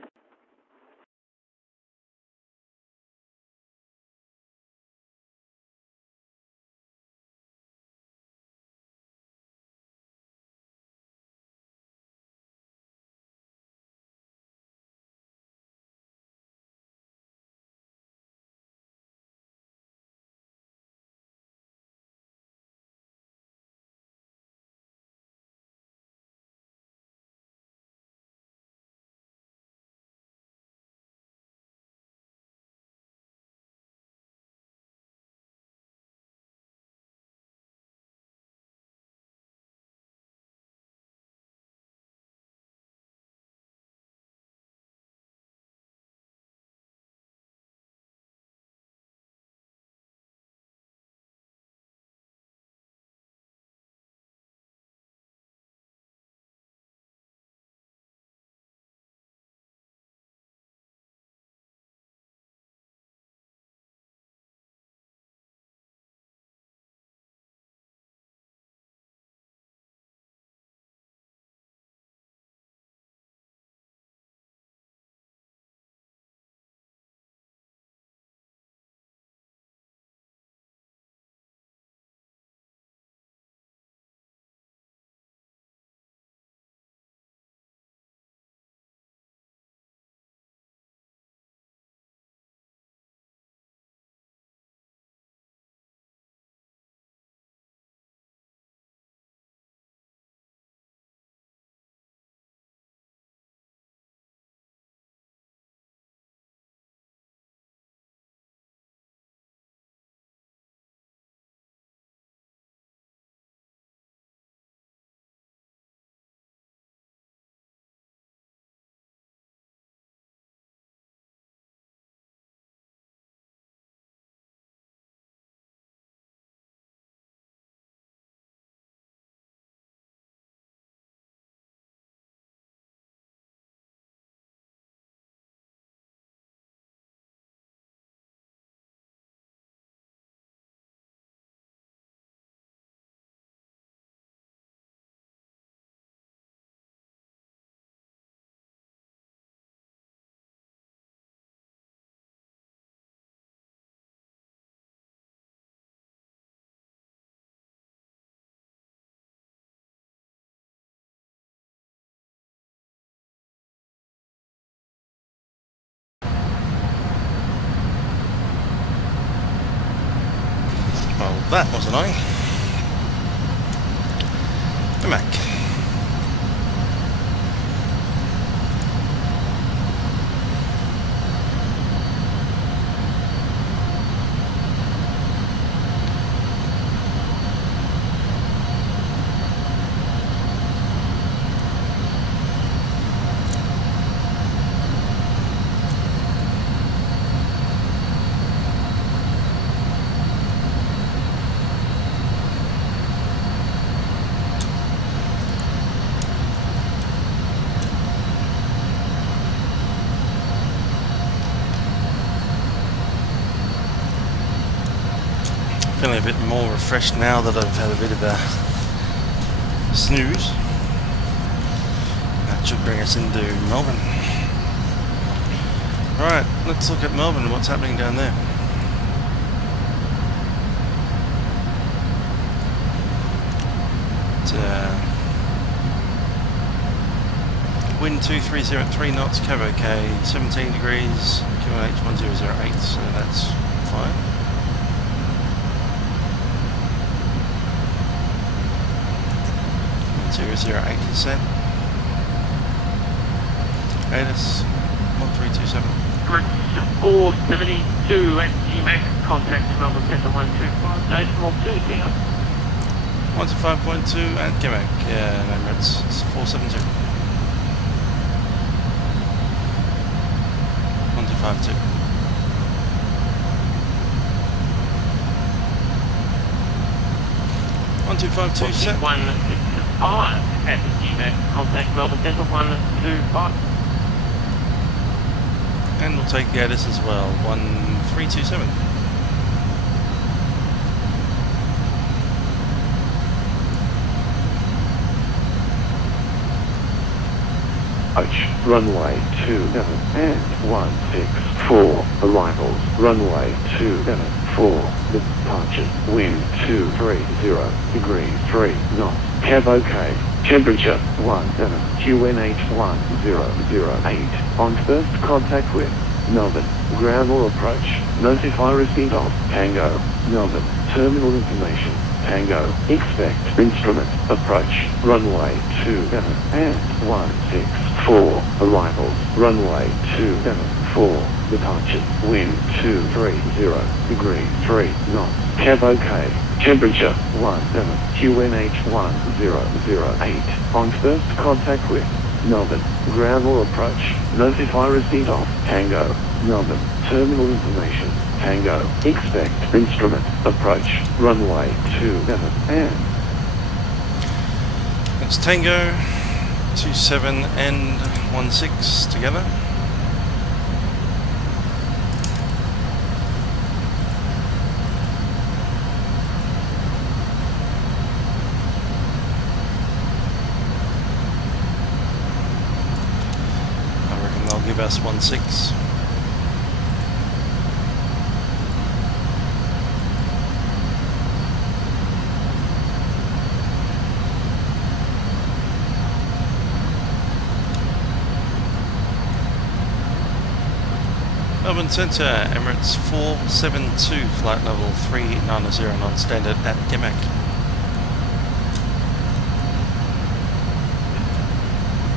Well, that was annoying. Come back. Feeling a bit more refreshed now that I've had a bit of a snooze. That should bring us into Melbourne. Right, let's look at Melbourne and what's happening down there. It's, wind 2303 at 3 knots, cab okay, 17 degrees, QNH 1008, so that's fine. 008%. ATIS 1327. 472 at GMAC, contact Melbourne Centre 125, decimal 2, see ya. 125.2 at GMAC, name rates 472. 1252. 1252 set. 165 overhead UMAC, contact Melbourne Central 125. And we'll take the ATIS as well, 1327. Runway 27 and 164 arrivals. Runway 274 departures. Wind 230 degrees 3 knots. Cab OK. Temperature 17 QNH 1008. On first contact with Melbourne. Ground or approach. Notify receipt of Tango. Melbourne. Terminal information. Tango. Expect instrument. Approach. Runway 27 and 164 arrivals. Runway 274 departures. Wind 230 degrees 3 knots. Cab OK. Temperature 17 QNH 1008. On first contact with Melbourne. Ground or approach. Notify receipt of Tango. Melbourne. Terminal information. Tango. Expect instrument. Approach. Runway 27 and... That's Tango, 27 and 16 together. I reckon they'll give us 16. Melbourne Centre, Emirates 472, flight level 390 non-standard at Gemak.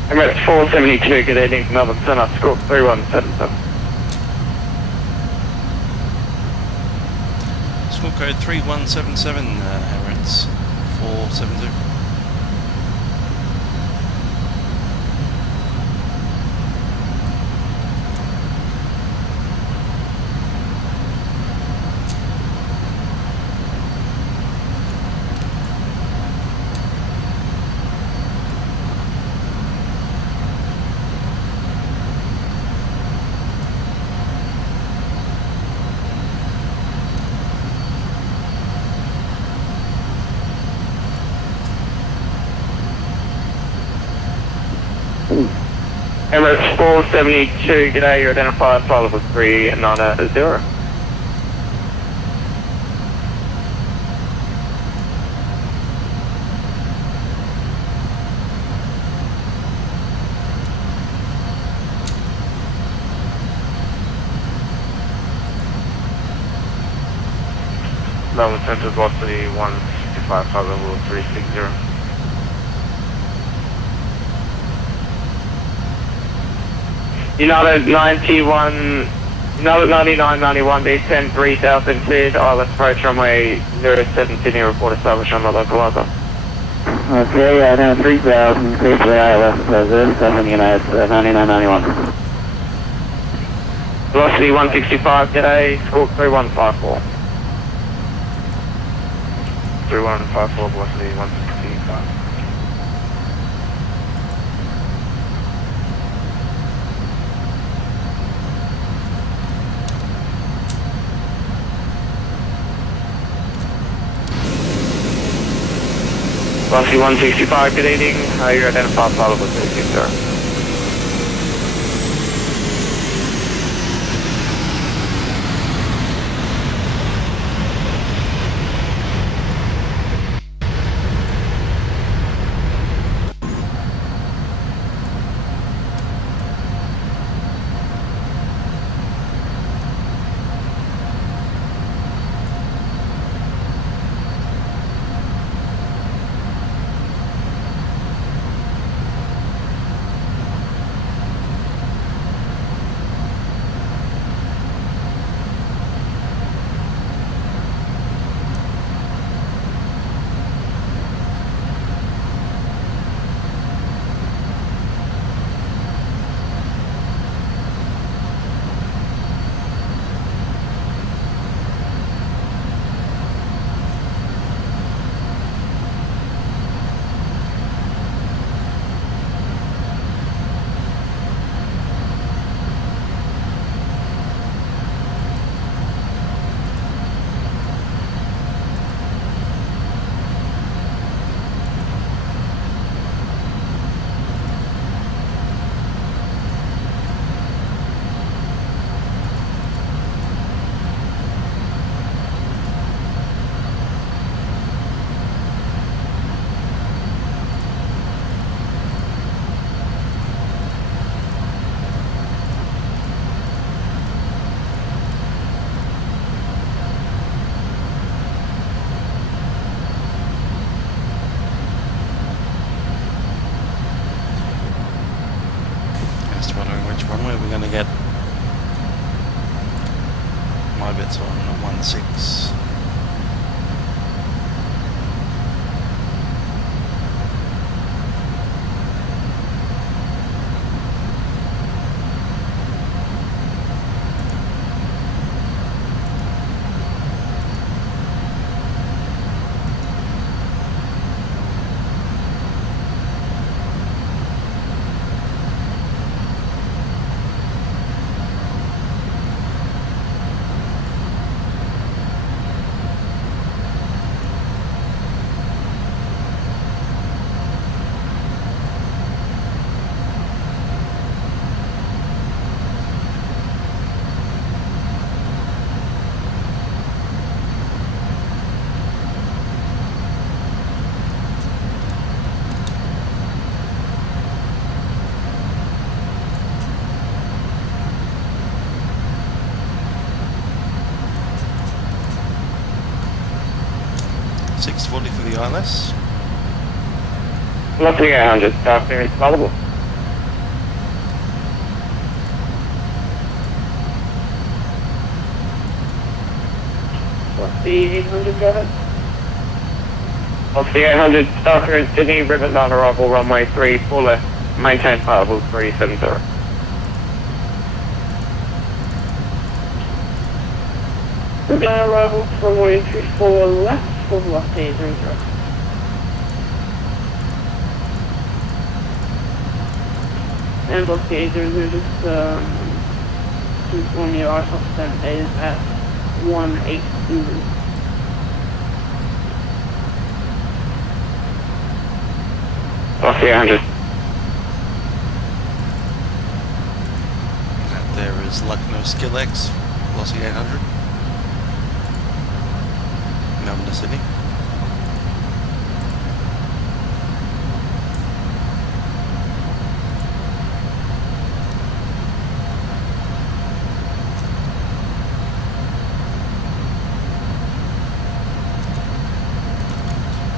Emirates 472, good evening, Melbourne Centre, score 3177. Score code 3177, Emirates 472. Emirates 472, g'day, you're identified, flight level 390. Melbourne Centre, velocity 165, flight level 360. United 91, United 9991, descend 3000 cleared, ILS approach runway 07 Sydney, report established on the localizer. Okay, now 3000, clear for the ILS, 07 United 9991. Velocity 165, g'day, squawk 3154. 3154, velocity 165. Velocity 165, good evening, you're identified, flight level 360. my bits on 16. $640 for the ILS. Nothing 800, staff clearance available. What's the 800 driver? What's the 800, staff clearance Sydney, rivet on arrival, runway 3, full left, maintain available 370. Arrival from runway 34 left, full left 800. And both the 800 is to inform you our substance is at 182. What's the 800? And there is Lucknow Skillex, Velocity 800. Melbourne to Sydney.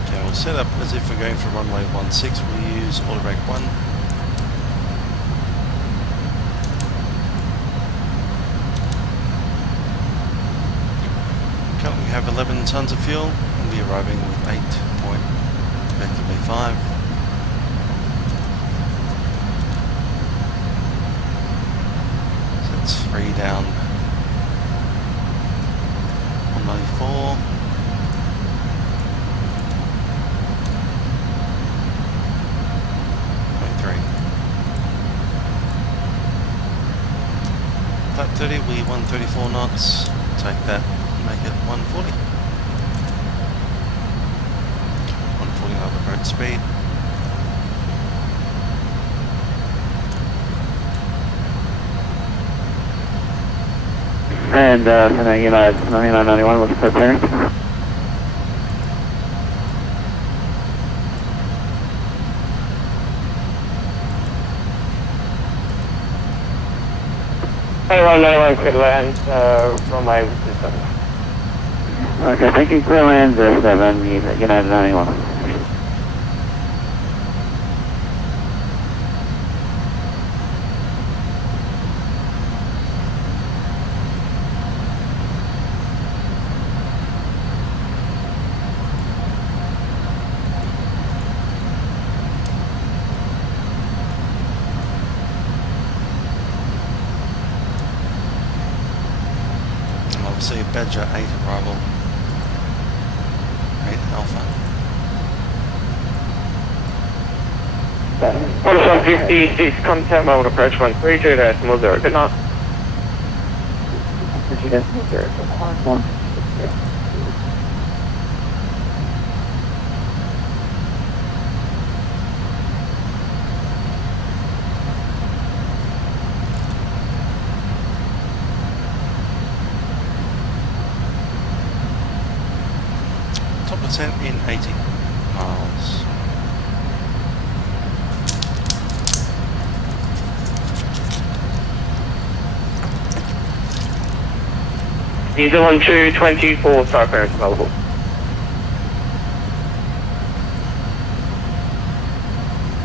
Okay, we'll set up as if we're going for runway 16. We'll use auto brake 1. Currently we have 11 tons of fuel. We'll be arriving with 8 point, effectively 5. So that's 3 down. 194. Flat 30, we 134 knots. Take that, make it 140. 140 knot of road speed. And for United 9991, what's the clearance? Hey, 91 clear land, runway 27. Okay, thank you. Clear land 07, United 91. Obviously Badger 8 arrival. 8 Alpha. Waterfront 56, contact mode approach 132, that's Mother, good night. Top descent in 80 miles. Either 1224, star clearance available.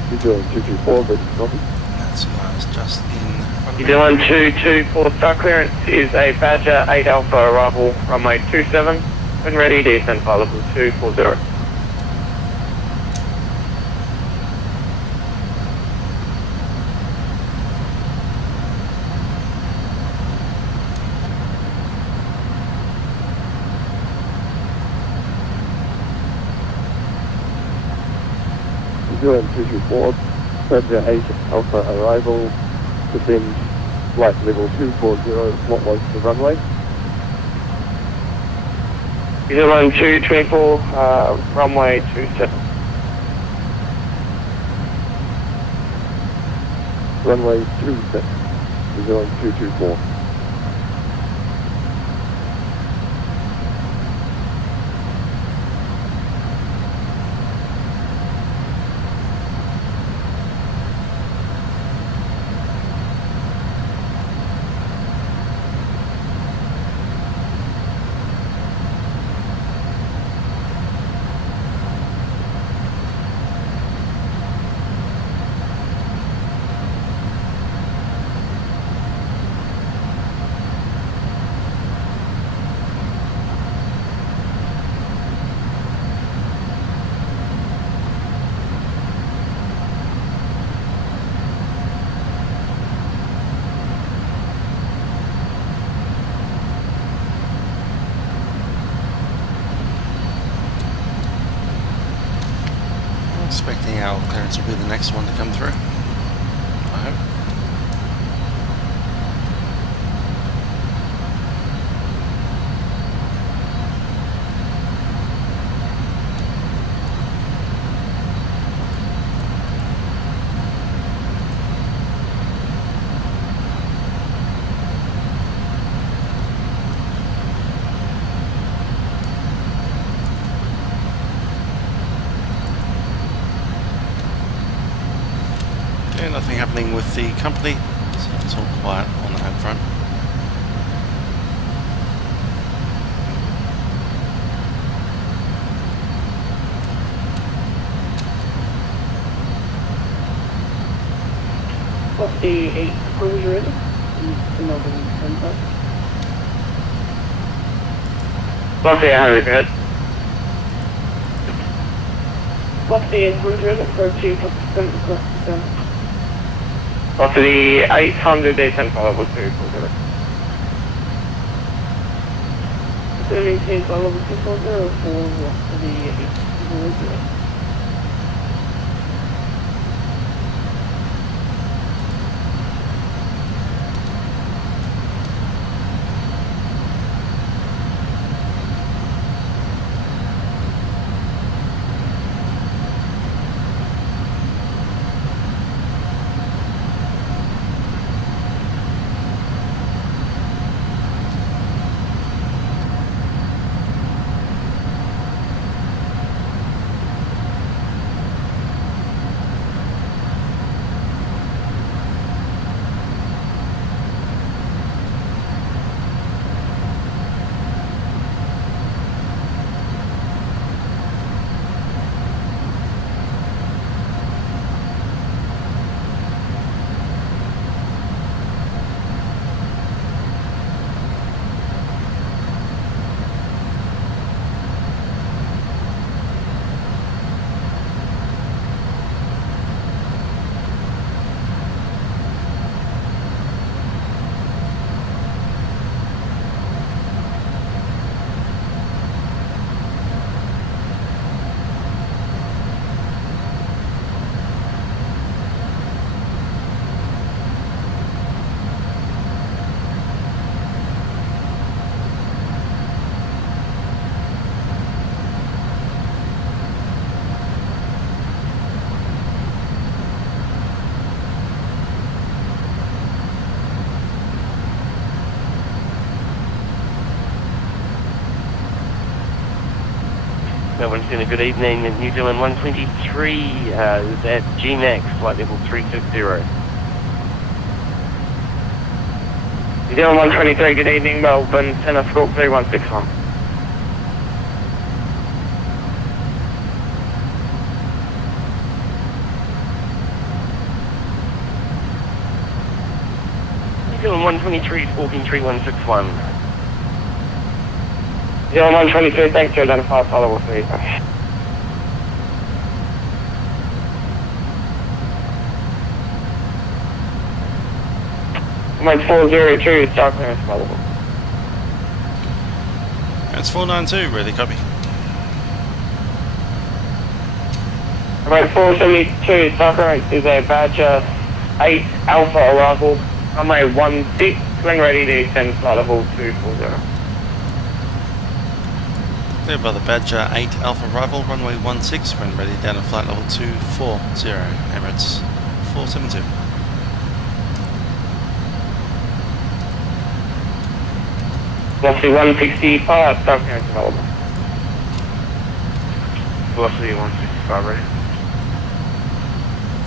You're doing 224, but copy. That's nice, just in front of New me. Zealand 224 start clearance is a Badger 8 Alpha arrival runway 27. When ready, descend flight level 240. New Zealand 224, Badger 8 Alpha arrival, descend flight level 240, what was the runway? New Zealand 224, runway 27. Runway 26, New Zealand 224. Expecting our clearance will be the next one to come through, I hope. Okay, nothing happening with the company, so it's all quiet on the home front. What's the 8 cruiser is it? The Melbourne Centre. What's the 800 head? What's the 8 cruiser is it for 2%? What's the 800 descend flight level 240? So they take all over 240 or for the 8 Melbourne Centre, good evening. New Zealand 123 is at GMAX, flight level 360. New Zealand 123, good evening, Melbourne Centre, Scope 3161. Zealand 123, walking 3161. 123, thanks to identify followable 3. Mike 402, star clearance followable. That's 492, ready, copy. Mike 472, star clearance is a Badger 8 Alpha arrival, runway 16, when ready to descend flight level 240. Clear by the Badger 8 Alpha arrival, runway 16, when ready down to flight level 240, Emirates 472. Velocity 165, star clearance available. Velocity 165 ready.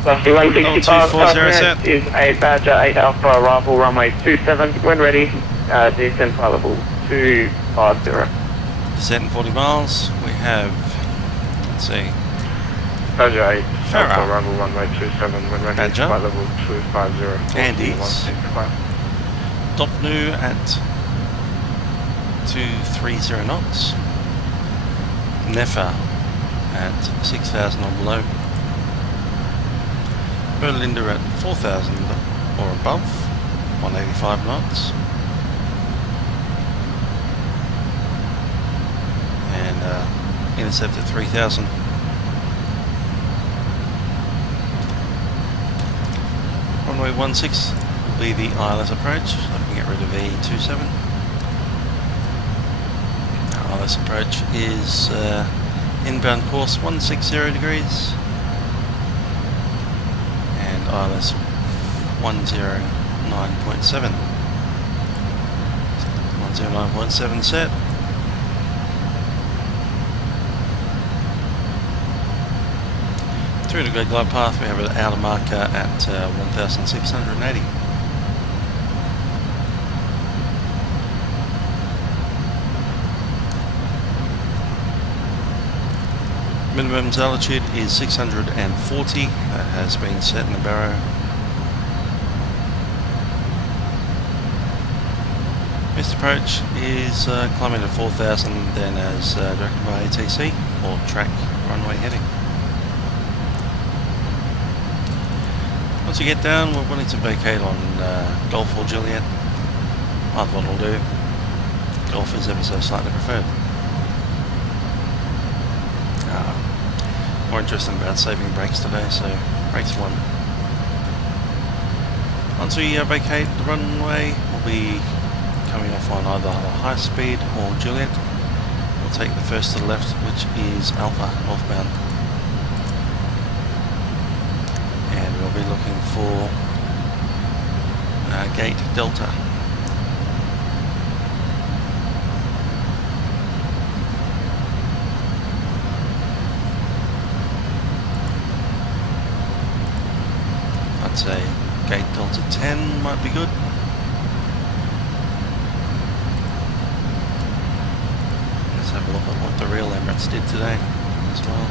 Velocity 165, star 240 clearance set. is a Badger 8 Alpha arrival, runway 27, when ready, descend flight level 250. Descent 40 miles, we have, let's see, Badger 8, Farah. Alpha arrival runway 27, when ready, Badger. flight level 250, Andes. 165. Dopnu at 230 knots, Nefa at 6,000 or below, Berlinda at 4,000 or above, 185 knots, and intercept at 3,000. Runway 16 will be the ILS approach, so I can get rid of E27. ILS approach is inbound course 160 degrees and ILS 109.7. 109.7 set. Through the Great Glide Path we have an outer marker at 1,680. Minimum altitude is 640, that has been set in the barrow. Missed approach is climbing to 4,000, then as directed by ATC, or track runway heading. Once you get down, we're wanting to vacate on Golf or Juliet. Either one will do. Golf is ever so slightly preferred. More interesting about saving brakes today, so brakes 1. Once we vacate the runway, we'll be coming off on either high speed or Juliet. We'll take the first to the left, which is Alpha, northbound. And we'll be looking for gate Delta. I'd say gate Delta 10 might be good. Let's have a look at what the real Emirates did today as well.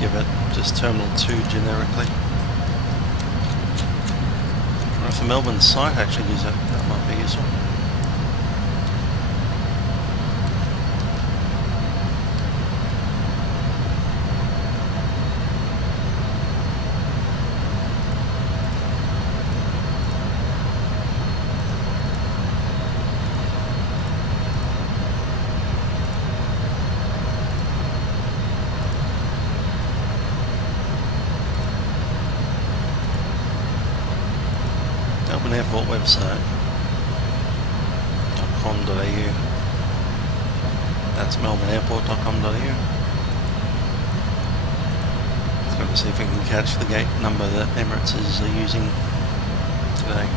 Give it just Terminal 2 generically. I don't know if the Melbourne site actually gives it, that might be useful. Melbourne Airport website. That's melbourneairport.com.au. Let's go to see if we can catch the gate number that Emirates is using today.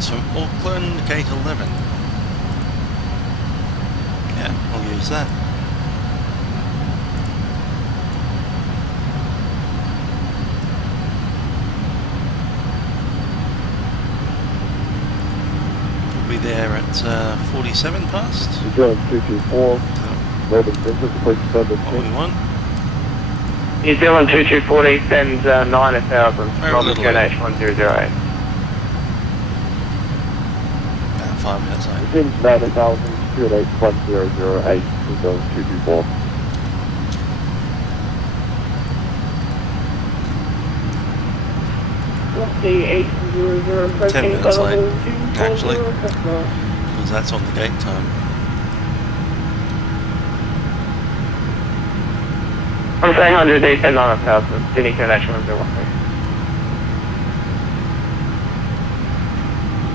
From Auckland, gate 11. Yeah, I'll use that. We'll be there at 47 past. New Zealand 224, Melbourne Centre, please stand at What we want. New Zealand 2240 sends 9,000, Melbourne QNH1008. 5 minutes late. Sends 9,000, QNH 1008, New Zealand 224. Rusty 800, 10 minutes late, actually, because that's on the gate time. I'm saying 100, they send 9,000, Sydney QNH 1008.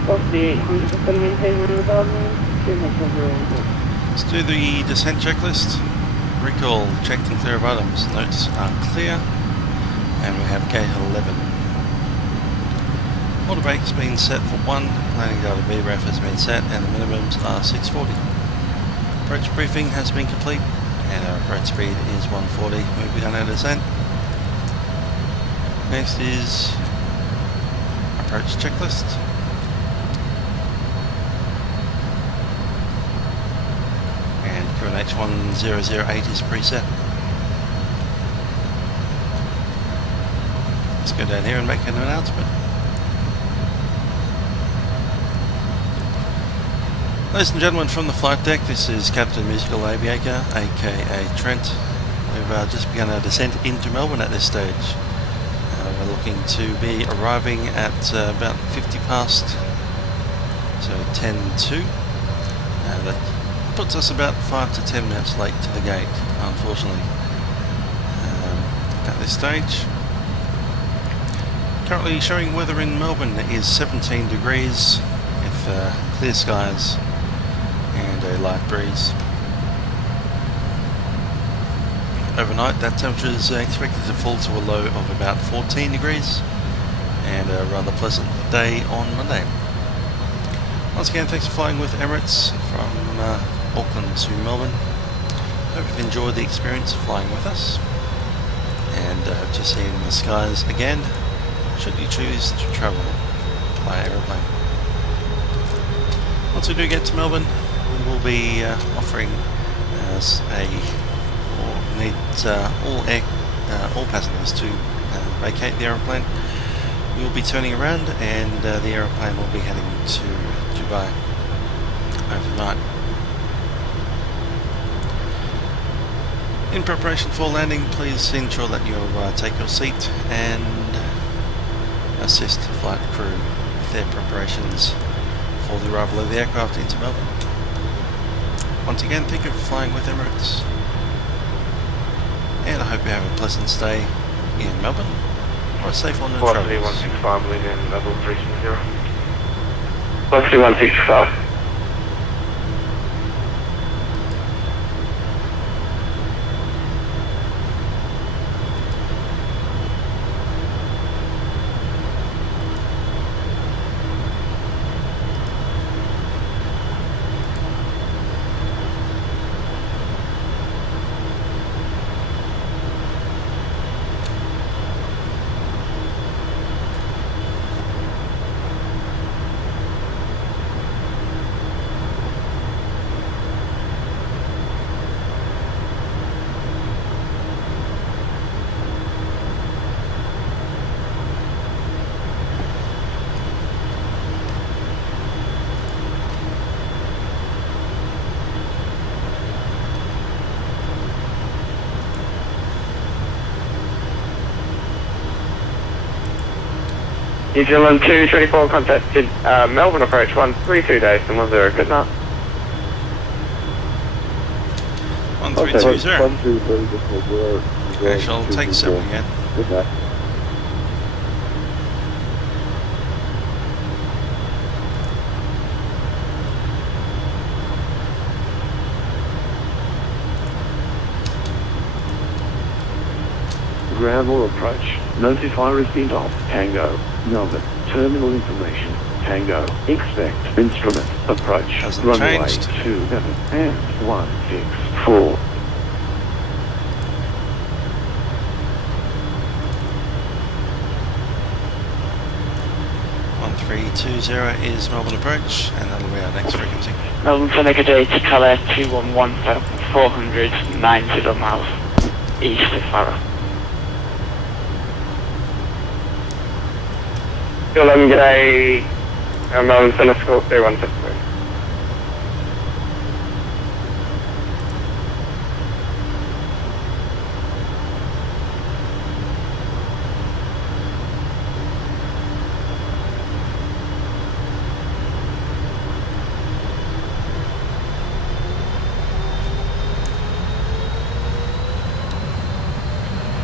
Rusty 800, maintain 1,000, QNH 1008. Let's do the descent checklist. Recall, checked and clear of items. Notes are clear. And we have gate 11. Water brake's been set for 1. Landing data VREF has been set and the minimums are 640. Approach briefing has been complete and our approach speed is 140. We've begun our descent. Next is approach checklist. And QNH 1008 is preset. Let's go down here and make an announcement. Ladies and gentlemen from the flight deck, this is Captain Musical Aviator, aka Trent. We've just begun our descent into Melbourne at this stage. We're looking to be arriving at about 50 past, so 10:02. That puts us about 5 to 10 minutes late to the gate, unfortunately, at this stage. Currently showing weather in Melbourne is 17 degrees with clear skies and a light breeze. Overnight that temperature is expected to fall to a low of about 14 degrees and a rather pleasant day on Monday. Once again, thanks for flying with Emirates from Auckland to Melbourne. Hope you've enjoyed the experience of flying with us and hope to see you in the skies again should you choose to travel by aeroplane. Once we do get to Melbourne, we will be offering all passengers to vacate the aeroplane. We will be turning around and the aeroplane will be heading to Dubai overnight. In preparation for landing, please ensure that you take your seat and assist the flight crew with their preparations for the arrival of the aircraft into Melbourne. Once again, thank you for flying with Emirates, and I hope you have a pleasant stay in Melbourne or a safe one in travel. Velocity 165 leading level 360. Velocity 165. New Zealand 224 contacted Melbourne approach 132 days and 10, good night. 1320. 123, just 10. Actually, I'll take 7 again. Good night. Ground or approach. Notify receipt of Tango, Melbourne. Terminal information. Tango. Expect instrument. Approach. Hasn't Runway changed. 27 and 164. Is Melbourne approach, and that'll be our next frequency. Melbourne Seneca Day to Calais 211 for 490 miles east of Farrow. 211, g'day, Melbourne Centre School 3163.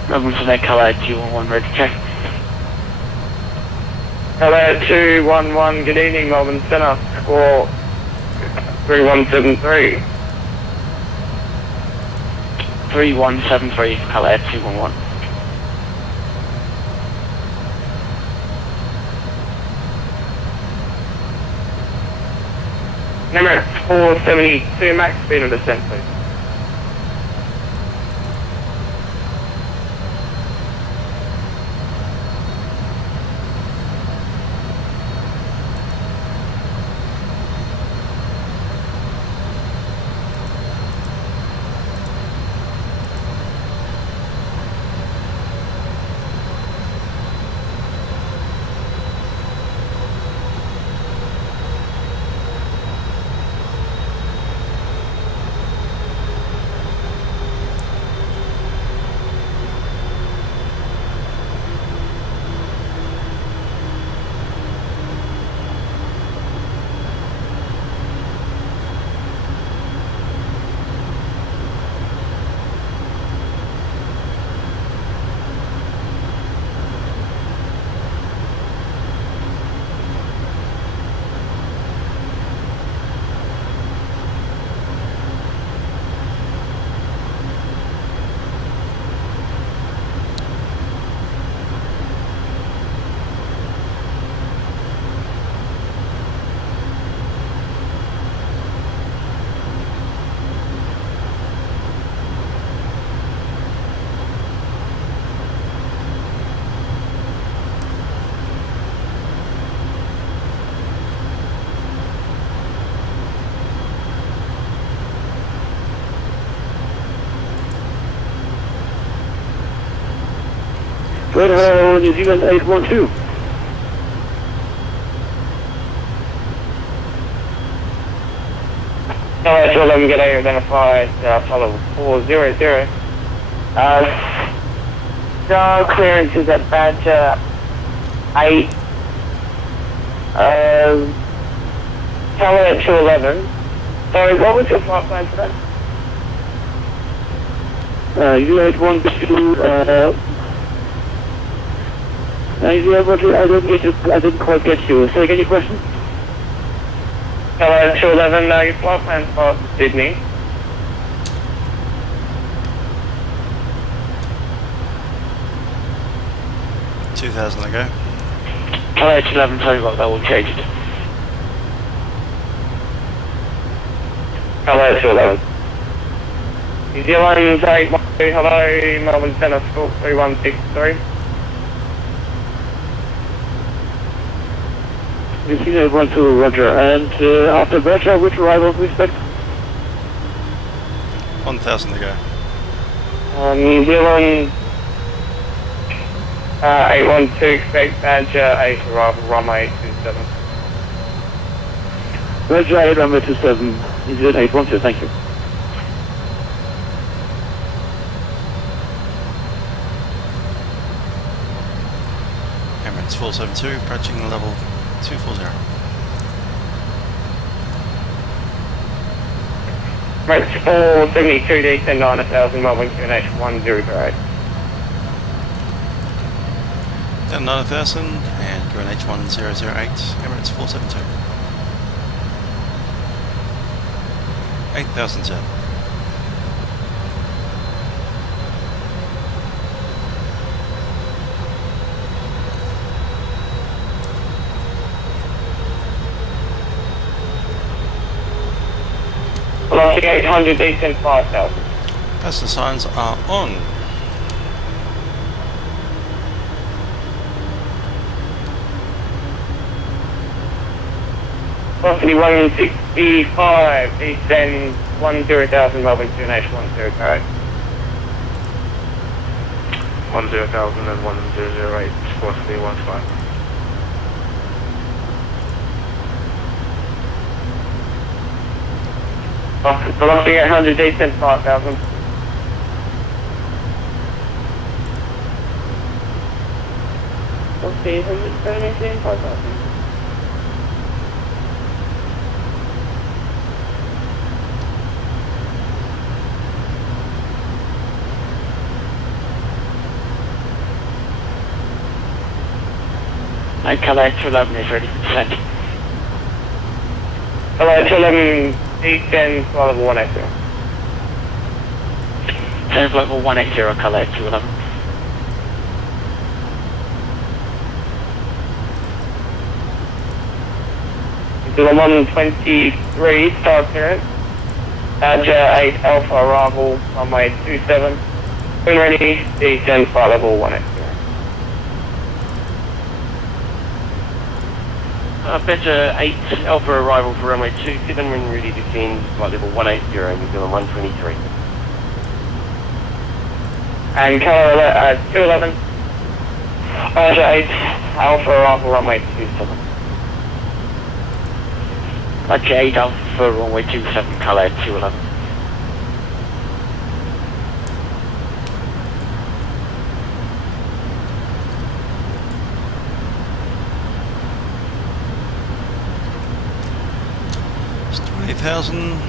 Melbourne Seneca Calais 211 ready to check. Calais 211, good evening, Melbourne Centre, score 3173. 3173 Calais 211. Number 472, max speed of descent, please. Hello, New Zealand 812. Calais 211, g'day, identified, follow 400. No clearances at Badger 8. Calais 211. Sorry, what was your flight plan for that? U812, I didn't quite get you. Say again your question? Calais 211, your flight plan for Sydney. $2,000 to go. Calais 211, sorry what that will change it. Calais 211. New Zealand 812, hello, Melbourne Centre School 3163. New Zealand 812, roger. And after Badger, which arrivals we expect? 1,000 to go. New Zealand 812, expect Badger 8 arrival, runway 27. Badger 8, runway 27, New Zealand 812, thank you. Emirates 472, approaching level 240. Emirates 472, descend 9000, Melbourne QNH 1008. Down 9000 and QNH 1008, Emirates 472. 8000 set. Velocity 800, descend 5000. Passenger signs are on. Velocity 165, descend 10,000, Melbourne QNH 1008. 10,000 and 1008, velocity 15. Velocity 800, descend 5000. Velocity 800, descend 5000. MIKEL 211 is ready for descent. Hello, 211, descend flight level 180. Descend flight level 180, MIKEL 211. Zulu 123, star clearance. Badger 8 Alpha arrival, runway 27. When ready, descend flight level 180. Badger 8 Alpha arrival for runway 27, when ready to descend flight level 180, New Zealand 123. And color 211. Badger 8 Alpha arrival, runway 27. Badger 8 Alpha runway 27, color 211. It's 20,000.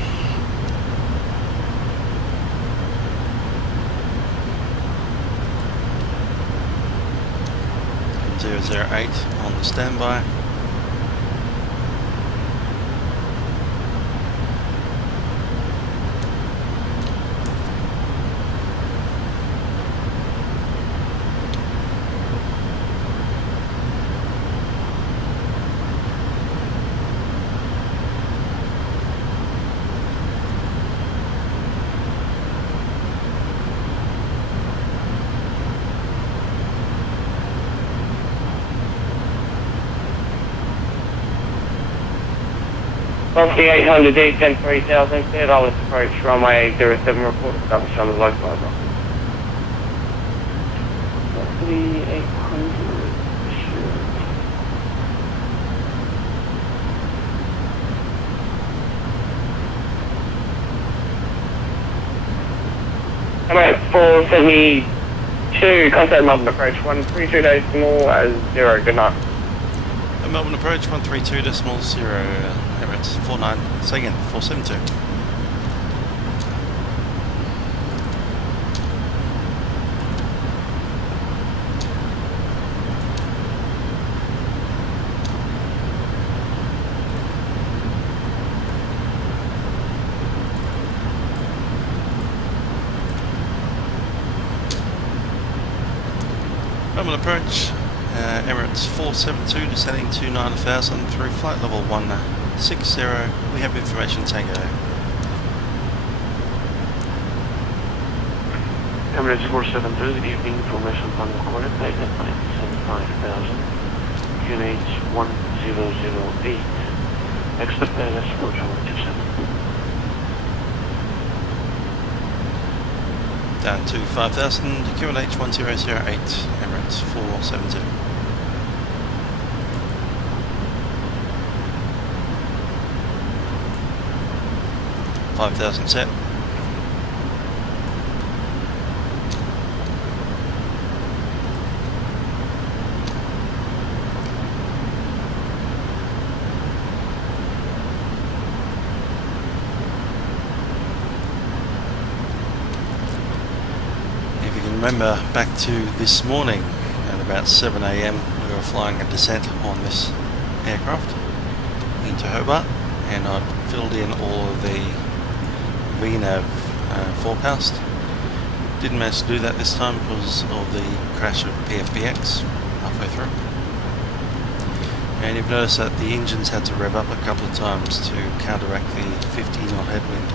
.008 on the standby. Velocity 800, descend 3000, cleared Island approach, runway 07, report establish on the localizer. Velocity 800, I'm at 472, contact Melbourne approach, 132 decimal as 0, good night. Melbourne approach 132.0, Emirates 49, say again, 472. Melbourne approach, Emirates 472 descending to 9000 through flight level 160. We have information, Tango. Emirates 472, good evening, information on the coordinate at 975,000, QNH 1008, expect LS approach 127. Down to 5000, QNH 1008, Emirates 472. $5,000 set. remember back to this morning at about 7 AM we were flying a descent on this aircraft into Hobart, and I'd filled in all of the VNAV forecast. Didn't manage to do that this time because of the crash of PFBX halfway through. And you've noticed that the engines had to rev up a couple of times to counteract the 50 knot headwind.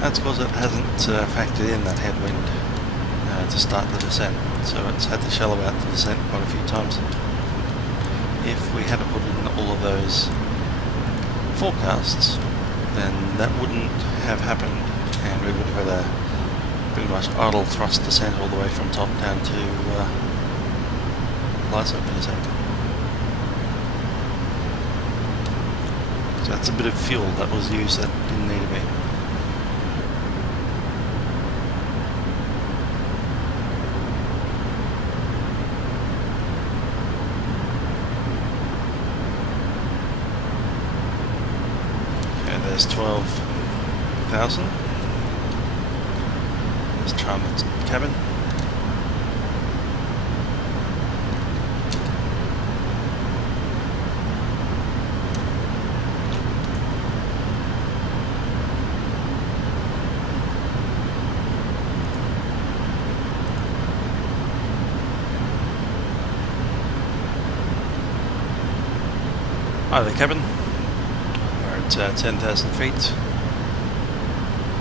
That's because it hasn't factored in that headwind to start the descent, so it's had to shallow out the descent quite a few times. If we had put in all of those forecasts, then that wouldn't have happened, and we would have had a pretty much idle thrust descent all the way from top down to lights open descent. So that's a bit of fuel that was used that didn't need to be. Okay, there's 12,000. Let's try the cabin. Hi, the cabin. We're at 10,000 feet.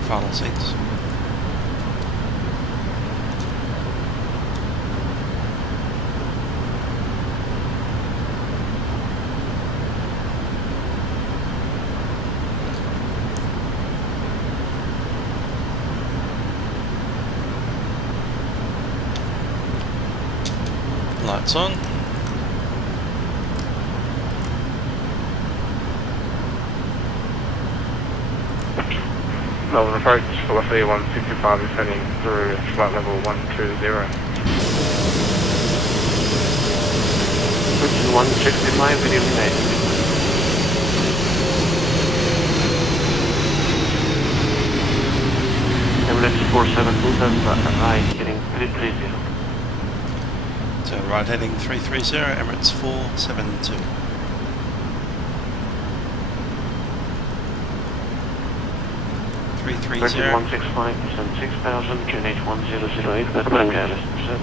Final seats. Lights on. Melbourne approach, velocity 165 is heading through flight level 120. Approaching 165, video minute. Emirates 472, right, heading 330. So right heading 330, Emirates 472. Virgin 165, descend 6,000, QNH 1008, VATPAC Alice 7.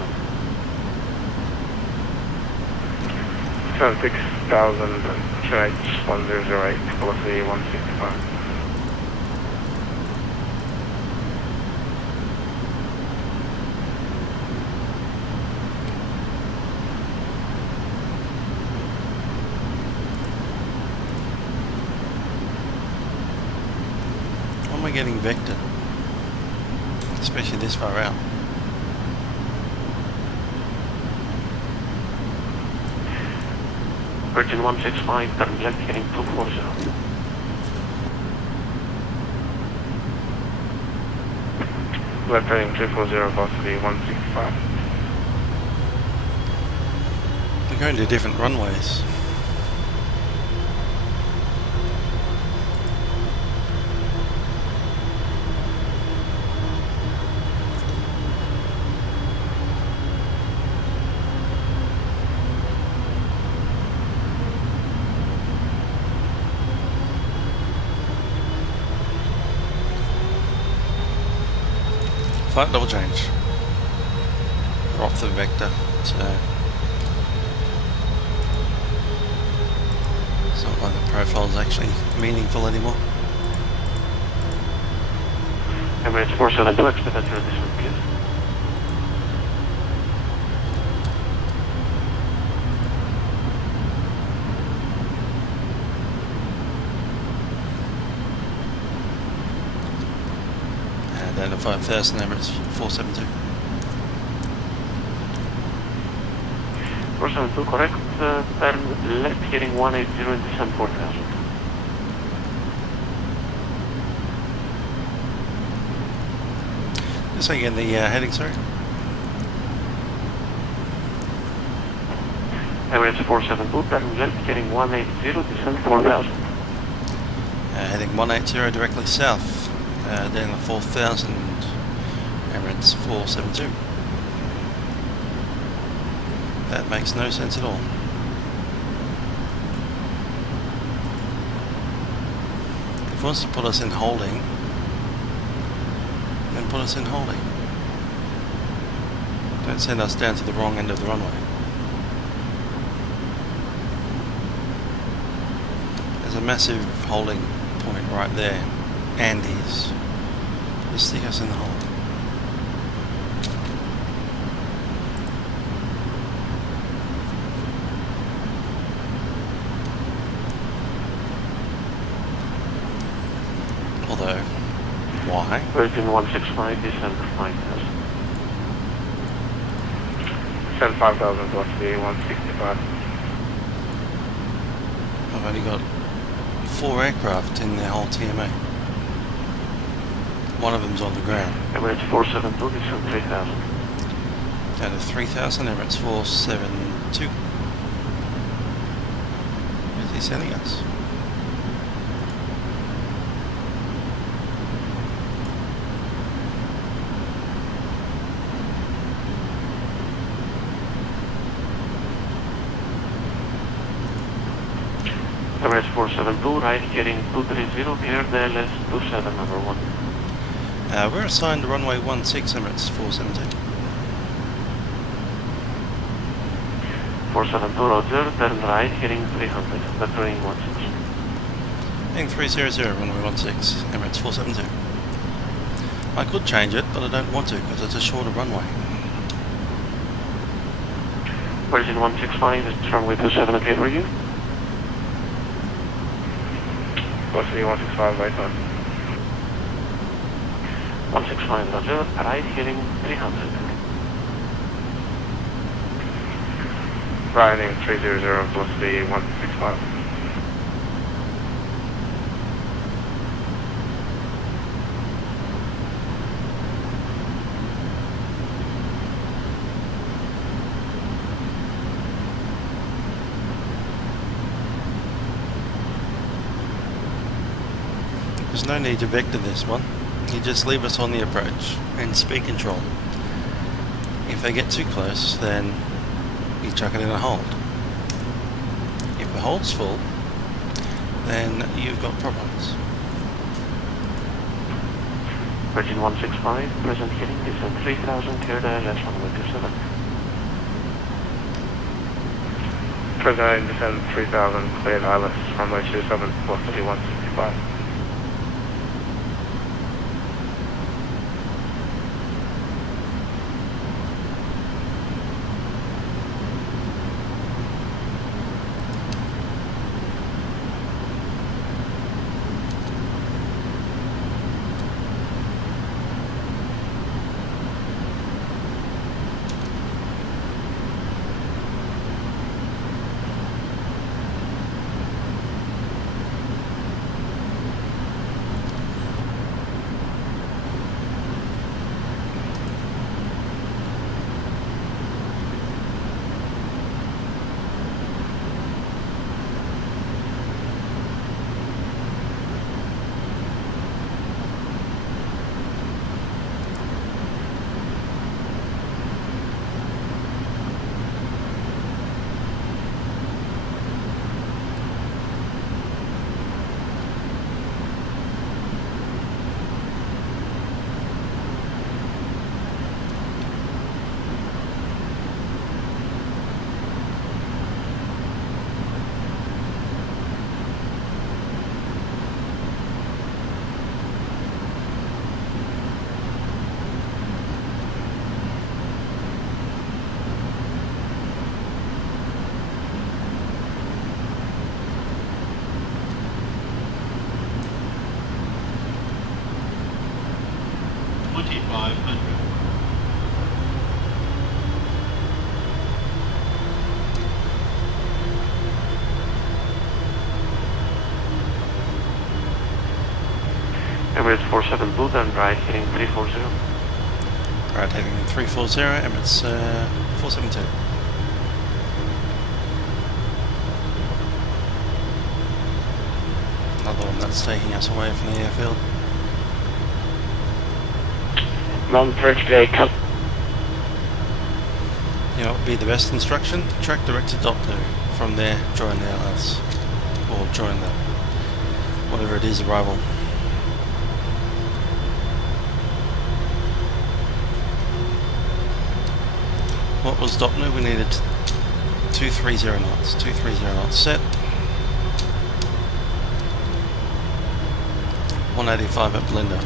6,000, QNH 1008, velocity 165. Why am I getting vectored? Especially this far out. Virgin 165, turn left heading 240. Left heading 240, velocity 165. We're going to different runways. Flight level change. We're off the vector, so it's not like the profile is actually meaningful anymore. Emirates 472, expect that descent, please. And 5,000 Emirates 472. 472, correct. Turn left heading 180 and descend 4,000. Just say again the heading, sorry. Emirates 472, turn left heading 180, descend 4,000. Heading 180 directly south, down the 4,000, Emirates 472. That makes no sense at all. If he wants to put us in holding, then put us in holding. Don't send us down to the wrong end of the runway. There's a massive holding point right there. Andes. Just stick us in the hold. Although, why? Virgin 165, descend 5000. Send 5,000 plus the 165. I've only got 4 aircraft in their whole TMA. One of them's on the ground. Emirates 472, descend 3000. Out of 3,000, Emirates 472. Where's he sending us? Emirates 472, right, heading 230, clear the LS 27, number 1. We're assigned to runway 16, Emirates 472. 472, roger, turn right, heading 300, vectoring 16. Heading 300, runway 16, Emirates 472. I could change it, but I don't want to because it's a shorter runway. Virgin 165, is runway 27 okay for you? What's the 165 right on? 165, roger, right, heading 300. Riding 300 plus the 165. There's no need to vector this one. You just leave us on the approach and speed control. If they get too close, then you chuck it in a hold. If the hold's full, then you've got problems. Virgin 165, present heading, descend 3000, clear the LS runway 27. Present descend 3000, cleared ILS, runway 27, plus the 165. Emirates 472, then right, heading 340. Right, heading 340, Emirates 472. Another one that's taking us away from the airfield. Non-birthday cup. You know what would be the best instruction? Track direct to Dopnu. From there, join the LS. Or join the whatever it is, arrival. What was Dopnu? We needed 230 knots. 230 knots set. 185 at Belinda.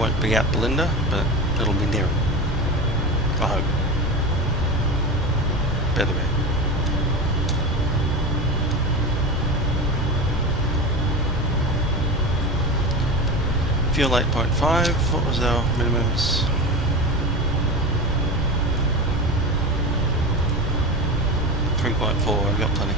Won't be at Belinda, but it'll be near it. I hope. Better be. Fuel 8.5. What was our minimums? I've got plenty.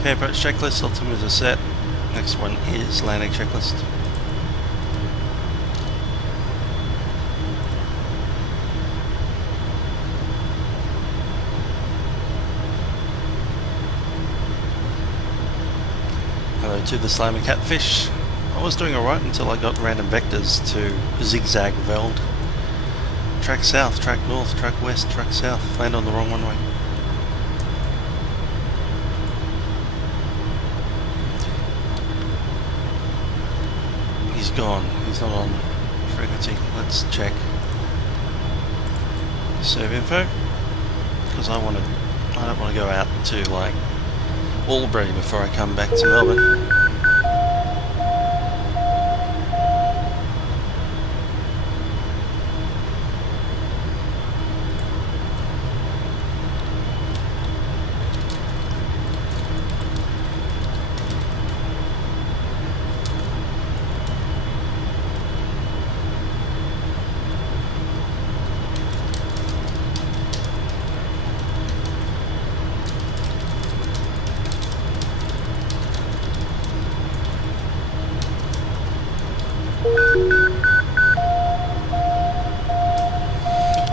Okay, approach checklist, altimeters are set. Next one is landing checklist. Hello to the slimy catfish. I was doing alright until I got random vectors to zigzag veld. Track south, track north, track west, track south. Land on the wrong one way. He's gone. He's not on frequency. Let's check. Serve info. Because I don't want to go out to like Albury before I come back to Melbourne.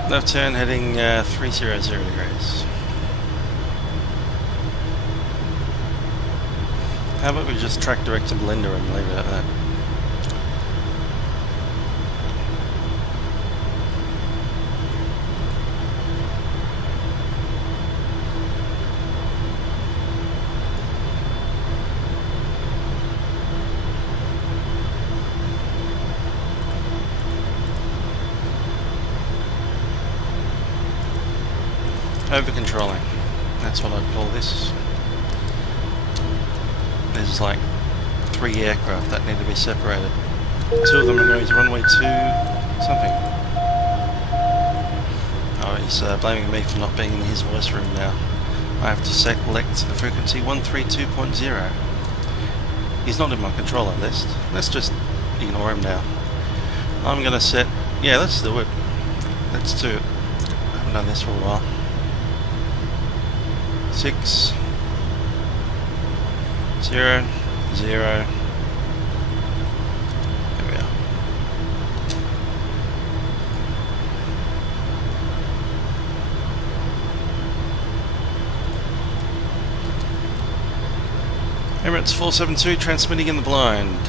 Left turn heading 300 degrees. How about we just track direct to Belinda and leave it at that? Over-controlling. That's what I'd call this. There's like 3 aircraft that need to be separated. 2 of them are going to runway 2 something. Oh, he's blaming me for not being in his voice room now. I have to select the frequency 132.0. He's not in my controller list. Let's just ignore him now. I'm going to set... Yeah, let's do it. Let's do it. I haven't done this for a while. 6 0 0. There we are. Emirates 472 transmitting in the blind.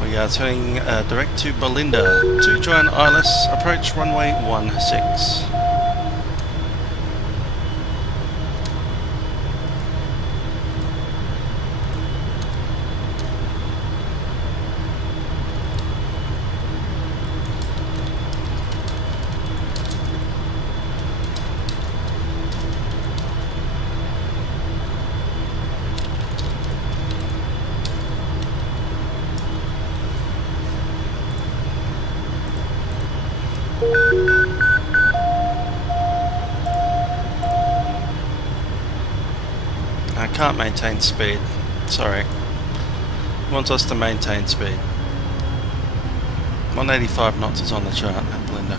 We are turning direct to Belinda. 2 join ILS, approach runway 16. I can't maintain speed. Sorry. He wants us to maintain speed. 185 knots is on the chart at Belinda.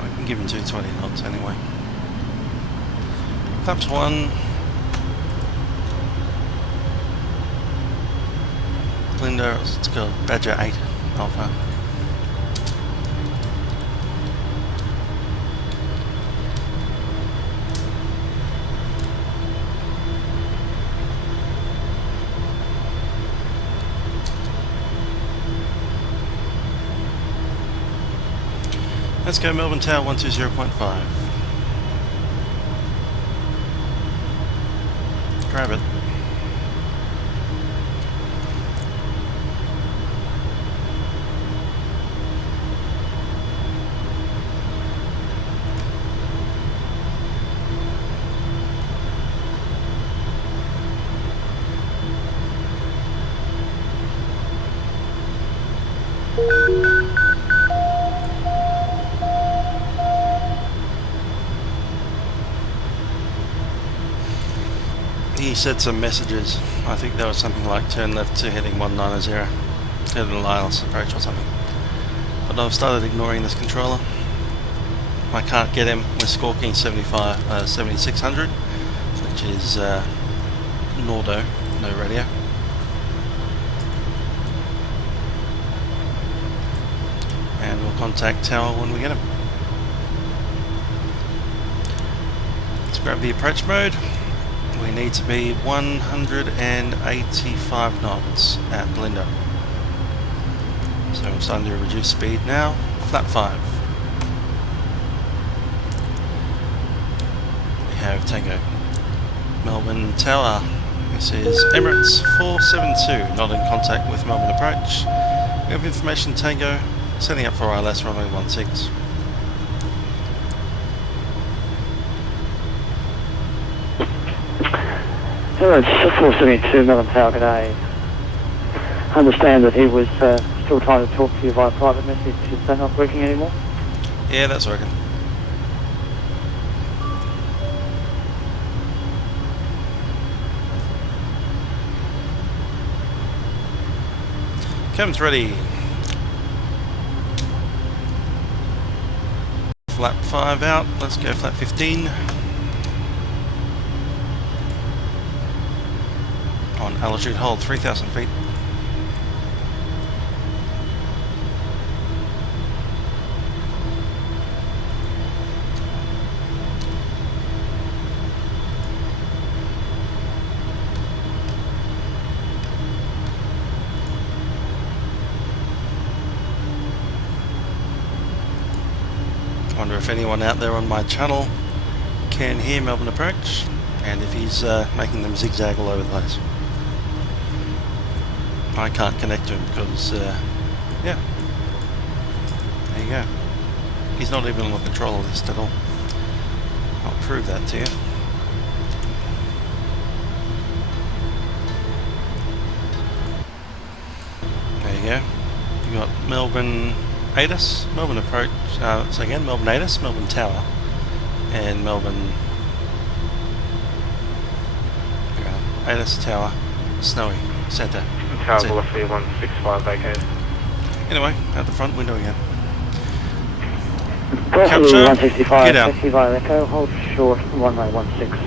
I can give him 220 knots anyway. Flaps 1. Belinda, let's go Badger 8 Alpha. Let's go Melbourne Tower 120.5. Grab it. He said some messages. I think there was something like turn left to heading 190, heading a wireless approach or something. But I've started ignoring this controller. I can't get him with squawking 7600, which is Nordo, no radio. And we'll contact tower when we get him. Let's grab the approach mode. We need to be 185 knots at Blindo. So I'm starting to reduce speed now. Flap 5. We have Tango. Melbourne Tower. This is Emirates 472, not in contact with Melbourne approach. We have information Tango, setting up for ILS runway 16. It's 472 Melbourne Tower, good day. I understand that he was still trying to talk to you via private message. Is that not working anymore? Yeah, that's working. Cabin's ready. Flap 5 out, let's go flap 15. On altitude hold 3,000 feet. Wonder if anyone out there on my channel can hear Melbourne approach, and if he's making them zigzag all over the place. I can't connect to him because, yeah, there you go. He's not even on the controller list at all. I'll prove that to you. There you go. You got Melbourne ATIS, Melbourne approach, so again, Melbourne ATIS, Melbourne Tower, and Melbourne ATIS Tower, Snowy, Centre. Tower velocity 165 vacated. Anyway, out the front window again. Velocity 165, get out. taxi via Echo, hold short, runway 16.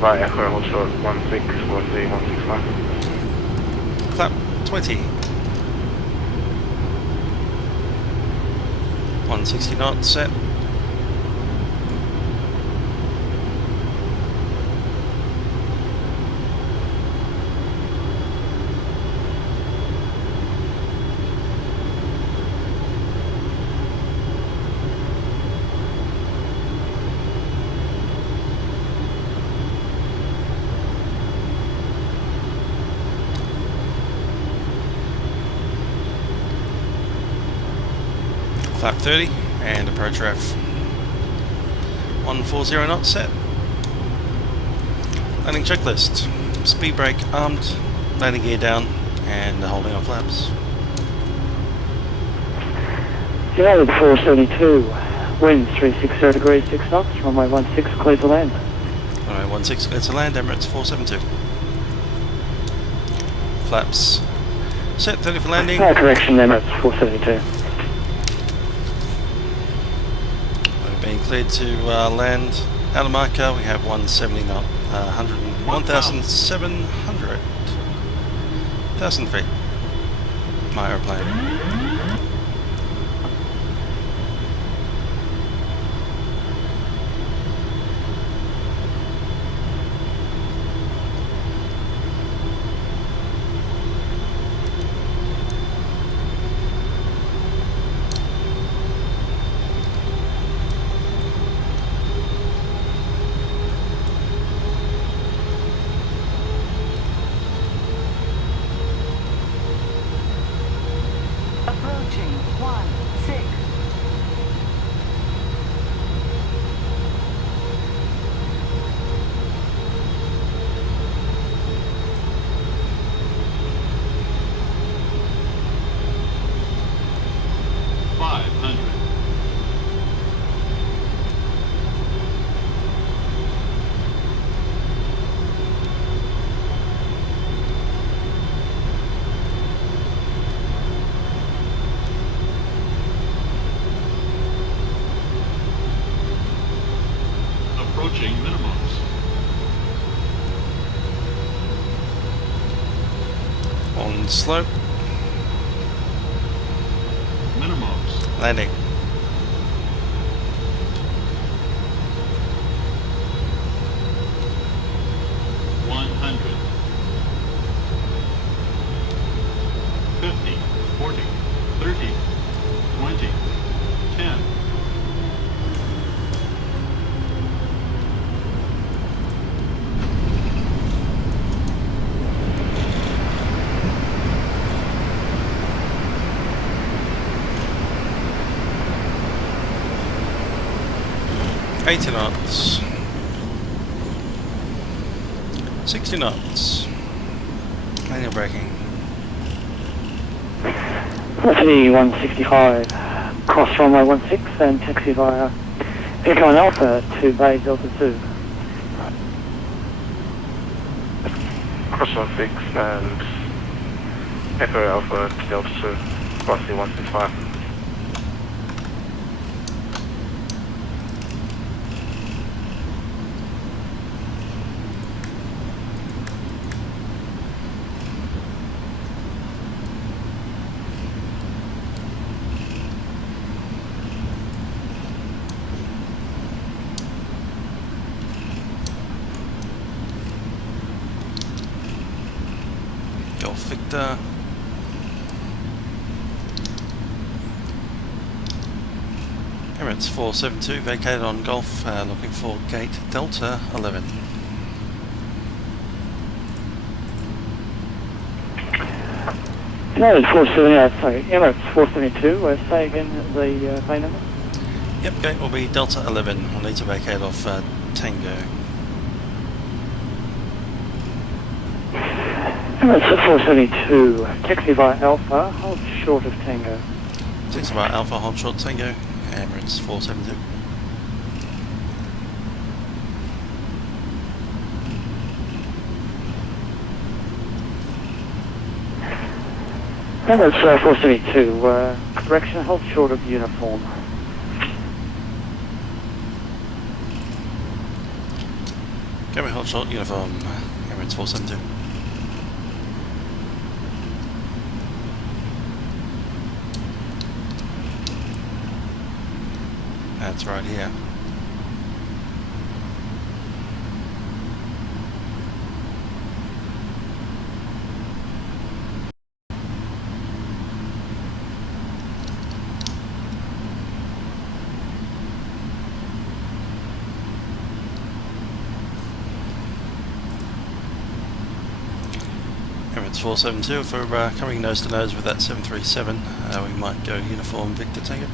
Right, Echo, hold short 16, velocity 165. Flap 20. 160 knots set. Flap 30 and approach ref 140 knots set. Landing checklist. Speed brake armed, landing gear down, and holding on flaps. United 472, wind 360 degrees 6 knots, runway 16 clear to land. Runway 16 clear to land, Emirates 472. Flaps set, 30 for landing. Correction, Emirates 472. Being cleared to land out of marker, we have 170 knot, 1,700 feet. My aeroplane. approaching minimums. On slope. Minimums. Landing. $80 knots. 60 knots. Manual braking. Velocity 165, cross runway 16 and taxi via Echo and Alpha to Bay Delta 2. Cross 16 and Echo Alpha to Delta 2, velocity 165. Victor. Emirates 472 vacated on Golf, looking for gate Delta 11. No, it's 470, sorry, Emirates 472, say again the plane number? Yep, gate will be Delta 11. We'll need to vacate off Tango. Emirates 472, taxi via Alpha, hold short of Tango. Taxi via Alpha, hold short Tango, Emirates 472. Emirates 472, correction, hold short of uniform. Going hold short uniform, Emirates 472. That's right here. Emirates 472 for coming nose to nose with that 737. We might go uniform Victor Tango.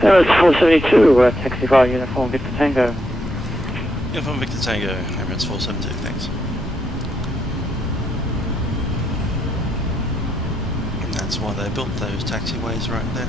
Emirates 472, taxi via uniform Victor Tango. Uniform Victor Tango, Emirates 472, thanks. And that's why they built those taxiways right there.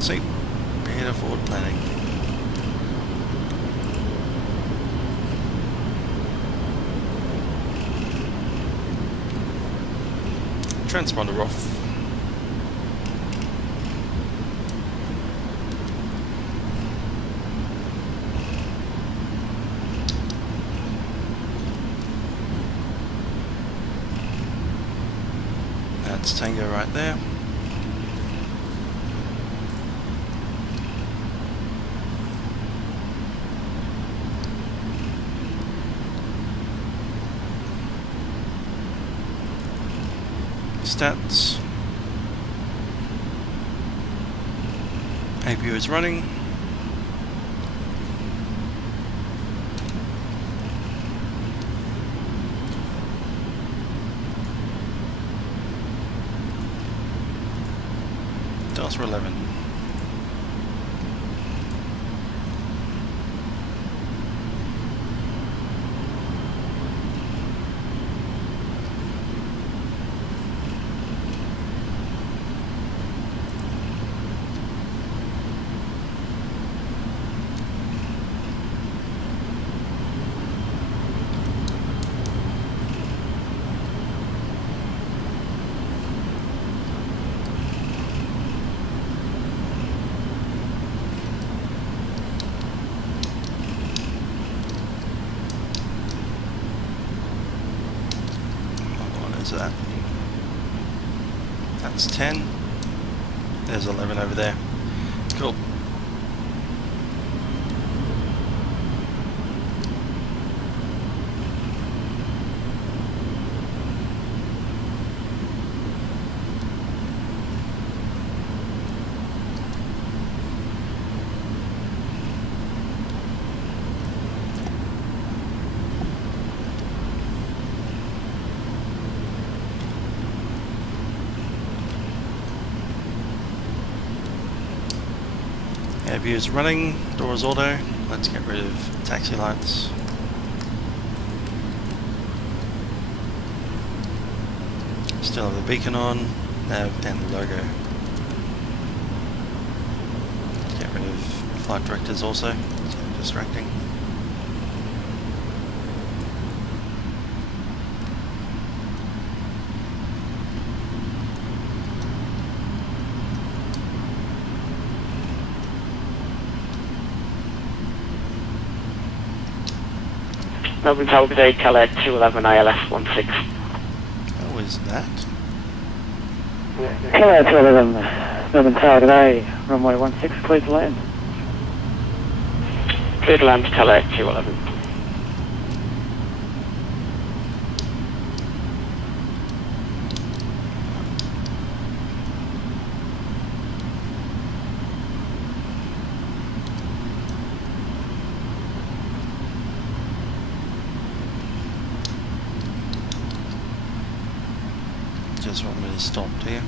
See, bit of forward planning. Transponder off. That's Tango right there. Stats. APU is running. Delta 11. That. That's 10. There's 11 over there. Cool. View is running, doors auto. Let's get rid of taxi lights. Still have the beacon on, nav and the logo. Get rid of flight directors also, so distracting. Melbourne Tower, good day, Keller 211 ILS 16. How is that? Keller 211, Melbourne Tower today, runway 16, please land. Clear to land, Keller 211. Just want me to stop here.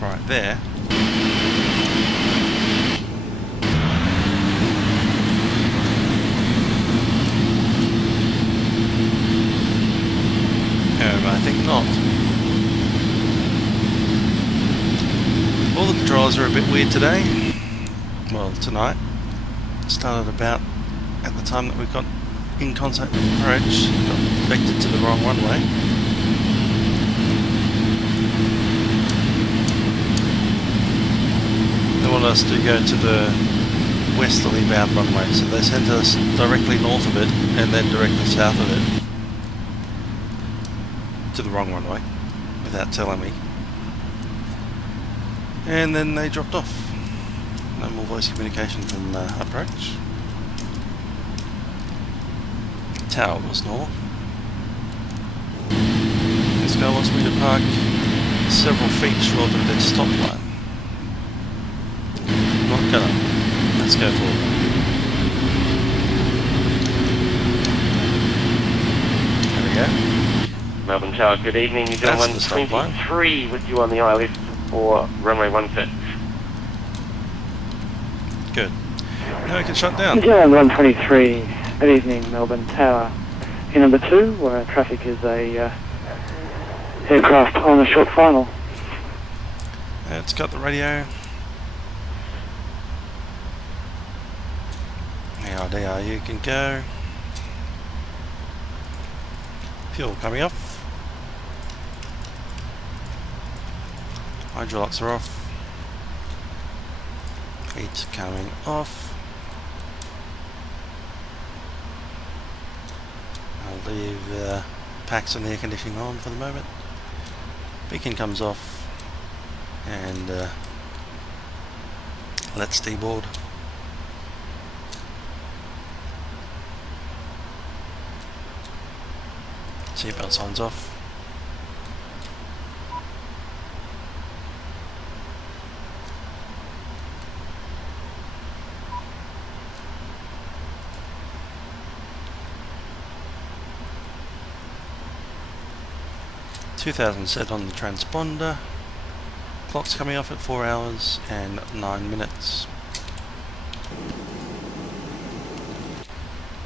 Right there. I think not. All the controls are a bit weird today. Well, tonight. Started about at the time that we got in contact with the approach, got vectored to the wrong runway. They wanted us to go to the westerly bound runway, so they sent us directly north of it and then directly south of it to the wrong runway without telling me. And then they dropped off. No more voice communication from approach. Tower was north. This guy wants me to park several feet short of their stop line. Not gonna. Let's go forward. There we go. Melbourne Tower, good evening. You're doing 123 with you on the ILS for runway 16. Good. Now we can shut down. Yeah, 123. Good evening, Melbourne Tower. In number 2, where traffic is a aircraft on a short final. It's got the radio. ARDR, you can go. Fuel coming off. Hydraulics are off. Heat coming off. I'll leave packs and the air conditioning on for the moment. Beacon comes off, and let's deboard. Seatbelt signs off. 2000 set on the transponder. Clock's coming off at 4 hours and 9 minutes.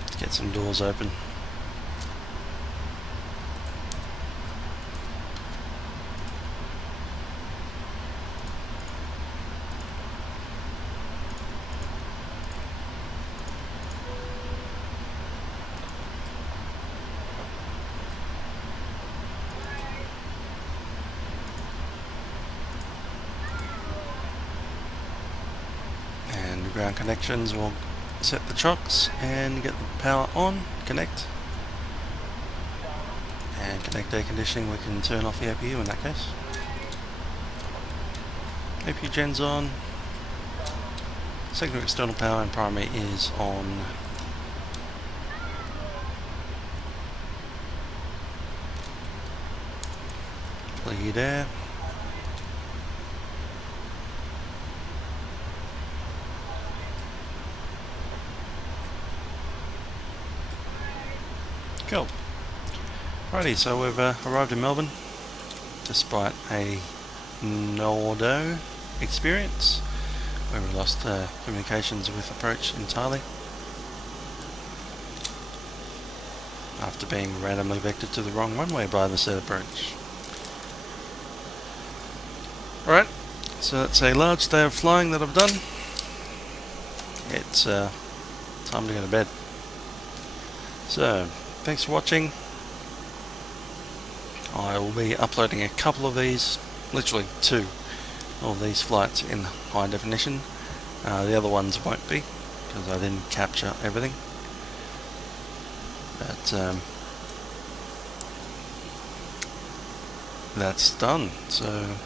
Let's get some doors open. Ground connections will set the chocks and get the power on, connect, and connect air conditioning. We can turn off the APU in that case. APU gen's on, secondary external power and primary is on. Bleed air. Cool. Righty, so we've arrived in Melbourne despite a Nordo experience where we lost communications with approach entirely after being randomly vectored to the wrong runway by the said approach. Alright, so that's a large day of flying that I've done. It's time to go to bed. So, thanks for watching. I will be uploading a couple of these, literally 2 of these flights in high definition. The other ones won't be, because I didn't capture everything. But that's done. So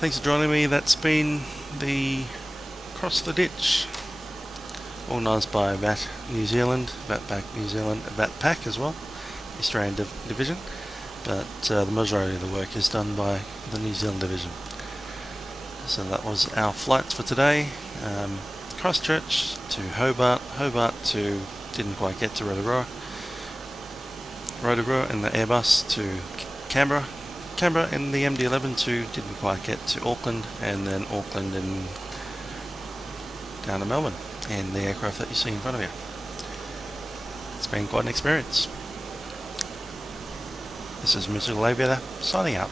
thanks for joining me. That's been the Cross the Ditch, organised by VATNZ, VATPAC New Zealand, VATPAC as well, Australian division, but the majority of the work is done by the New Zealand division. So that was our flights for today. Christchurch to Hobart, Hobart to, didn't quite get to Rotorua in the Airbus to Canberra, Canberra in the MD-11 to, didn't quite get to Auckland, and then Auckland and down to Melbourne in the aircraft that you see in front of you. It's been quite an experience. This is MIKEL signing out.